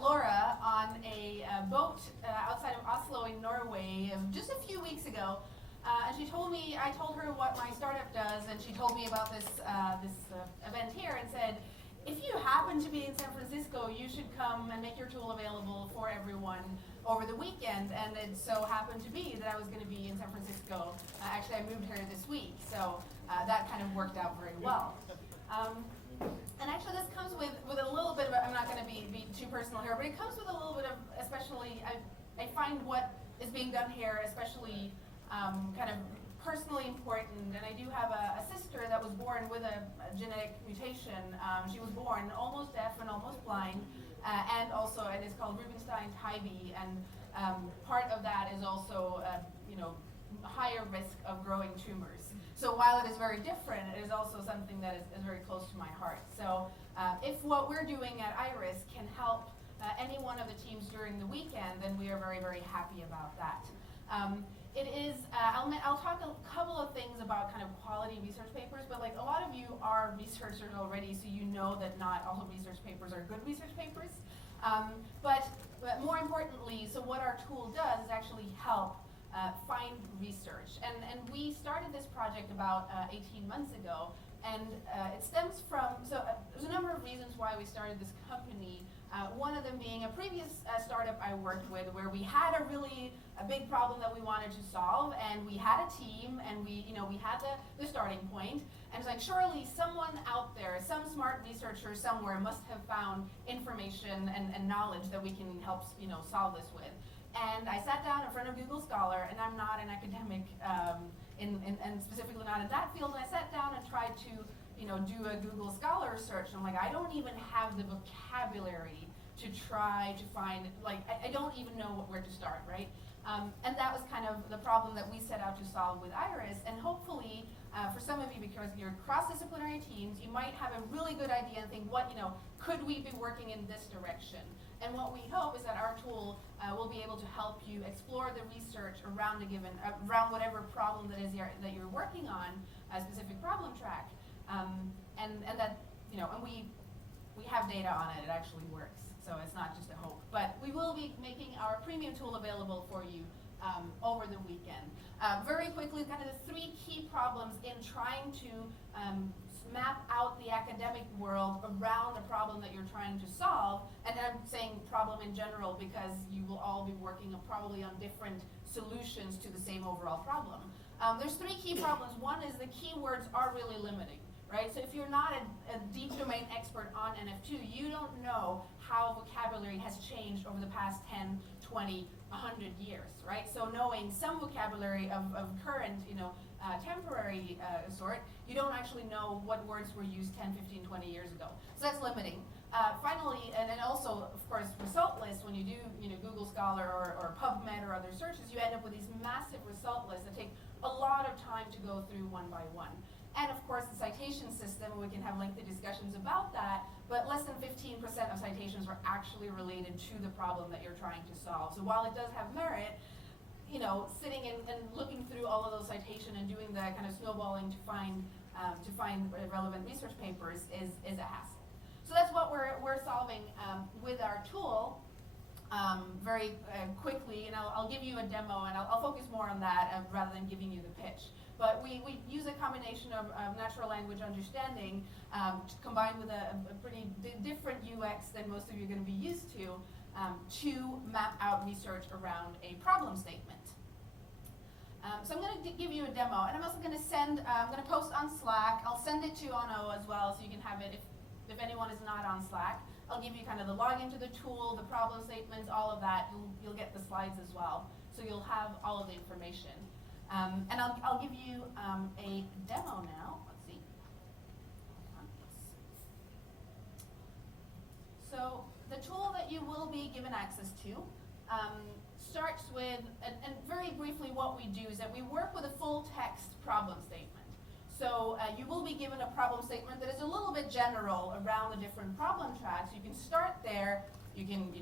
Laura on a boat outside of Oslo in Norway just a few weeks ago. And she told me, I told her what my startup does, and she told me about this event here and said, if you happen to be in San Francisco, you should come and make your tool available for everyone over the weekend. And it so happened to be that I was going to be in San Francisco. Actually, I moved here this week, so that kind of worked out very well. And actually this comes with a little bit of, I'm not going to be too personal here, but it comes with a little bit of, especially, I find what is being done here, especially kind of personally important. And I do have a sister that was born with a genetic mutation. She was born almost deaf and almost blind, and also, and it's called Rubinstein-Tybee, and part of that is also, you know, higher risk of growing tumors. So while it is very different, it is also something that is very close to my heart. So if what we're doing at IRIS can help any one of the teams during the weekend, then we are very, very happy about that. It is, I'll talk a couple of things about kind of quality research papers, but like a lot of you are researchers already, so you know that not all research papers are good research papers. But more importantly, so what our tool does is actually help find research. And we started this project about 18 months ago, and it stems from, so there's a number of reasons why we started this company. One of them being a previous startup I worked with, where we had a big problem that we wanted to solve, and we had a team, and we had the starting point, and it's like, surely someone out there, some smart researcher somewhere must have found information and knowledge that we can help solve this with. And I sat down in front of Google Scholar, and I'm not an academic, and specifically not in that field, and I sat down and tried to do a Google Scholar search, and I'm like, I don't even have the vocabulary to try to find, like, I don't even know where to start, right? And that was kind of the problem that we set out to solve with IRIS, and hopefully, for some of you, because you're cross-disciplinary teams, you might have a really good idea and think, could we be working in this direction? And what we hope is that our tool will be able to help you explore the research around around whatever problem that you're working on, a specific problem track, and that and we have data on it. It actually works, so it's not just a hope. But we will be making our premium tool available for you over the weekend. Very quickly, kind of the 3 key problems in trying to map out the academic world around a problem that you're trying to solve, and I'm saying problem in general because you will all be working probably on different solutions to the same overall problem. There's 3 key problems. One is the keywords are really limiting, right? So if you're not a deep domain expert on NF2, you don't know how vocabulary has changed over the past 10, 20, 100 years, right? So knowing some vocabulary of current, temporary sort, you don't actually know what words were used 10, 15, 20 years ago. So that's limiting. Finally, and then also, of course, result lists, when you do Google Scholar or PubMed or other searches, you end up with these massive result lists that take a lot of time to go through one by one. and of course the citation system, we can have lengthy discussions about that, but less than 15% of citations were actually related to the problem that you're trying to solve. So while it does have merit, you know, sitting and looking through all of those citations and doing the kind of snowballing to find relevant research papers is a hassle. So that's what we're solving with our tool very quickly, and I'll give you a demo, and I'll focus more on that rather than giving you the pitch. But we use a combination of natural language understanding combined with a pretty different UX than most of you are going to be used to map out research around a problem statement. So I'm going to give you a demo, and I'm also going to I'm going to post on Slack. I'll send it to Onno as well, so you can have it if anyone is not on Slack. I'll give you kind of the login to the tool, the problem statements, all of that. You'll get the slides as well, so you'll have all of the information. And I'll give you a demo now. Let's see. So the tool that you will be given access to starts with, and very briefly what we do is that we work with a full text problem statement. So you will be given a problem statement that is a little bit general around the different problem tracks. You can start there. You can,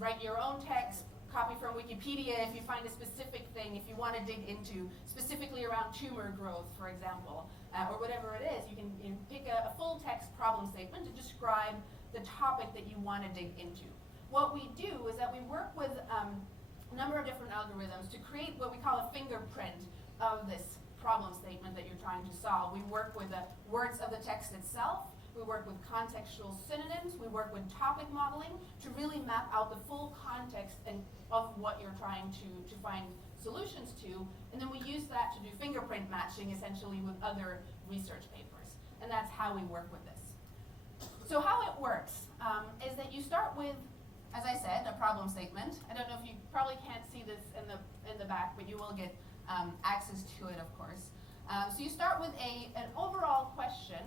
write your own text, copy from Wikipedia if you find a specific thing, if you want to dig into specifically around tumor growth, for example, or whatever it is. You can pick a full text problem statement to describe the topic that you want to dig into. What we do is that we work with a number of different algorithms to create what we call a fingerprint of this problem statement that you're trying to solve. We work with the words of the text itself. We work with contextual synonyms. We work with topic modeling to really map out the full context of what you're trying to find solutions to. And then we use that to do fingerprint matching, essentially, with other research papers. And that's how we work with this. So how it works is that you start with, as I said, a problem statement. I don't know if you probably can't see this in the back, but you will get access to it, of course. So you start with an overall question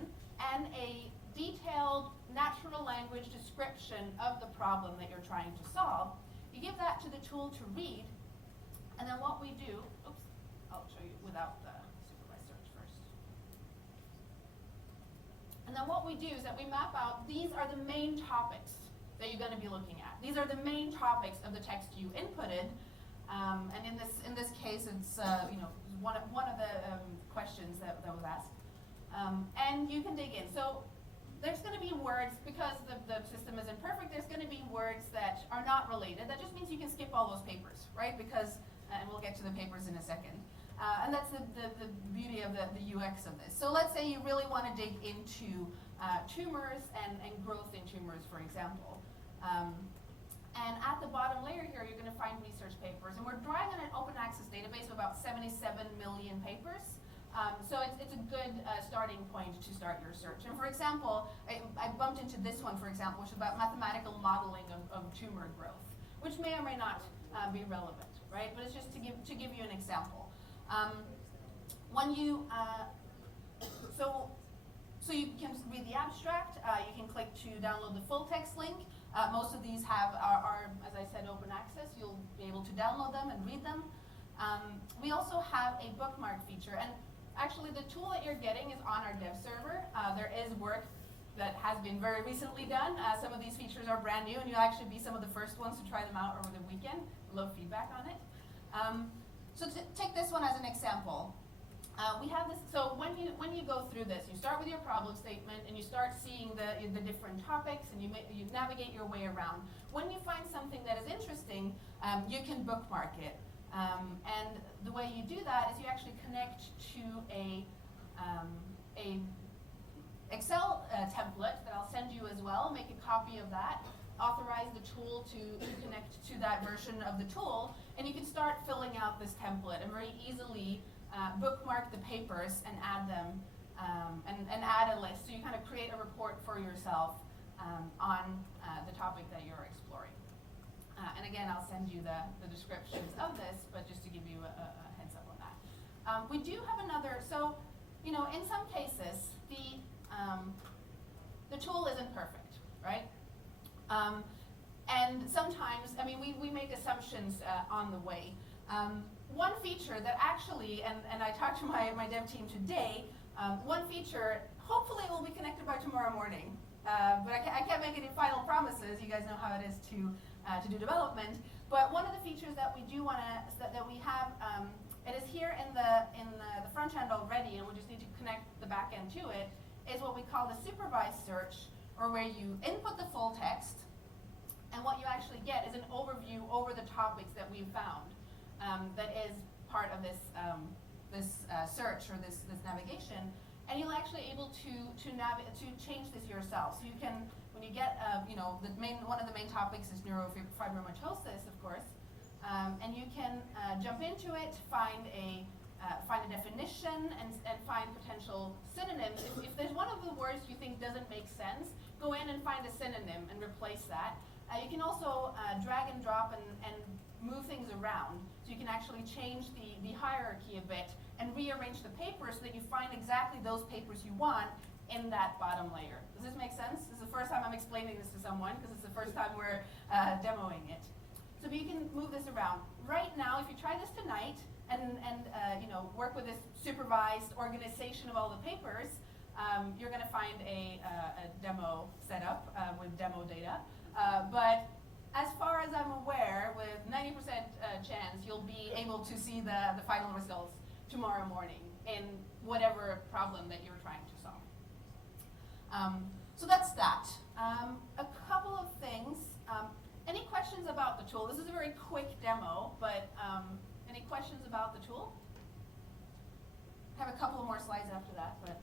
and a detailed natural language description of the problem that you're trying to solve. You give that to the tool to read, and then what we do, I'll show you without the supervised search first. And then what we do is that we map out, these are the main topics that you're going to be looking at. These are the main topics of the text you inputted. And in this case, it's one of the questions that was asked. And you can dig in. So there's going to be words, because the system isn't perfect, there's going to be words that are not related. That just means you can skip all those papers, right? Because, and we'll get to the papers in a second. And that's the beauty of the UX of this. So let's say you really want to dig into tumors and growth in tumors, for example. And at the bottom layer here, you're going to find research papers. And we're drawing on an open access database of about 77 million papers. So it's a good starting point to start your search. And for example, I bumped into this one, for example, which is about mathematical modeling of tumor growth, which may or may not be relevant, right? But it's just to give you an example. When you, so you can read the abstract. You can click to download the full text link. Most of these are, as I said, open access. You'll be able to download them and read them. We also have a bookmark feature, and actually the tool that you're getting is on our dev server. There is work that has been very recently done. Some of these features are brand new, and you'll actually be some of the first ones to try them out over the weekend. Love feedback on it. So to take this one as an example. We have this, so when you go through this, you start with your problem statement and you start seeing the different topics, and you navigate your way around. When you find something that is interesting, you can bookmark it. And the way you do that is you actually connect to a Excel template that I'll send you as well, make a copy of that, authorize the tool to connect to that version of the tool, and you can start filling out this template and very easily bookmark the papers and add them, and add a list. So you kind of create a report for yourself on the topic that you're exploring. And again, I'll send you the descriptions of this, but just to give you a heads up on that. We do have another, so, in some cases, the tool isn't perfect, right? And sometimes, we make assumptions on the way. One feature that actually, and I talked to my dev team today, One feature, hopefully it will be connected by tomorrow morning, but I can't make any final promises. You guys know how it is to do development. But one of the features that we do want to, that we have, it is here in the front end already, and we just need to connect the back end to it, is what we call the supervised search, or where you input the full text, and what you actually get is an overview over the topics that we've found that is part of this search or this navigation, and you'll actually able to change this yourself. So you can, when you get one of the main topics is neurofibromatosis, of course, and you can jump into it, find a definition, and find potential synonyms. If there's one of the words you think doesn't make sense, go in and find a synonym and replace that. You can also drag and drop and move things around. So you can actually change the hierarchy a bit and rearrange the papers so that you find exactly those papers you want in that bottom layer. Does this make sense? This is the first time I'm explaining this to someone because it's the first time we're demoing it. So you can move this around. Right now, if you try this tonight and work with this supervised organization of all the papers, you're going to find a demo setup with demo data. But as far as I'm aware, with 90% chance, you'll be able to see the final results tomorrow morning in whatever problem that you're trying to solve. So that's that. A couple of things. Any questions about the tool? This is a very quick demo, but any questions about the tool? I have a couple of more slides after that, but.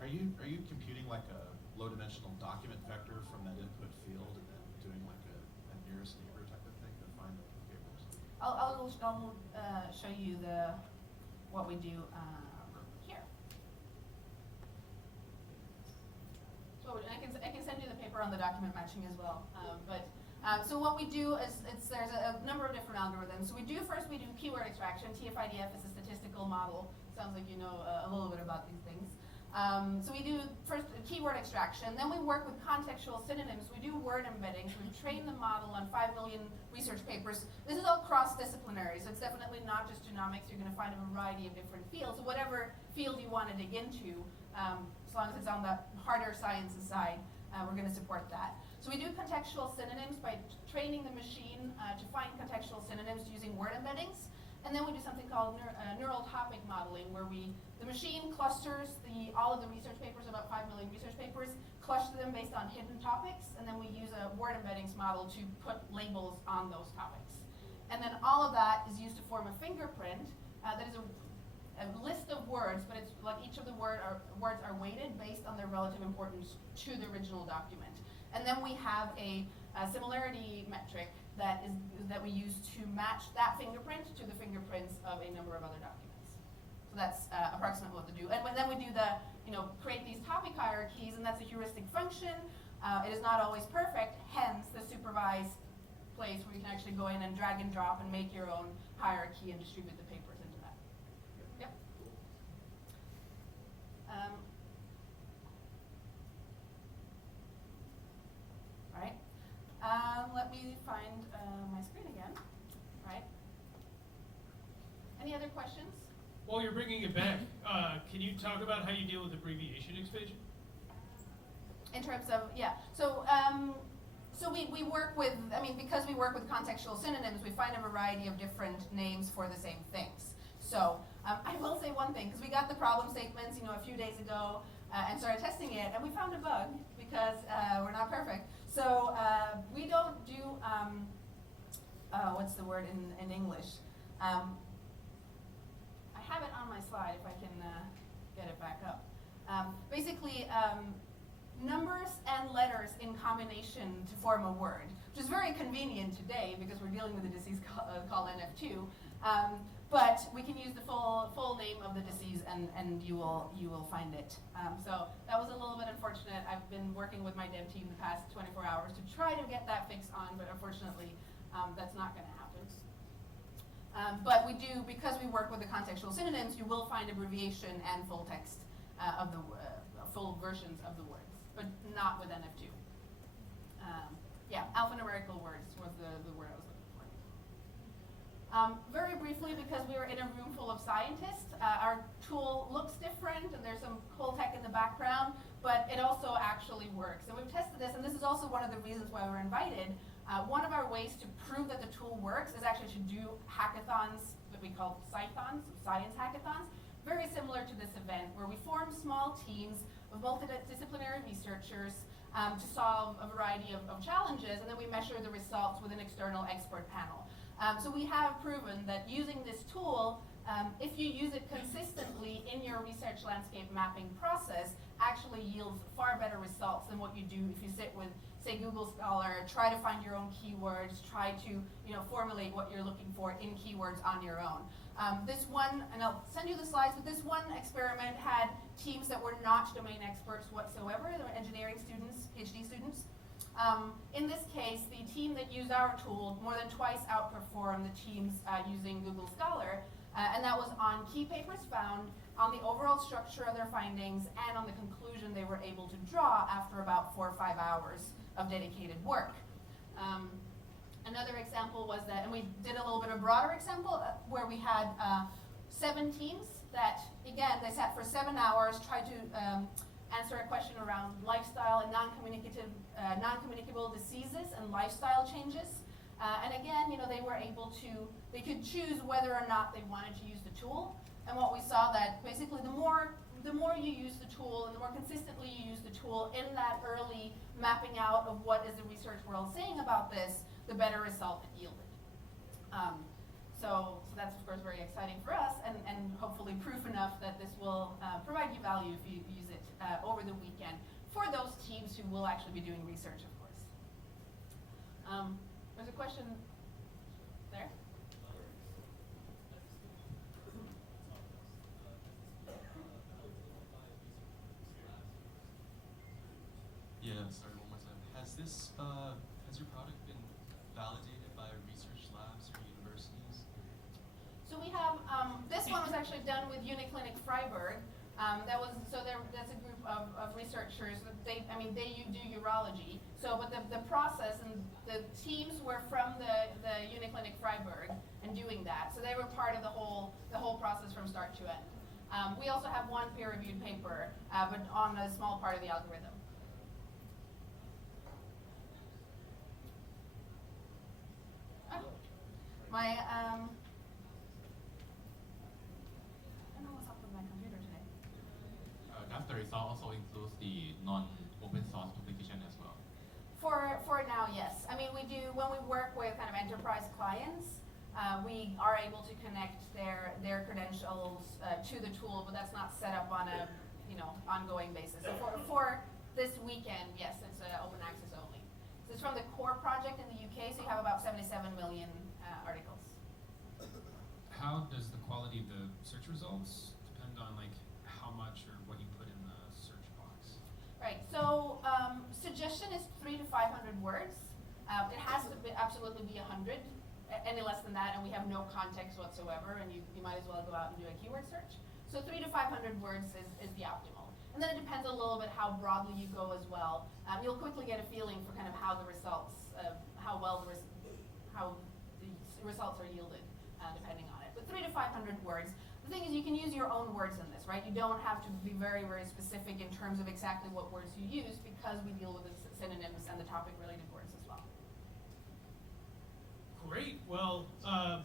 Are you computing like a low-dimensional document vector from that input field and then doing like a nearest neighbor type of thing to find the papers? I'll show you what we do here. So I can send you the paper on the document matching as well. So what we do is there's a number of different algorithms. So we do keyword extraction. TF-IDF is a statistical model. Sounds like you know a little bit about these things. So we do first keyword extraction, then we work with contextual synonyms. We do word embedding. So we train the model on 5 million research papers. This is all cross-disciplinary, so it's definitely not just genomics. You're going to find a variety of different fields. So whatever field you want to dig into, as long as it's on the harder sciences side, we're going to support that. So we do contextual synonyms by training the machine to find contextual synonyms using word embeddings. And then we do something called neural topic modeling, where the machine clusters all of the research papers, about 5 million research papers, cluster them based on hidden topics, and then we use a word embeddings model to put labels on those topics. And then all of that is used to form a fingerprint that is a list of words, but it's like each of the words are weighted based on their relative importance to the original document. And then we have a similarity metric that we use to match that fingerprint to the fingerprints of a number of other documents. So that's approximately what to do. And then we do create these topic hierarchies, and that's a heuristic function. It is not always perfect, hence the supervised place where you can actually go in and drag and drop and make your own hierarchy and distribute the papers into that. Yep. All right. Let me find my screen again. All right. Any other questions? While you're bringing it back, can you talk about how you deal with abbreviation expansion? In terms of, yeah. So we work with, because we work with contextual synonyms, we find a variety of different names for the same things. So I will say one thing, because we got the problem statements, a few days ago, and started testing it, and we found a bug because we're not perfect. So we don't do, what's the word in English? I have it on my slide if I can get it back up. Basically, numbers and letters in combination to form a word, which is very convenient today because we're dealing with a disease called NF2. But we can use the full name of the disease, and you will find it. So that was a little bit unfortunate. I've been working with my dev team the past 24 hours to try to get that fixed on, but unfortunately, that's not going to happen. But we do, because we work with the contextual synonyms, you will find abbreviation and full text of the full versions of the words, but not with NF2. Yeah, alphanumerical words was the word I was looking for. Very briefly, because we were in a room full of scientists, our tool looks different and there's some cool tech in the background, but it also actually works. And we've tested this, and this is also one of the reasons why we're invited. One of our ways to prove that the tool works is actually to do hackathons that we call science hackathons, very similar to this event, where we form small teams of multidisciplinary researchers to solve a variety of challenges, and then we measure the results with an external expert panel. So we have proven that using this tool, if you use it consistently in your research landscape mapping process, actually yields far better results than what you do if you sit with, say, Google Scholar, try to find your own keywords, try to formulate what you're looking for in keywords on your own. This one, and I'll send you the slides, but this one experiment had teams that were not domain experts whatsoever. They were engineering students, PhD students. In this case, the team that used our tool more than twice outperformed the teams using Google Scholar, and that was on key papers found, on the overall structure of their findings, and on the conclusion they were able to draw after about 4 or 5 hours of dedicated work. Another example was that, and we did a little bit of a broader example, where we had 7 teams that, again, they sat for 7 hours, tried to answer a question around lifestyle and non-communicable diseases and lifestyle changes. And again, they were able to, they could choose whether or not they wanted to use the tool. And what we saw that basically the more you use the tool and the more consistently you use the tool in that early mapping out of what is the research world saying about this, the better result it yielded. So that's of course very exciting for us, and hopefully proof enough that this will provide you value if you use it over the weekend for those teams who will actually be doing research, of course. There's a question there. Yeah, sorry, one more time. Has your product been validated by research labs or universities? So we have, this one was actually done with Uniclinic Freiburg. That's a group of researchers. They do urology. So, but the process and the teams were from the Uniclinic Freiburg and doing that. So they were part of the whole process from start to end. We also have one peer-reviewed paper, but on a small part of the algorithm. I don't know what's up with my computer today. Does the result also includes the non-open source publication as well? For now, yes. I mean, we do, when we work with kind of enterprise clients, we are able to connect their credentials to the tool, but that's not set up on a ongoing basis. So for this weekend, yes, it's open access only. So it's from the core project in the UK, so you have about 77 million articles. How does the quality of the search results depend on how much or what you put in the search box? Right. So suggestion is 300 to 500 words. It has to absolutely be 100. Any less than that, and we have no context whatsoever, and you might as well go out and do a keyword search. So 300 to 500 words is the optimal. And then it depends a little bit how broadly you go as well. You'll quickly get a feeling for kind of how the results, how the results are yielded, depending on it. But 300 to 500 words. The thing is, you can use your own words in this, right? You don't have to be very, very specific in terms of exactly what words you use, because we deal with the synonyms and the topic-related words as well. Great. Well, I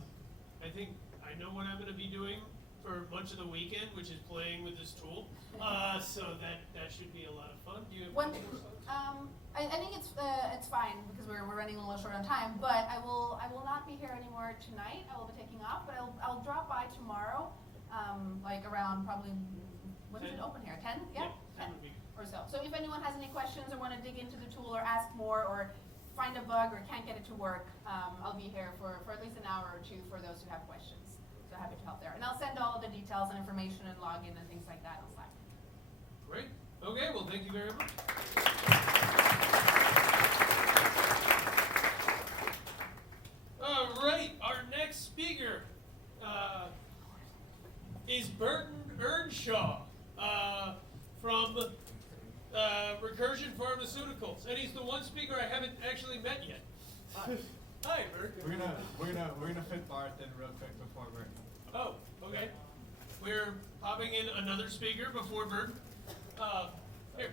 think I know what I'm going to be doing for much of the weekend, which is playing with this tool. So that should be a lot of fun. Do you have any more thoughts? I think it's fine because we're running a little short on time. But I will not be here anymore tonight. I will be taking off, but I'll drop by tomorrow, around probably, when is it open here? 10? Yeah, 10 or so. So if anyone has any questions or want to dig into the tool or ask more or find a bug or can't get it to work, I'll be here for at least an hour or two for those who have questions. So happy to help there. And I'll send all of the details and information and login and things like that on Slack. Great. Okay, well, thank you very much. All right, our next speaker is Burton Earnshaw from Recursion Pharmaceuticals. And he's the one speaker I haven't actually met yet. Hi, Bert. We're gonna fit Bart in real quick before Bert. Oh, okay. We're popping in another speaker before Bert. Here,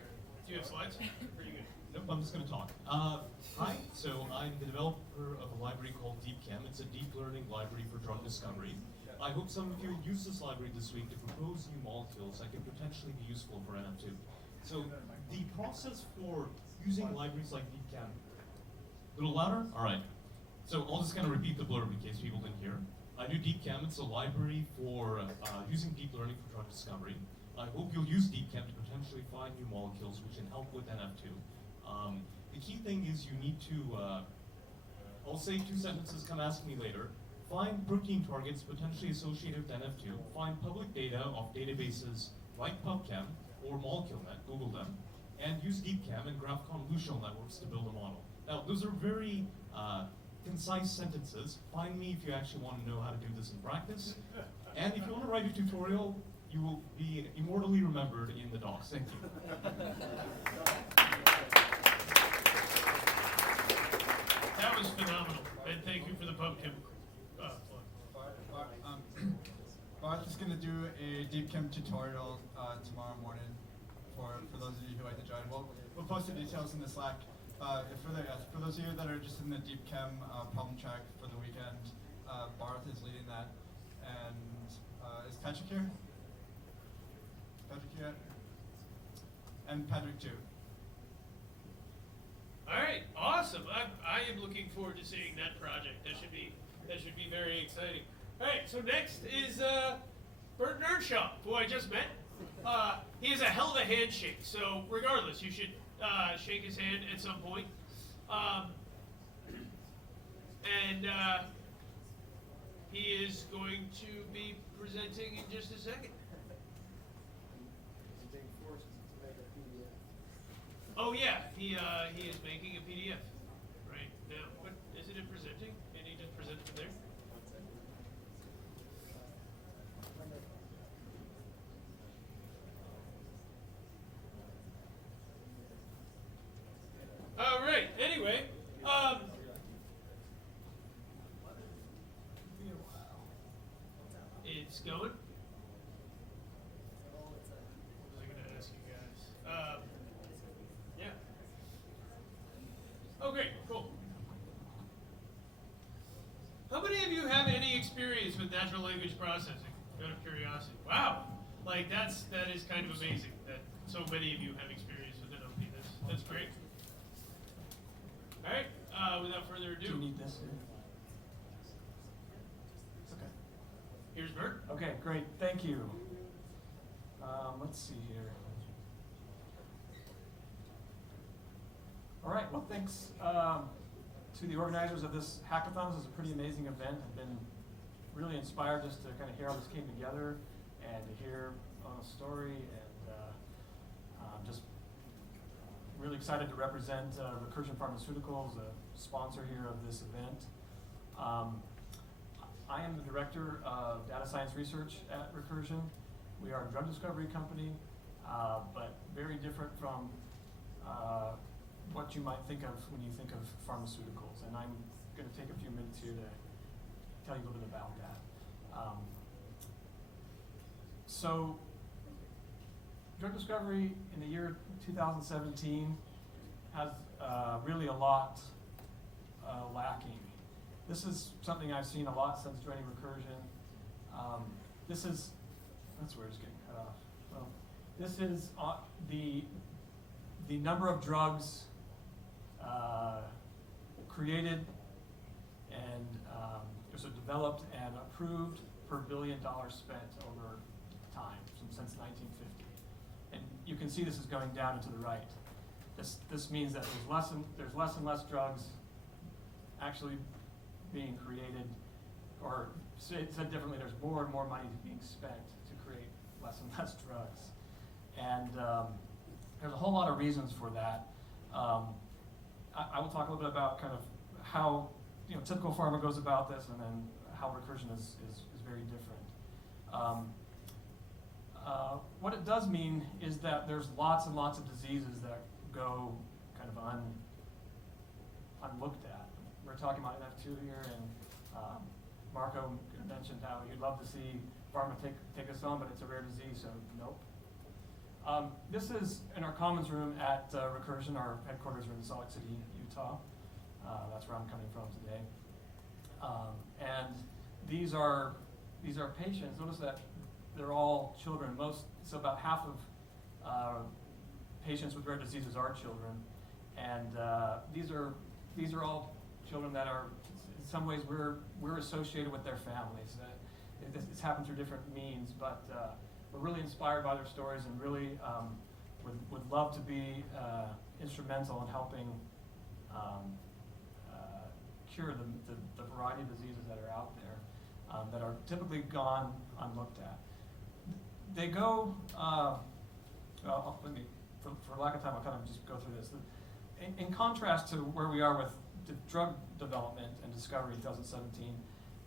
do you have slides? Pretty good. Nope, I'm just going to talk. Hi, so I'm the developer of a library called DeepChem. It's a deep learning library for drug discovery. I hope some of you use this library this week to propose new molecules that could potentially be useful for NF2. So the process for using libraries like DeepChem, a little louder? All right. So I'll just kind of repeat the blurb in case people didn't hear. I do DeepChem. It's a library for using deep learning for drug discovery. I hope you'll use DeepChem to potentially find new molecules which can help with NF2. The key thing is you need to, I'll say 2 sentences, come ask me later. Find protein targets potentially associated with NF2. Find public data of databases like PubChem or MoleculeNet, Google them, and use DeepChem and graph convolutional networks to build a model. Now, those are very concise sentences. Find me if you actually want to know how to do this in practice. And if you want to write a tutorial, you will be immortally remembered in the docs. Thank you. That was phenomenal. And thank you for the PubChem Bart is going to do a DeepChem tutorial tomorrow morning for those of you who like to join. We'll post the details in the Slack. For those of you that are interested in the DeepChem problem track for the weekend, Bart is leading that. And is Patrick here? Patrick here? And Patrick too. All right, awesome. I am looking forward to seeing that project. That should be very exciting. All right, so next is Bert Nerdshaw, who I just met. He has a hell of a handshake, so regardless, you should shake his hand at some point. He is going to be presenting in just a second. Oh yeah, he is making a PDF right now. But isn't it presenting? Can he just present from there? All right. Anyway, it's going. What was I going to ask you guys? Yeah. Okay, cool. How many of you have any experience with natural language processing? Out of curiosity. Wow. Like that is kind of amazing that so many of you have experience with NLP. That's great. All right. Without further ado. Do you need this? Okay. Here's Bert. Okay, great. Thank you. Let's see here. All right. Well, thanks to the organizers of this hackathon. This is a pretty amazing event. I've been really inspired just to kind of hear how this came together and to hear Onno's story, and just really excited to represent Recursion Pharmaceuticals, a sponsor here of this event. I am the director of data science research at Recursion. We are a drug discovery company, but very different from what you might think of when you think of pharmaceuticals. And I'm going to take a few minutes here to tell you a little bit about that. So, drug discovery in the year 2017 has really a lot lacking. This is something I've seen a lot since joining Recursion. That's where it's getting cut off. Well, this is the number of drugs created and so developed and approved per $1 billion spent over time since 1950. And you can see this is going down and to the right. This means that there's less and less drugs actually being created, or said differently, there's more and more money being spent to create less and less drugs. And there's a whole lot of reasons for that. I will talk a little bit about kind of how typical pharma goes about this, and then how Recursion is very different. What it does mean is that there's lots and lots of diseases that go kind of unlooked at. talking about NF2 here, and Marco mentioned how he'd love to see pharma take us on, but it's a rare disease, so nope. This is in our commons room at Recursion. Our headquarters are in Salt Lake City, Utah. That's where I'm coming from today. And these are patients. Notice that they're all children. So about half of patients with rare diseases are children, and these are all children that are, in some ways, we're associated with their families. It's happened through different means, but we're really inspired by their stories, and really would love to be instrumental in helping cure the variety of diseases that are out there that are typically gone unlooked at. They go, well, let me, for lack of time, I'll kind of just go through this. In contrast to where we are with drug development and discovery in 2017,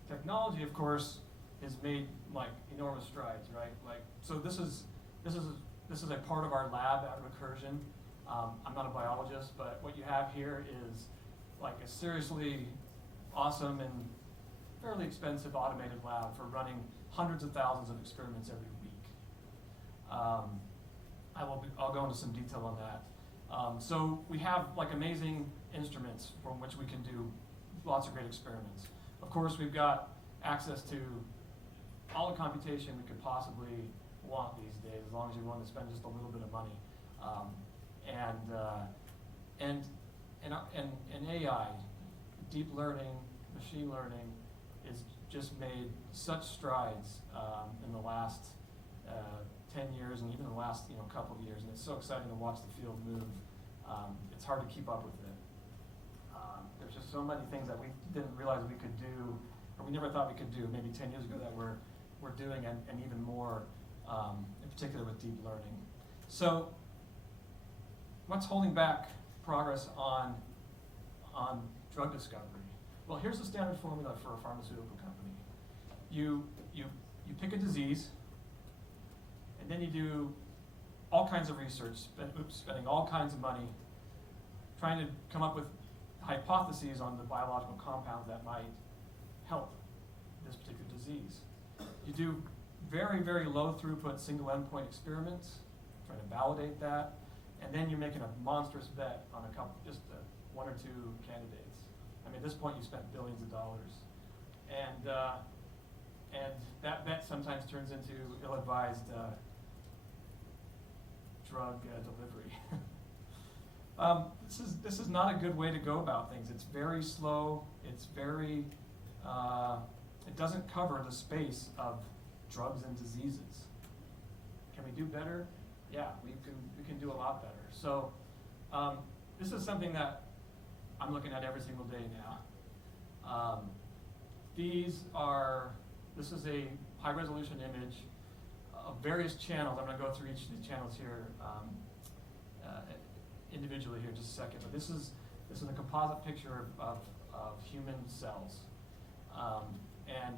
technology, of course, has made like enormous strides, right? Like, so this is a part of our lab at Recursion. I'm not a biologist, but what you have here is like a seriously awesome and fairly expensive automated lab for running hundreds of thousands of experiments every week. I'll go into some detail on that. So we have like amazing instruments from which we can do lots of great experiments. Of course, we've got access to all the computation we could possibly want these days, as long as you're willing to spend just a little bit of money. And AI, deep learning, machine learning, is just made such strides in the last 10 years and even the last couple of years, and it's so exciting to watch the field move. It's hard to keep up with it. There's just so many things that we didn't realize we could do, or we never thought we could do maybe 10 years ago that we're doing, and even more, in particular with deep learning. So what's holding back progress on drug discovery? Well, here's the standard formula for a pharmaceutical company. You pick a disease, and then you do all kinds of research, spending all kinds of money, trying to come up with hypotheses on the biological compounds that might help this particular disease. You do very, very low throughput single endpoint experiments, trying to validate that, and then you're making a monstrous bet on a couple, just one or two candidates. I mean, at this point, you spent billions of dollars, and that bet sometimes turns into ill-advised drug delivery. This is not a good way to go about things. It's very slow. It's very it doesn't cover the space of drugs and diseases. Can we do better? Yeah, we can do a lot better. So this is something that I'm looking at every single day now. This is a high resolution image of various channels. I'm going to go through each of these channels here individually here in just a second. But this is a composite picture of human cells. And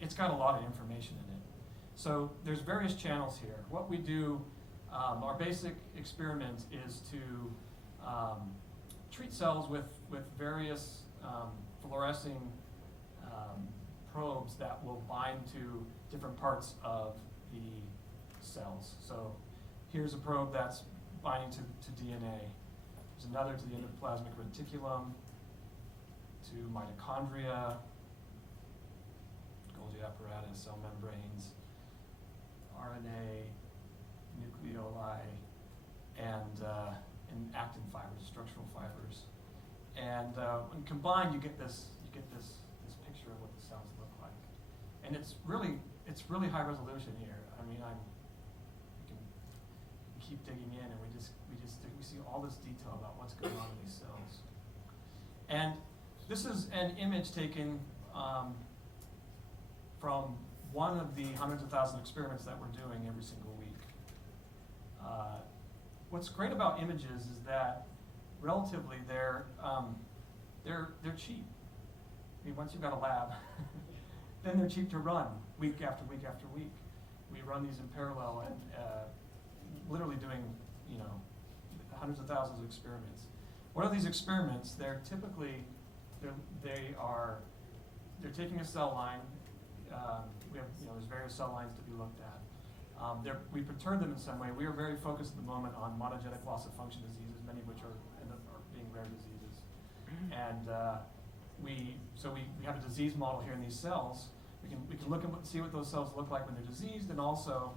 it's got a lot of information in it. So there's various channels here. What we do, our basic experiment is to treat cells with various fluorescing probes that will bind to different parts of the cells. So here's a probe that's binding to DNA. There's another to the endoplasmic reticulum, to mitochondria, Golgi apparatus, cell membranes, RNA, nucleoli, and actin fibers, structural fibers. And when combined, you get this picture of what the cells look like. And it's really high resolution here. I mean, you can keep digging in, and we see all this detail about what's going on in these cells. And this is an image taken from one of the hundreds of thousands of experiments that we're doing every single week. What's great about images is that relatively they're cheap. I mean, once you've got a lab, then they're cheap to run week after week after week. We run these in parallel and literally doing hundreds of thousands of experiments. What are these experiments? They're they're taking a cell line. We have, there's various cell lines to be looked at. We perturb them in some way. We are very focused at the moment on monogenic loss of function diseases, many of which are being rare diseases. And we have a disease model here in these cells. We can look and see what those cells look like when they're diseased, and also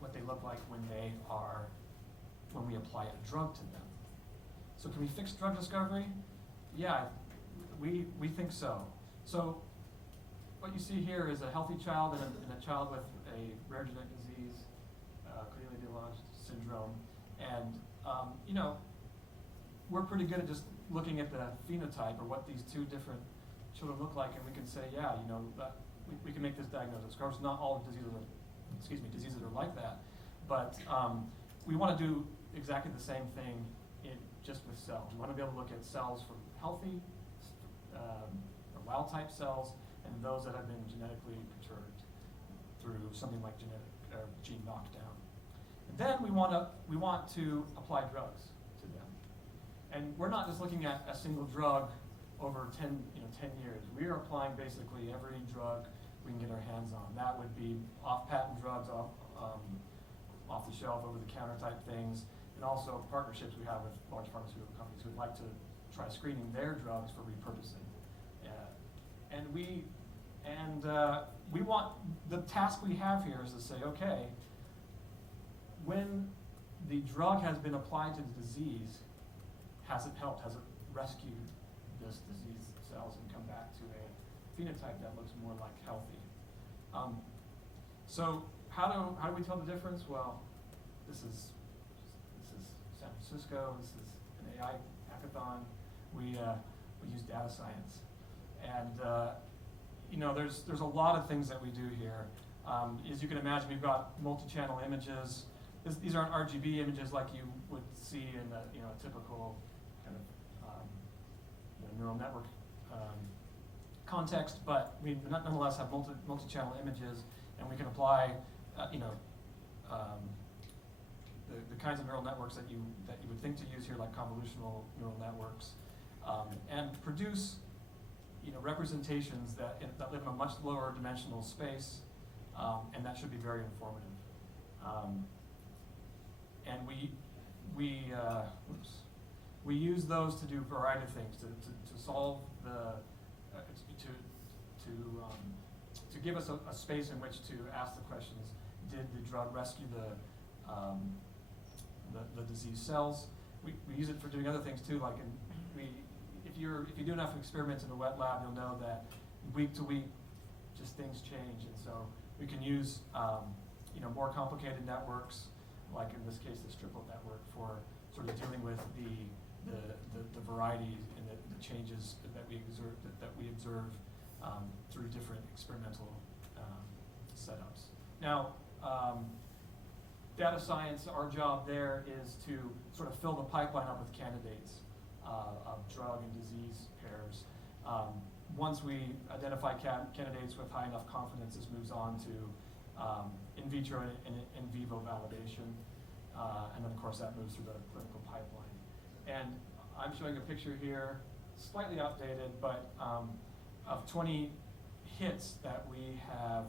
what they look like when we apply a drug to them. So can we fix drug discovery? Yeah, we think so. So what you see here is a healthy child and a child with a rare genetic disease, Cornelia-de-Lange syndrome, and we're pretty good at just looking at the phenotype or what these two different children look like, and we can say, yeah, we can make this diagnosis. Of course, not all diseases are like that, but we want to do exactly the same thing just with cells. We want to be able to look at cells from healthy or wild-type cells and those that have been genetically perturbed through something like gene knockdown. And then we want to apply drugs to them. And we're not just looking at a single drug over 10 years. We are applying basically every drug we can get our hands on. That would be off-patent drugs, off the shelf, over-the-counter type things, and also partnerships we have with large pharmaceutical companies who would like to try screening their drugs for repurposing. We want, the task we have here is to say, okay, when the drug has been applied to the disease, has it helped? Has it rescued this disease cells and come back to a phenotype that looks more like healthy? So how do we tell the difference? Well, this is San Francisco. This is an AI hackathon. We use data science, and there's a lot of things that we do here. As you can imagine, we've got multi-channel images. These aren't RGB images like you would see in a typical kind of neural network context, but we nonetheless have multi-channel images, and we can apply the kinds of neural networks that you would think to use here, like convolutional neural networks, and produce representations that live in a much lower dimensional space, and that should be very informative. And we use those to do a variety of things to solve to give us a space in which to ask the questions: did the drug rescue the diseased cells? We use it for doing other things too, like if you do enough experiments in a wet lab, you'll know that week to week, just things change, and so we can use more complicated networks, like in this case the striplet network, for sort of dealing with the variety and the changes that we observe through different experimental setups. Now, data science, our job there is to sort of fill the pipeline up with candidates of drug and disease pairs. Once we identify candidates with high enough confidence, this moves on to in vitro and in vivo validation, and then of course that moves through the clinical pipeline. And I'm showing a picture here, slightly outdated, but of 20 hits that we have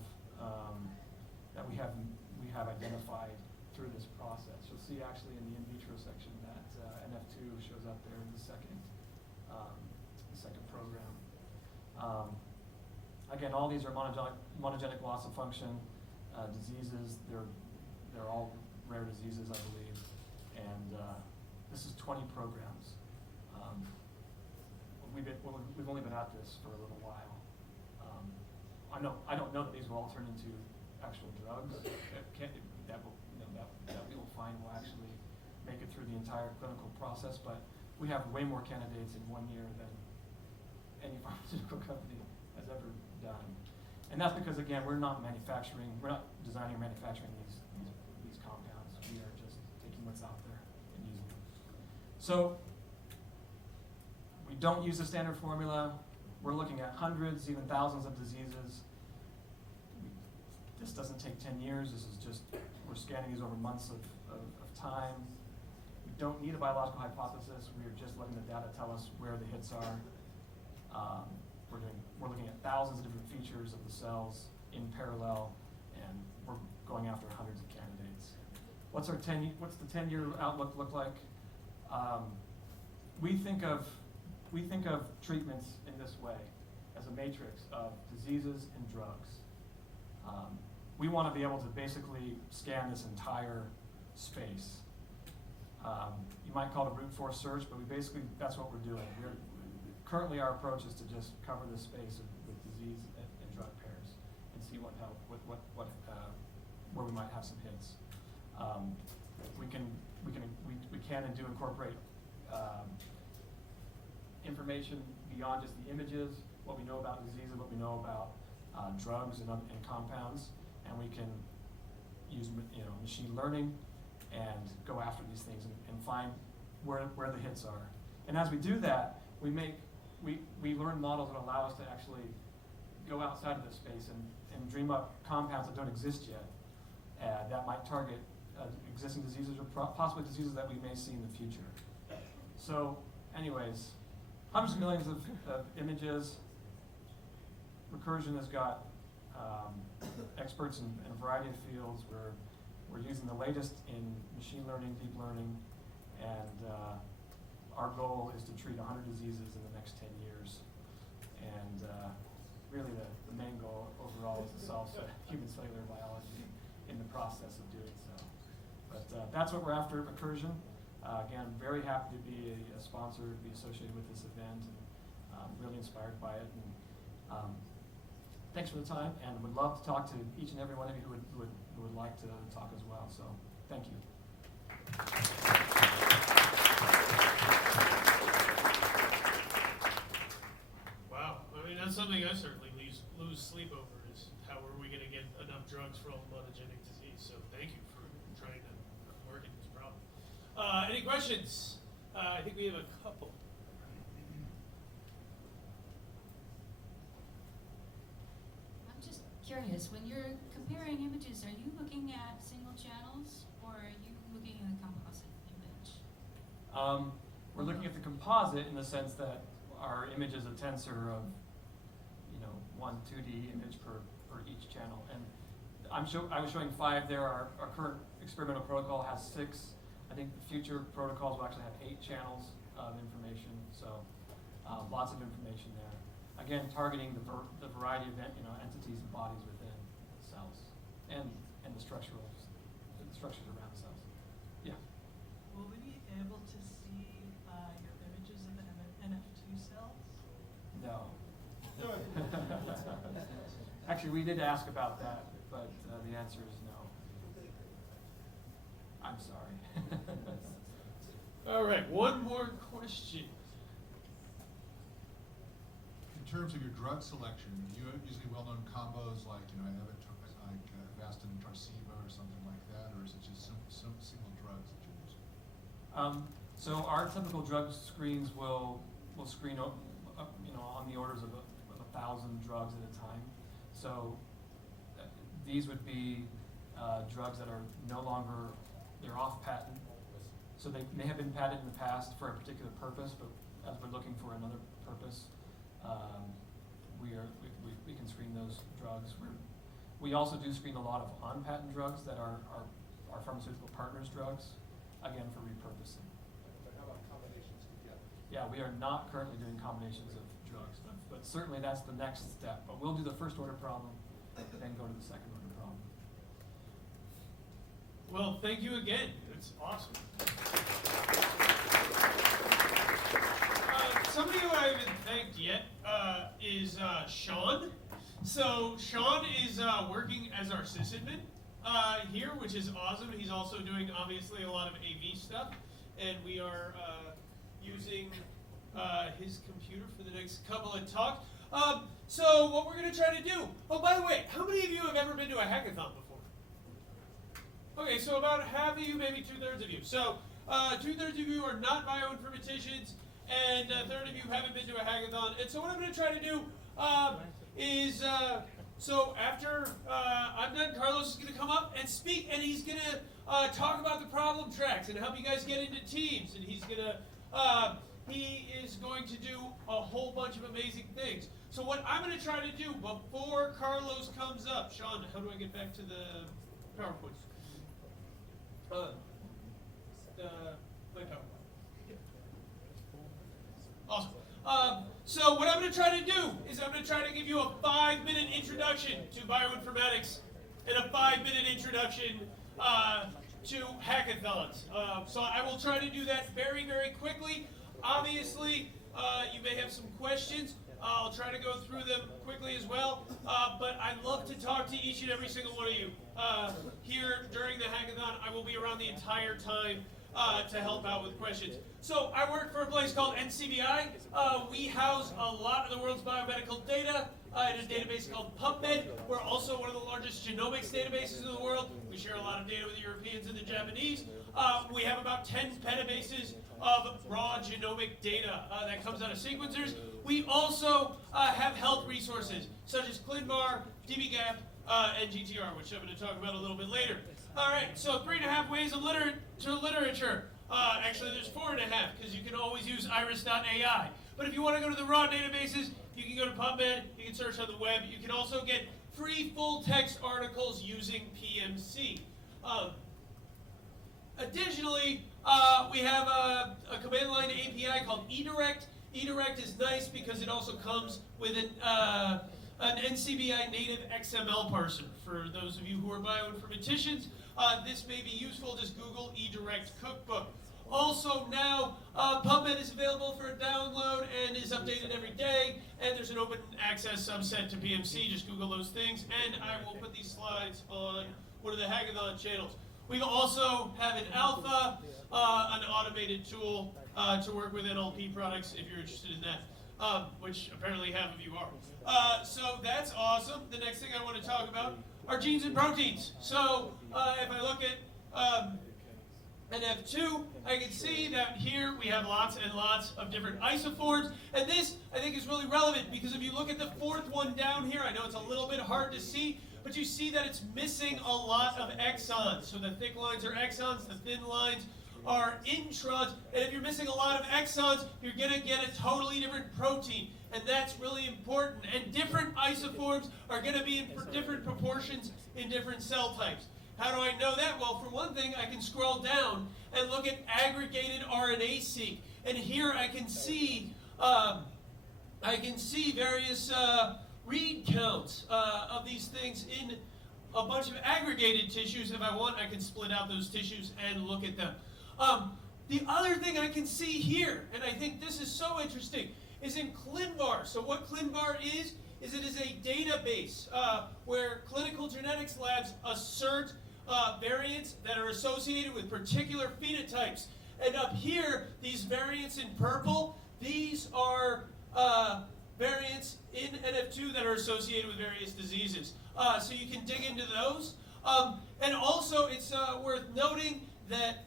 identified through this process. You'll see actually in the in vitro section that NF2 shows up there in the second program. Again, all these are monogenic loss of function diseases. They're all rare diseases, I believe, and this is 20 programs. We've only been at this for a little while. I don't know that these will all turn into actual drugs that we will find will actually make it through the entire clinical process, but we have way more candidates in 1 year than any pharmaceutical company has ever done. And that's because, again, we're not designing or manufacturing these compounds. We are just taking what's out there and using them. So we don't use the standard formula. We're looking at hundreds, even thousands of diseases. This doesn't take 10 years. This is just, we're scanning these over months of time. We don't need a biological hypothesis. We are just letting the data tell us where the hits are. We're looking at thousands of different features of the cells in parallel, and we're going after hundreds of candidates. What's the 10-year outlook look like? We think of treatments in this way, as a matrix of diseases and drugs. We want to be able to basically scan this entire space. You might call it a brute force search, but that's what we're doing. Currently, our approach is to just cover this space with disease and drug pairs and see where we might have some hits. We can and do incorporate information beyond just the images, what we know about diseases, what we know about drugs and compounds, and we can use machine learning and go after these things and find where the hits are. And as we do that, we learn models that allow us to actually go outside of this space and dream up compounds that don't exist yet that might target existing diseases or possibly diseases that we may see in the future. So anyways, hundreds of millions of images. Recursion has got experts in a variety of fields. We're using the latest in machine learning, deep learning, and our goal is to treat 100 diseases in the next 10 years. And really the main goal overall is to solve human cellular biology in the process of doing so. But that's what we're after at Recursion. Again, I'm very happy to be a sponsor, to be associated with this event, and really inspired by it. And thanks for the time, and would love to talk to each and every one of you who would like to talk as well. So thank you. Wow, I mean, that's something I certainly lose sleep over, is how are we going to get enough drugs for all monogenic disease. So thank you for trying to work in this problem. Any questions? I think we have a couple. I'm just curious, when you're comparing images, are you looking at single channels or are you looking at a composite image? We're looking at the composite in the sense that our image is a tensor of, one 2D image per each channel. And I was showing 5 there. Our current experimental protocol has 6. I think the future protocols will actually have 8 channels of information. So lots of information there. Again, targeting the variety of entities and bodies within cells and the structures around cells. Yeah. Will we be able to see your images of the NF2 cells? No. Actually, we did ask about that, but the answer is no. I'm sorry. All right, one more question. In terms of your drug selection, you usually well-known combos like Avastin and Tarceva or something like that, or is it just single drugs that you're using? So our typical drug screens will screen on the orders of 1,000 drugs at a time. So these would be drugs that are no longer, they're off patent. So they may have been patented in the past for a particular purpose, but as we're looking for another purpose, we can screen those drugs. We also do screen a lot of on-patent drugs that are our pharmaceutical partners' drugs, again for repurposing. But how about combinations together? Yeah, we are not currently doing combinations of drugs, but certainly that's the next step. But we'll do the first order problem, then go to the second order problem. Well, thank you again. It's awesome. Somebody who I haven't thanked yet is Sean. So Sean is working as our sysadmin here, which is awesome. He's also doing obviously a lot of AV stuff, and we are using his computer for the next couple of talks. So what we're going to try to do, oh, by the way, how many of you have ever been to a hackathon before? Okay, so about half of you, maybe 2/3 of you. So 2/3 of you are not bioinformaticians, and 1/3 of you haven't been to a hackathon. And so what I'm going to try to do is, so after I'm I'm done, Carlos is going to come up and speak, and he's going to talk about the problem tracks and help you guys get into teams, and he is going to do a whole bunch of amazing things. So what I'm going to try to do before Carlos comes up, Sean, how do I get back to the PowerPoint? My PowerPoint. Awesome. So what I'm going to try to do is I'm going to try to give you a 5-minute introduction to bioinformatics and a 5-minute introduction to hackathons. So I will try to do that very, very quickly. Obviously, you may have some questions. I'll try to go through them quickly as well. But I'd love to talk to each and every single one of you here during the hackathon. I will be around the entire time to help out with questions. So I work for a place called NCBI. We house a lot of the world's biomedical data in a database called PubMed. We're also one of the largest genomics databases in the world. We share a lot of data with the Europeans and the Japanese. We have about 10 petabases of raw genomic data that comes out of sequencers. We also have health resources such as ClinVar, dbGaP, and GTR, which I'm going to talk about a little bit later. All right, so 3.5 ways of literature. Actually, there's 4.5 because you can always use iris.ai. But if you want to go to the raw databases, you can go to PubMed, you can search on the web. You can also get free full-text articles using PMC. Additionally, we have a command line API called eDirect. eDirect is nice because it also comes with an NCBI native XML parser. For those of you who are bioinformaticians, this may be useful. Just Google eDirect Cookbook. Also now, PubMed is available for download and is updated every day. And there's an open access subset to PMC. Just Google those things. And I will put these slides on one of the hackathon channels. We also have an alpha, an automated tool to work with NLP products if you're interested in that, which apparently half of you are. So that's awesome. The next thing I want to talk about are genes and proteins. So if I look at NF2, I can see that here we have lots and lots of different isoforms. And this, I think, is really relevant because if you look at the fourth one down here, I know it's a little bit hard to see, but you see that it's missing a lot of exons. So the thick lines are exons, the thin lines are introns, and if you're missing a lot of exons, you're going to get a totally different protein, and that's really important. And different isoforms are going to be in different proportions in different cell types. How do I know that? Well, for one thing, I can scroll down and look at aggregated RNA-seq, and here I can see various read counts of these things in a bunch of aggregated tissues. If I want, I can split out those tissues and look at them. The other thing I can see here, and I think this is so interesting, is in ClinVar. So what ClinVar is it is a database where clinical genetics labs assert variants that are associated with particular phenotypes. And up here, these variants in purple, these are variants in NF2 that are associated with various diseases. So you can dig into those. And also, it's worth noting that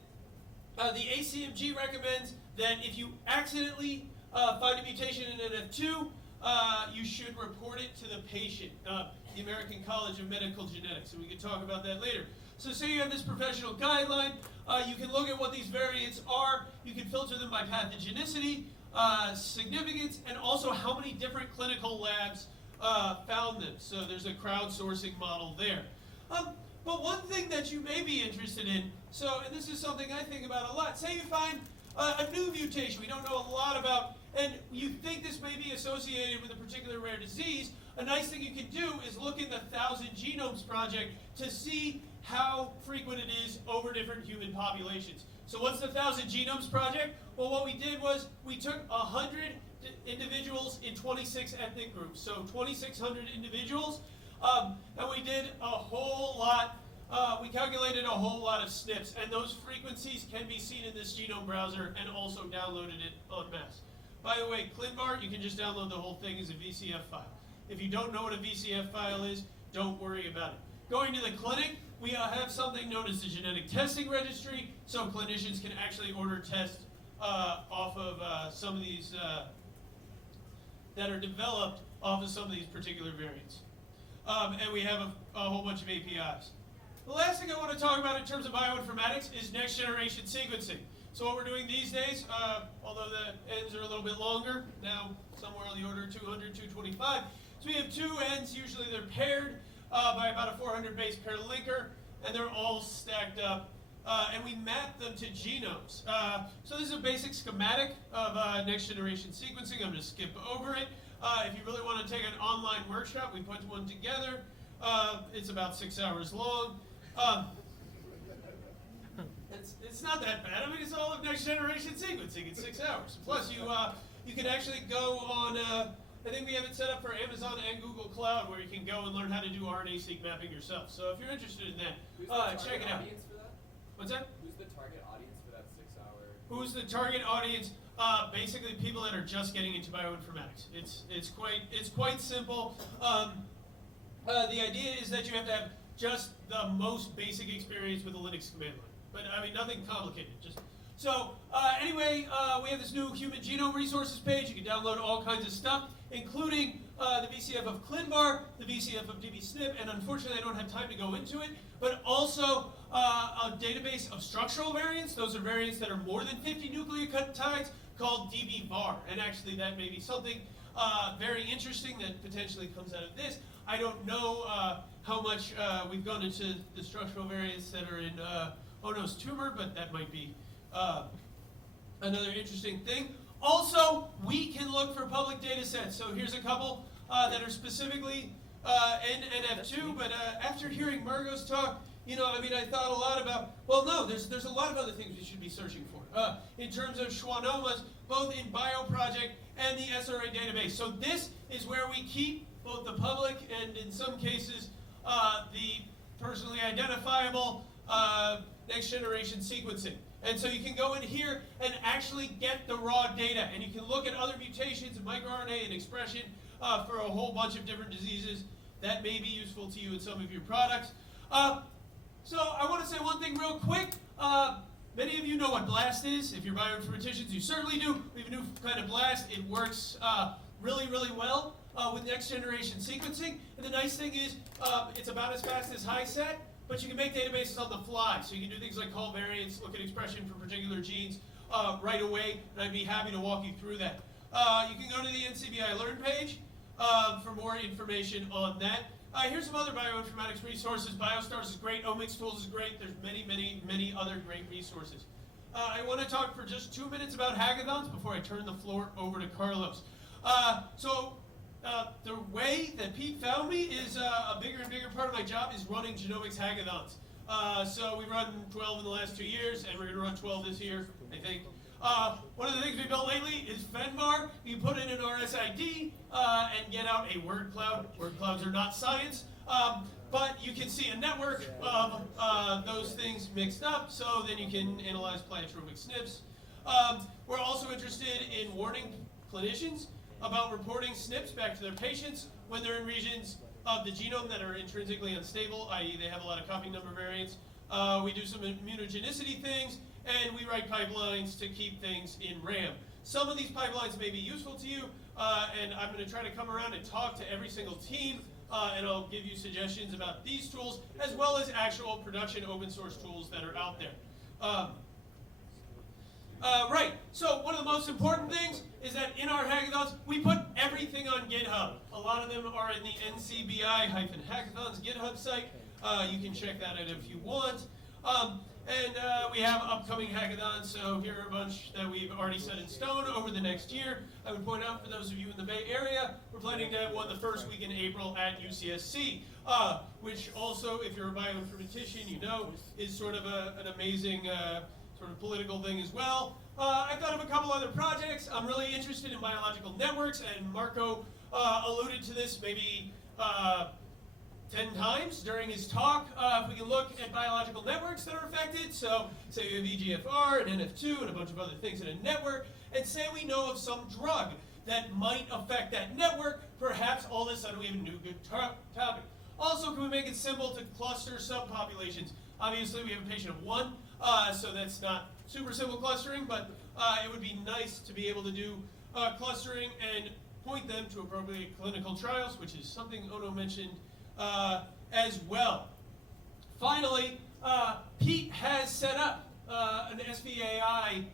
the ACMG recommends that if you accidentally find a mutation in NF2, you should report it to the patient, the American College of Medical Genetics. And we can talk about that later. So say you have this professional guideline, you can look at what these variants are, you can filter them by pathogenicity, significance, and also how many different clinical labs found them. So there's a crowdsourcing model there. But one thing that you may be interested in, and this is something I think about a lot, say you find a new mutation we don't know a lot about, and you think this may be associated with a particular rare disease, a nice thing you can do is look in the 1,000 Genomes Project to see how frequent it is over different human populations. So what's the 1,000 Genomes Project? Well, what we did was we took 100 individuals in 26 ethnic groups, so 2,600 individuals, and we did a whole lot, we calculated a whole lot of SNPs, and those frequencies can be seen in this genome browser and also downloaded it en masse. By the way, ClinVar, you can just download the whole thing as a VCF file. If you don't know what a VCF file is, don't worry about it. Going to the clinic, we have something known as the genetic testing registry, so clinicians can actually order tests off of some of these that are developed off of some of these particular variants. and we have a whole bunch of APIs. The last thing I want to talk about in terms of bioinformatics is next generation sequencing. So what we're doing these days, although the ends are a little bit longer, now somewhere on the order of 200, 225. So we have two ends, usually they're paired by about a 400 base pair linker, and they're all stacked up. And we map them to genomes. So this is a basic schematic of next generation sequencing. I'm going to skip over it. If you really want to take an online workshop, we put one together. It's about 6 hours long. It's not that bad. I mean, it's all of next generation sequencing in 6 hours. Plus, you can actually go on. I think we have it set up for Amazon and Google Cloud, where you can go and learn how to do RNA-seq mapping yourself. So if you're interested in that, check it out. What's that? Who's the target audience for that 6 hour? Who's the target audience? Basically, people that are just getting into bioinformatics. It's quite simple. The idea is that you have to have just the most basic experience with a Linux command line. But I mean, nothing complicated. Anyway, we have this new human genome resources page. You can download all kinds of stuff, including the VCF of ClinVar, the VCF of dbSNP, and unfortunately I don't have time to go into it, but also a database of structural variants. Those are variants that are more than 50 nucleotides called dbVar, and actually that may be something very interesting that potentially comes out of this. I don't know how much we've gone into the structural variants that are in Onno's tumor, but that might be another interesting thing. Also, we can look for public data sets. So here's a couple that are specifically in NF2, but after hearing Margot's talk, I thought a lot about, well, no, there's a lot of other things we should be searching for. In terms of schwannomas, both in BioProject and the SRA database. So this is where we keep both the public and, in some cases, the personally identifiable next generation sequencing. And so you can go in here and actually get the raw data, and you can look at other mutations in microRNA and expression for a whole bunch of different diseases that may be useful to you in some of your products. So I want to say one thing real quick. Many of you know what BLAST is. If you're bioinformaticians, you certainly do. We have a new kind of BLAST. It works really, really well with next generation sequencing. And the nice thing is it's about as fast as HiSet, but you can make databases on the fly. So you can do things like call variants, look at expression for particular genes right away, and I'd be happy to walk you through that. You can go to the NCBI Learn page for more information on that. Here's some other bioinformatics resources. BioStars is great. Omics Tools is great. There's many, many, many other great resources. I want to talk for just 2 minutes about hackathons before I turn the floor over to Carlos. The way that Pete found me is a bigger and bigger part of my job is running Genomics Hackathons. So we run 12 in the last 2 years, and we're going to run 12 this year, I think. One of the things we built lately is FenVar. You put in an RSID and get out a word cloud. Word clouds are not science, but you can see a network of those things mixed up, so then you can analyze pleiotropic SNPs. We're also interested in warning clinicians about reporting SNPs back to their patients when they're in regions of the genome that are intrinsically unstable, i.e. they have a lot of copy number variants. We do some immunogenicity things, and we write pipelines to keep things in RAM. Some of these pipelines may be useful to you, and I'm going to try to come around and talk to every single team, and I'll give you suggestions about these tools, as well as actual production open source tools that are out there. Right, so one of the most important things is that in our hackathons, we put everything on GitHub. A lot of them are in the NCBI-Hackathons GitHub site. You can check that out if you want. We have upcoming hackathons, so here are a bunch that we've already set in stone over the next year. I would point out for those of you in the Bay Area, we're planning to have one the first week in April at UCSC, which also, if you're a bioinformatician, you know, is sort of an amazing sort of political thing as well. I thought of a couple other projects. I'm really interested in biological networks, and Marco alluded to this maybe 10 times during his talk. If we can look at biological networks that are affected, so say you have EGFR and NF2 and a bunch of other things in a network, and say we know of some drug that might affect that network, perhaps all of a sudden we have a new good topic. Also, can we make it simple to cluster subpopulations? Obviously, we have a patient of 1, so that's not super simple clustering, but it would be nice to be able to do clustering and point them to appropriate clinical trials, which is something Onno mentioned as well. Finally, Pete has set up an SVAI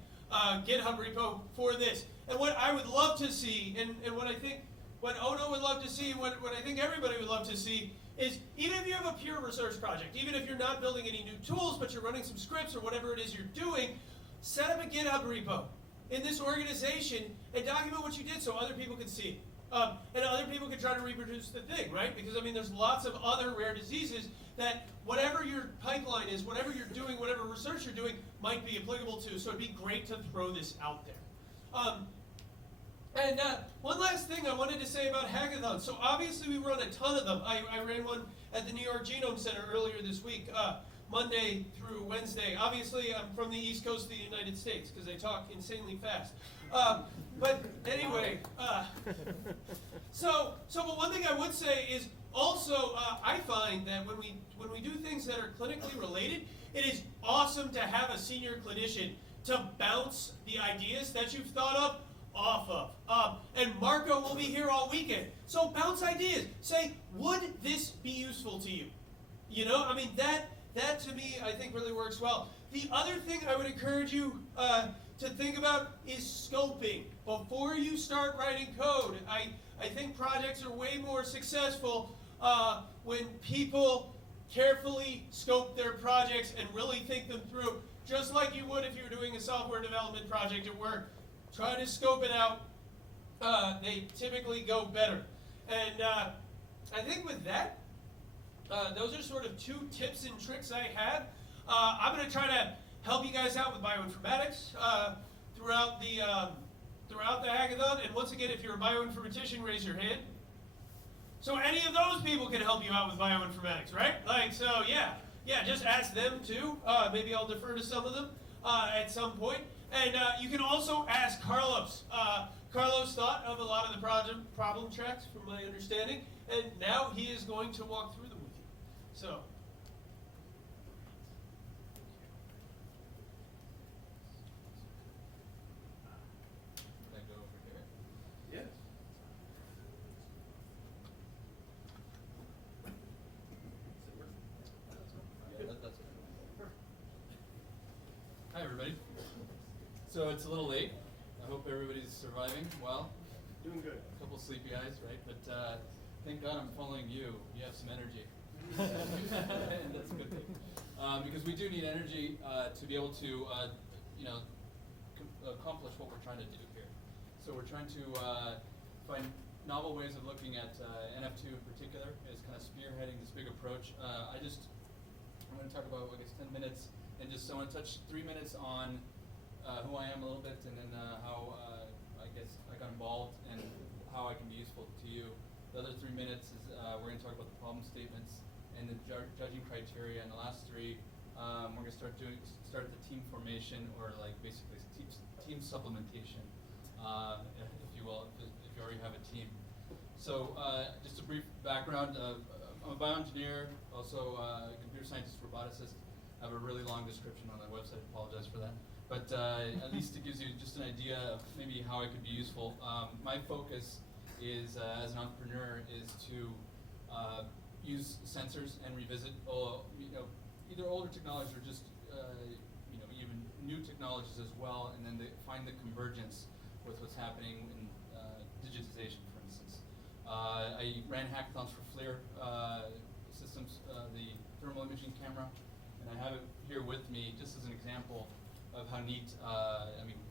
GitHub repo for this. And what I would love to see, and what I think, what Onno would love to see, what I think everybody would love to see, is even if you have a pure research project, even if you're not building any new tools, but you're running some scripts or whatever it is you're doing, set up a GitHub repo in this organization and document what you did so other people can see it. And other people can try to reproduce the thing, right? Because, I mean, there's lots of other rare diseases that whatever your pipeline is, whatever you're doing, whatever research you're doing, might be applicable to. So it'd be great to throw this out there. And one last thing I wanted to say about hackathons. So obviously we run a ton of them. I ran one at the New York Genome Center earlier this week, Monday through Wednesday. Obviously I'm from the East Coast of the United States because they talk insanely fast. But anyway, but one thing I would say is also I find that when we do things that are clinically related, it is awesome to have a senior clinician to bounce the ideas that you've thought of off of. And Marco will be here all weekend. So bounce ideas. Say, would this be useful to you? You know, I mean, that to me, I think really works well. The other thing I would encourage you to think about is scoping. Before you start writing code, I think projects are way more successful when people carefully scope their projects and really think them through, just like you would if you were doing a software development project at work. Try to scope it out. They typically go better. And I think with that, those are sort of 2 tips and tricks I had. I'm going to try to help you guys out with bioinformatics throughout the hackathon. And once again, if you're a bioinformatician, raise your hand. So any of those people can help you out with bioinformatics, right? Like, so yeah, just ask them too. Maybe I'll defer to some of them at some point. And you can also ask Carlos. Carlos thought of a lot of the problem tracks, from my understanding, and now he is going to walk through them with you. So. Can I go over here? Yes. Hi, everybody. So it's a little late. I hope everybody's surviving well. Doing good. A couple sleepy eyes, right? But thank God I'm following you. You have some energy. And that's a good thing. Because we do need energy to be able to, accomplish what we're trying to do here. So we're trying to find novel ways of looking at NF2 in particular, is kind of spearheading this big approach. I'm going to talk about, I guess, 10 minutes, and just I want to touch 3 minutes on who I am a little bit, and then how I guess I got involved and how I can be useful to you. The other 3 minutes is we're going to talk about the problem statements and the judging criteria, and the last 3 we're going to start the team formation, or like basically team supplementation, if you will, if you already have a team. So just a brief background. I'm a bioengineer, also a computer scientist, roboticist. I have a really long description on my website. Apologize for that. But at least it gives you just an idea of maybe how I could be useful. My focus is, as an entrepreneur, is to use sensors and revisit, either older technologies or just, even new technologies as well, and then find the convergence with what's happening in digitization, for instance. I ran hackathons for FLIR systems, the thermal imaging camera, and I have it here with me just as an example of how neat,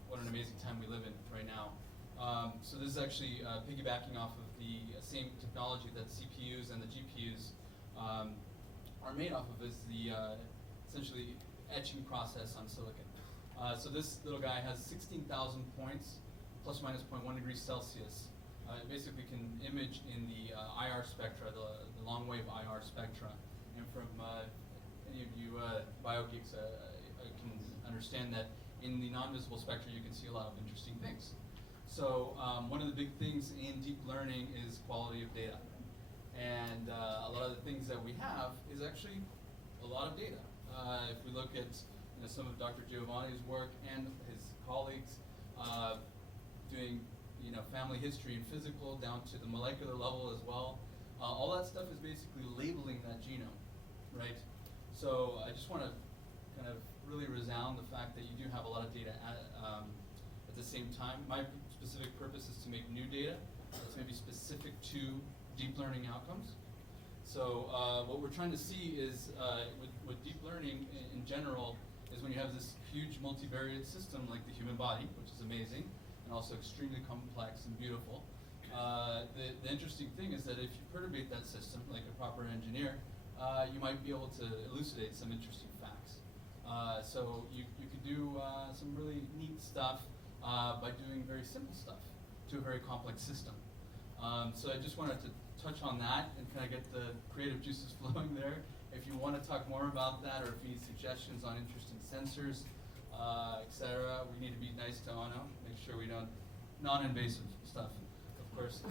what an amazing time we live in right now. So this is actually piggybacking off of the same technology that CPUs and the GPUs are made off of, is the essentially etching process on silicon. So this little guy has 16,000 points, plus minus 0.1 degrees Celsius. It basically can image in the IR spectra, the long wave IR spectra. And from any of you biogeeks, I can understand that in the non-visible spectra you can see a lot of interesting things. So one of the big things in deep learning is quality of data. And a lot of the things that we have is actually a lot of data. If we look at some of Dr. Giovanni's work and his colleagues doing family history and physical down to the molecular level as well, All that stuff is basically labeling that genome, right? So I just want to kind of really resound the fact that you do have a lot of data at the same time. My specific purpose is to make new data that's maybe specific to deep learning outcomes. So what we're trying to see is, with deep learning in general, is when you have this huge multivariate system like the human body, which is amazing, and also extremely complex and beautiful. The interesting thing is that if you perturbate that system like a proper engineer, you might be able to elucidate some interesting facts. So you could do some really neat stuff by doing very simple stuff to a very complex system. So I just wanted to touch on that and kind of get the creative juices flowing there. If you want to talk more about that, or if you need suggestions on interesting sensors, etc., we need to be nice to Onno, make sure we don't non-invasive stuff, of course.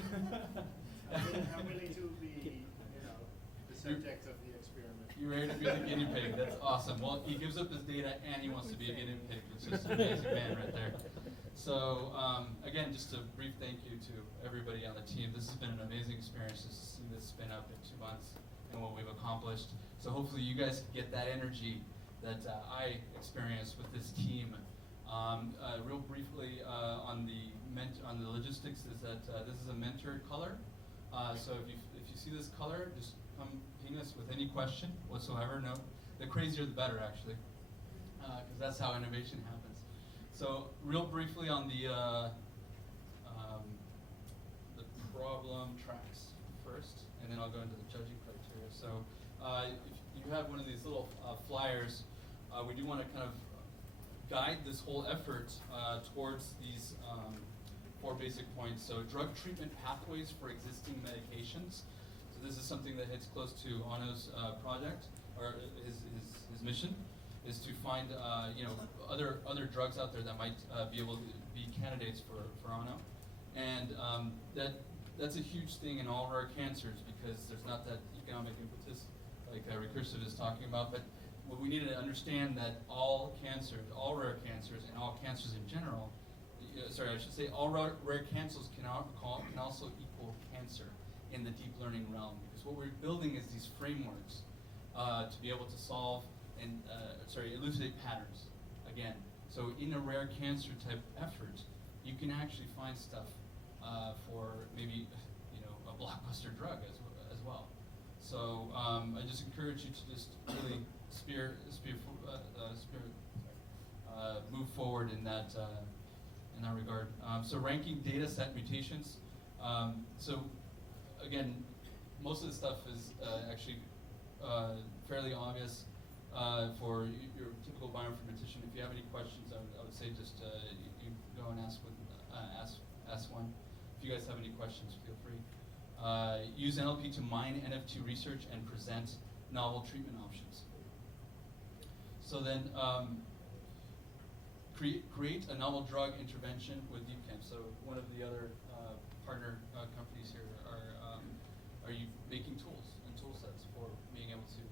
I'm willing to be, the subject of the experiment. You're ready to be the guinea pig. That's awesome. Well, he gives up his data and he wants to be a guinea pig. It's just an amazing man right there. So again, just a brief thank you to everybody on the team. This has been an amazing experience to see this spin up in 2 months and what we've accomplished. So hopefully you guys can get that energy that I experienced with this team. Real briefly on the logistics is that this is a mentored color. So if you see this color, just come ping us with any question whatsoever. No, the crazier the better, actually, because that's how innovation happens. So real briefly on the problem tracks first, and then I'll go into the judging criteria. So if you have one of these little flyers, we do want to kind of guide this whole effort towards these 4 basic points. So drug treatment pathways for existing medications. So this is something that hits close to Onno's project, or his mission, is to find other drugs out there that might be able to be candidates for Onno. And that's a huge thing in all rare cancers, because there's not that economic impetus like Recursive is talking about. But what we need to understand that all cancers, all rare cancers, and all cancers in general, I should say all rare cancers can also equal cancer in the deep learning realm, because what we're building is these frameworks to be able to solve and elucidate patterns again. So in a rare cancer type effort, you can actually find stuff for maybe a blockbuster drug as well. So I just encourage you to just really move forward in that regard. So ranking data set mutations. So again, most of the stuff is actually fairly obvious for your typical bioinformatician. If you have any questions, I would say just you go and ask one. If you guys have any questions, feel free. Use NLP to mine NF2 research and present novel treatment options. So then create a novel drug intervention with DeepChem. So one of the other partner companies here are you making tools and tool sets for being able to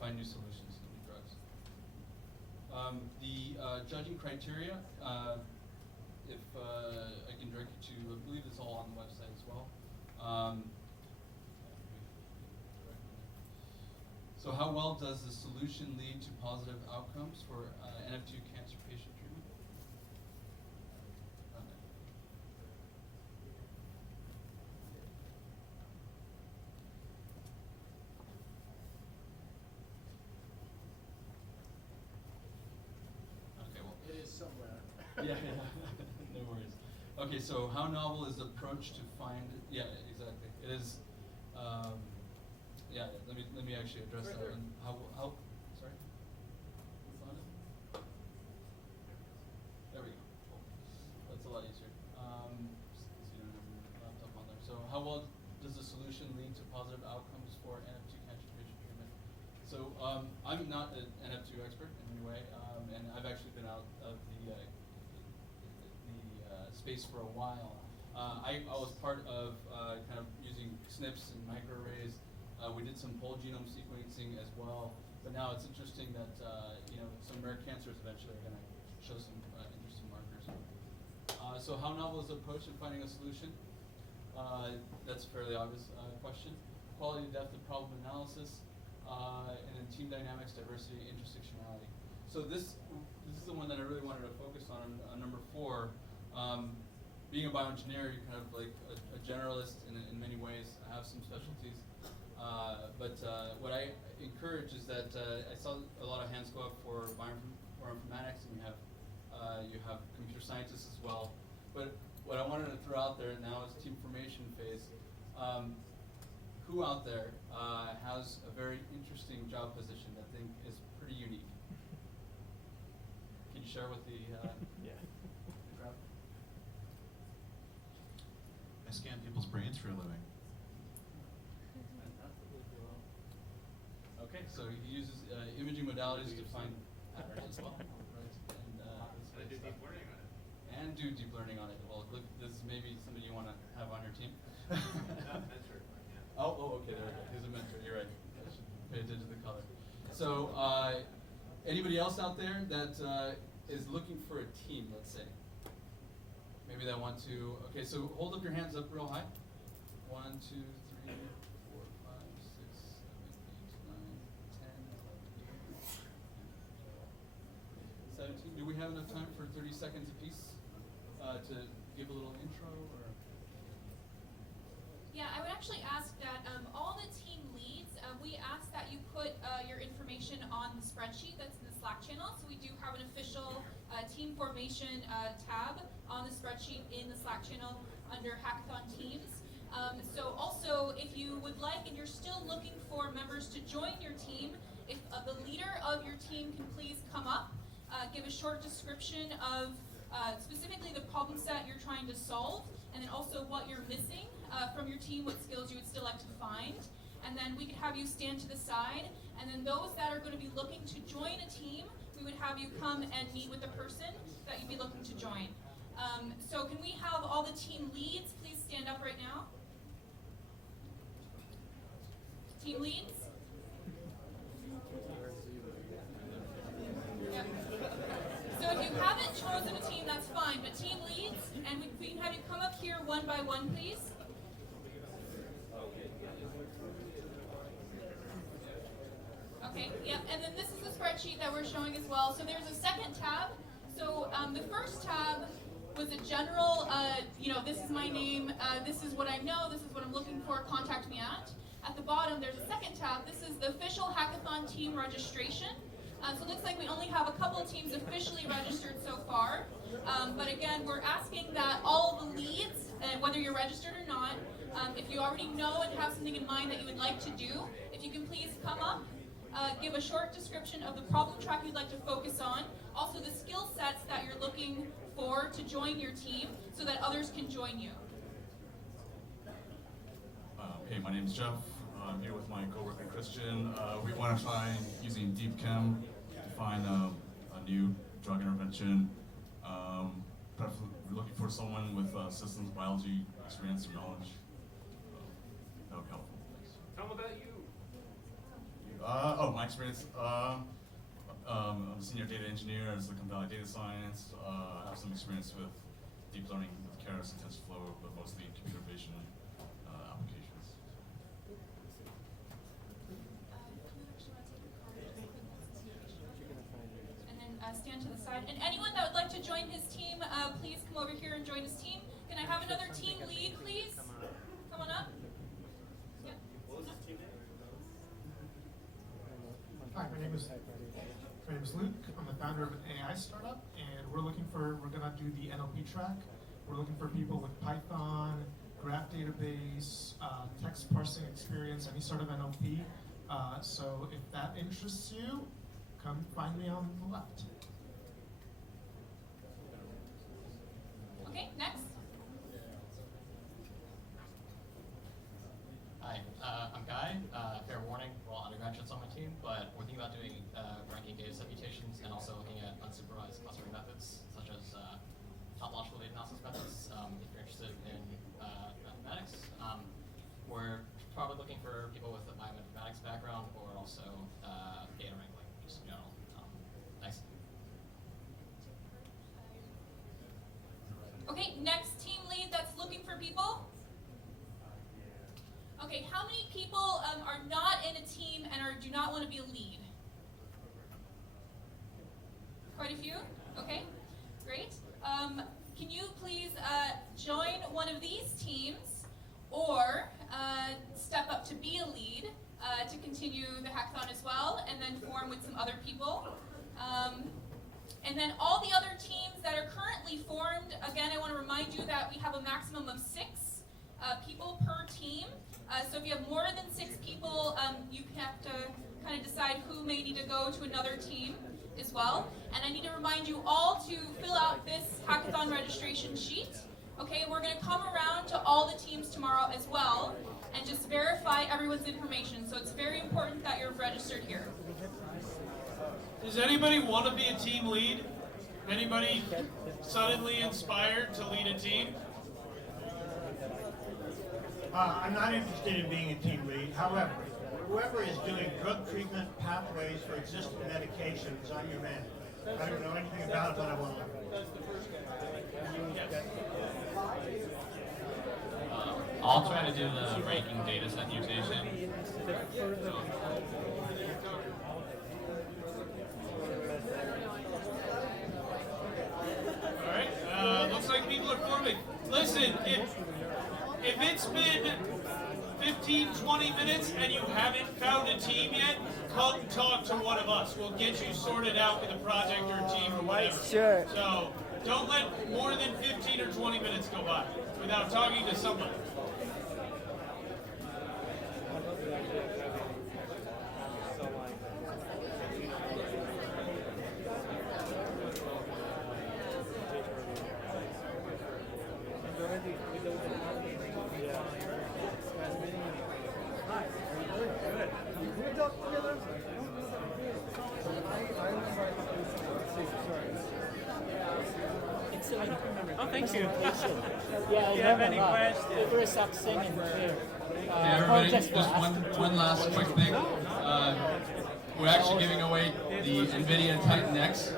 find new solutions and new drugs. The judging criteria, if I can direct you to, I believe it's all on the website as well. So how well does the solution lead to positive outcomes for NF2 cancer patient treatment? Okay, well. It is somewhere. Yeah, no worries. Okay, so how novel is the approach to find? Yeah, exactly. It is. Yeah, let me actually address that one. How? Sorry. What's on it? There we go. Cool. That's a lot easier. Since you don't have your laptop on there. So how well does the solution lead to positive outcomes for NF2 cancer patient treatment? So I'm not an NF2 expert in any way, and I've actually been out of the space for a while. I was part of kind of using SNPs and microarrays. We did some whole genome sequencing as well, but now it's interesting that some rare cancers eventually are going to show some interesting markers. So how novel is the approach in finding a solution? That's a fairly obvious question. Quality, depth, and problem analysis, and then team dynamics, diversity, intersectionality. So this is the one that I really wanted to focus on number 4. Being a bioengineer, you're kind of like a generalist in many ways. I have some specialties. But what I encourage is that I saw a lot of hands go up for bioinformatics, and you have computer scientists as well. But what I wanted to throw out there now is team formation phase. Who out there has a very interesting job position that I think is pretty unique? Can you share with the crowd? I scan people's brains for a living. Okay, so he uses imaging modalities to find patterns as well, right? And do deep learning on it. And do deep learning on it. Well, look, this is maybe somebody you want to have on your team. Not mentored, but yeah. Oh, okay, there we go. He's a mentor. You're right. I should pay attention to the color. So, anybody else out there that is looking for a team? Let's say. Maybe they want to. Okay, so hold up your hands up real high. 1, 2, 3, 4, 5, 6, 7, 8, 9, 10, 11, 17. Do we have enough time for 30 seconds apiece to give a little intro? Or? Yeah, I would actually ask that all the team leads, we ask that you put your information on the spreadsheet that's in the Slack channel. So we do have an official team formation tab on the spreadsheet in the Slack channel under Hackathon Teams. So also, if you would like and you're still looking for members to join your team, if the leader of your team can please come up, give a short description of specifically the problem set you're trying to solve, and then also what you're missing from your team, what skills you would still like to find. And then we could have you stand to the side, and then those that are going to be looking to join a team, we would have you come and meet with the person that you'd be looking to join. So can we have all the team leads please stand up right now? Team leads? Yep. So if you haven't chosen a team, that's fine, but team leads, and we can have you come up here one by one, please. Okay, yep, and then this is the spreadsheet that we're showing as well. So there's a second tab. So the first tab was a general, this is my name, this is what I know, this is what I'm looking for, contact me at. At the bottom, there's a second tab. This is the official hackathon team registration. So it looks like we only have a couple of teams officially registered so far. But again, we're asking that all of the leads, whether you're registered or not, if you already know and have something in mind that you would like to do, if you can please come up, give a short description of the problem track you'd like to focus on, also the skill sets that you're looking for to join your team so that others can join you. Hey, my name's Jeff. I'm here with my coworker Christian. We want to try using DeepChem to find a new drug intervention. We're looking for someone with systems biology experience or knowledge. That would be helpful. Thanks. Tell them about you. My experience. I'm a senior data engineer at Silicon Valley Data Science. I have some experience with deep learning with Keras and TensorFlow, but mostly in computer vision applications. And then stand to the side. And anyone that would like to join his team, please come over here and join his team. Can I have another team lead, please? Come on up. Yep. What was his team name? Hi, my name is Luke. I'm the founder of an AI startup, and we're gonna do the NLP track. We're looking for people with Python, graph database, text parsing experience, any sort of NLP. So if that interests you, come find me on the left. Okay, next. Hi, I'm Guy. Fair warning, we're all undergraduates on my team, but we're thinking about doing ranking dataset mutations and also looking at unsupervised clustering methods, such as top-launch related analysis methods, if you're interested in mathematics. We're probably looking for people with a bioinformatics background or also data wrangling, just in general. Thanks. Okay, next team lead that's looking for people. not want to be a lead? Quite a few? Okay, great. Can you please join one of these teams or step up to be a lead to continue the hackathon as well, and then form with some other people. And then all the other teams that are currently formed, again, I want to remind you that we have a maximum of 6 people per team. So if you have more than 6 people, you have to kind of decide who may need to go to another team as well. And I need to remind you all to fill out this hackathon registration sheet. Okay, we're going to come around to all the teams tomorrow as well and just verify everyone's information. So it's very important that you're registered here. Does anybody want to be a team lead? Anybody suddenly inspired to lead a team? I'm not interested in being a team lead. However, whoever is doing drug treatment pathways for existing medications, I'm your man. I don't know anything about it, but I want to learn. I'll try to do the ranking dataset mutation. Alright, looks like people are forming. Listen, if it's been 15, 20 minutes and you haven't found a team yet, come talk to one of us. We'll get you sorted out with a project or a team or whatever. Sure. So don't let more than 15 or 20 minutes go by without talking to someone. Oh, thank you. Yeah, Do you have any questions? Very succinct and clear. Hey everybody, just one last quick thing. We're actually giving away the NVIDIA Titan X,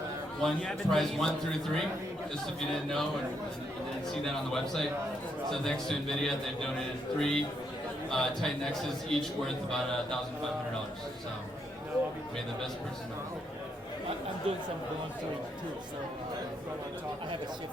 prize 1 through 3, just if you didn't know and didn't see that on the website. So thanks to NVIDIA, they've donated 3 Titan X's, each worth about $1,500. So may the best person win. I'm doing some volunteering too, so I have a shift.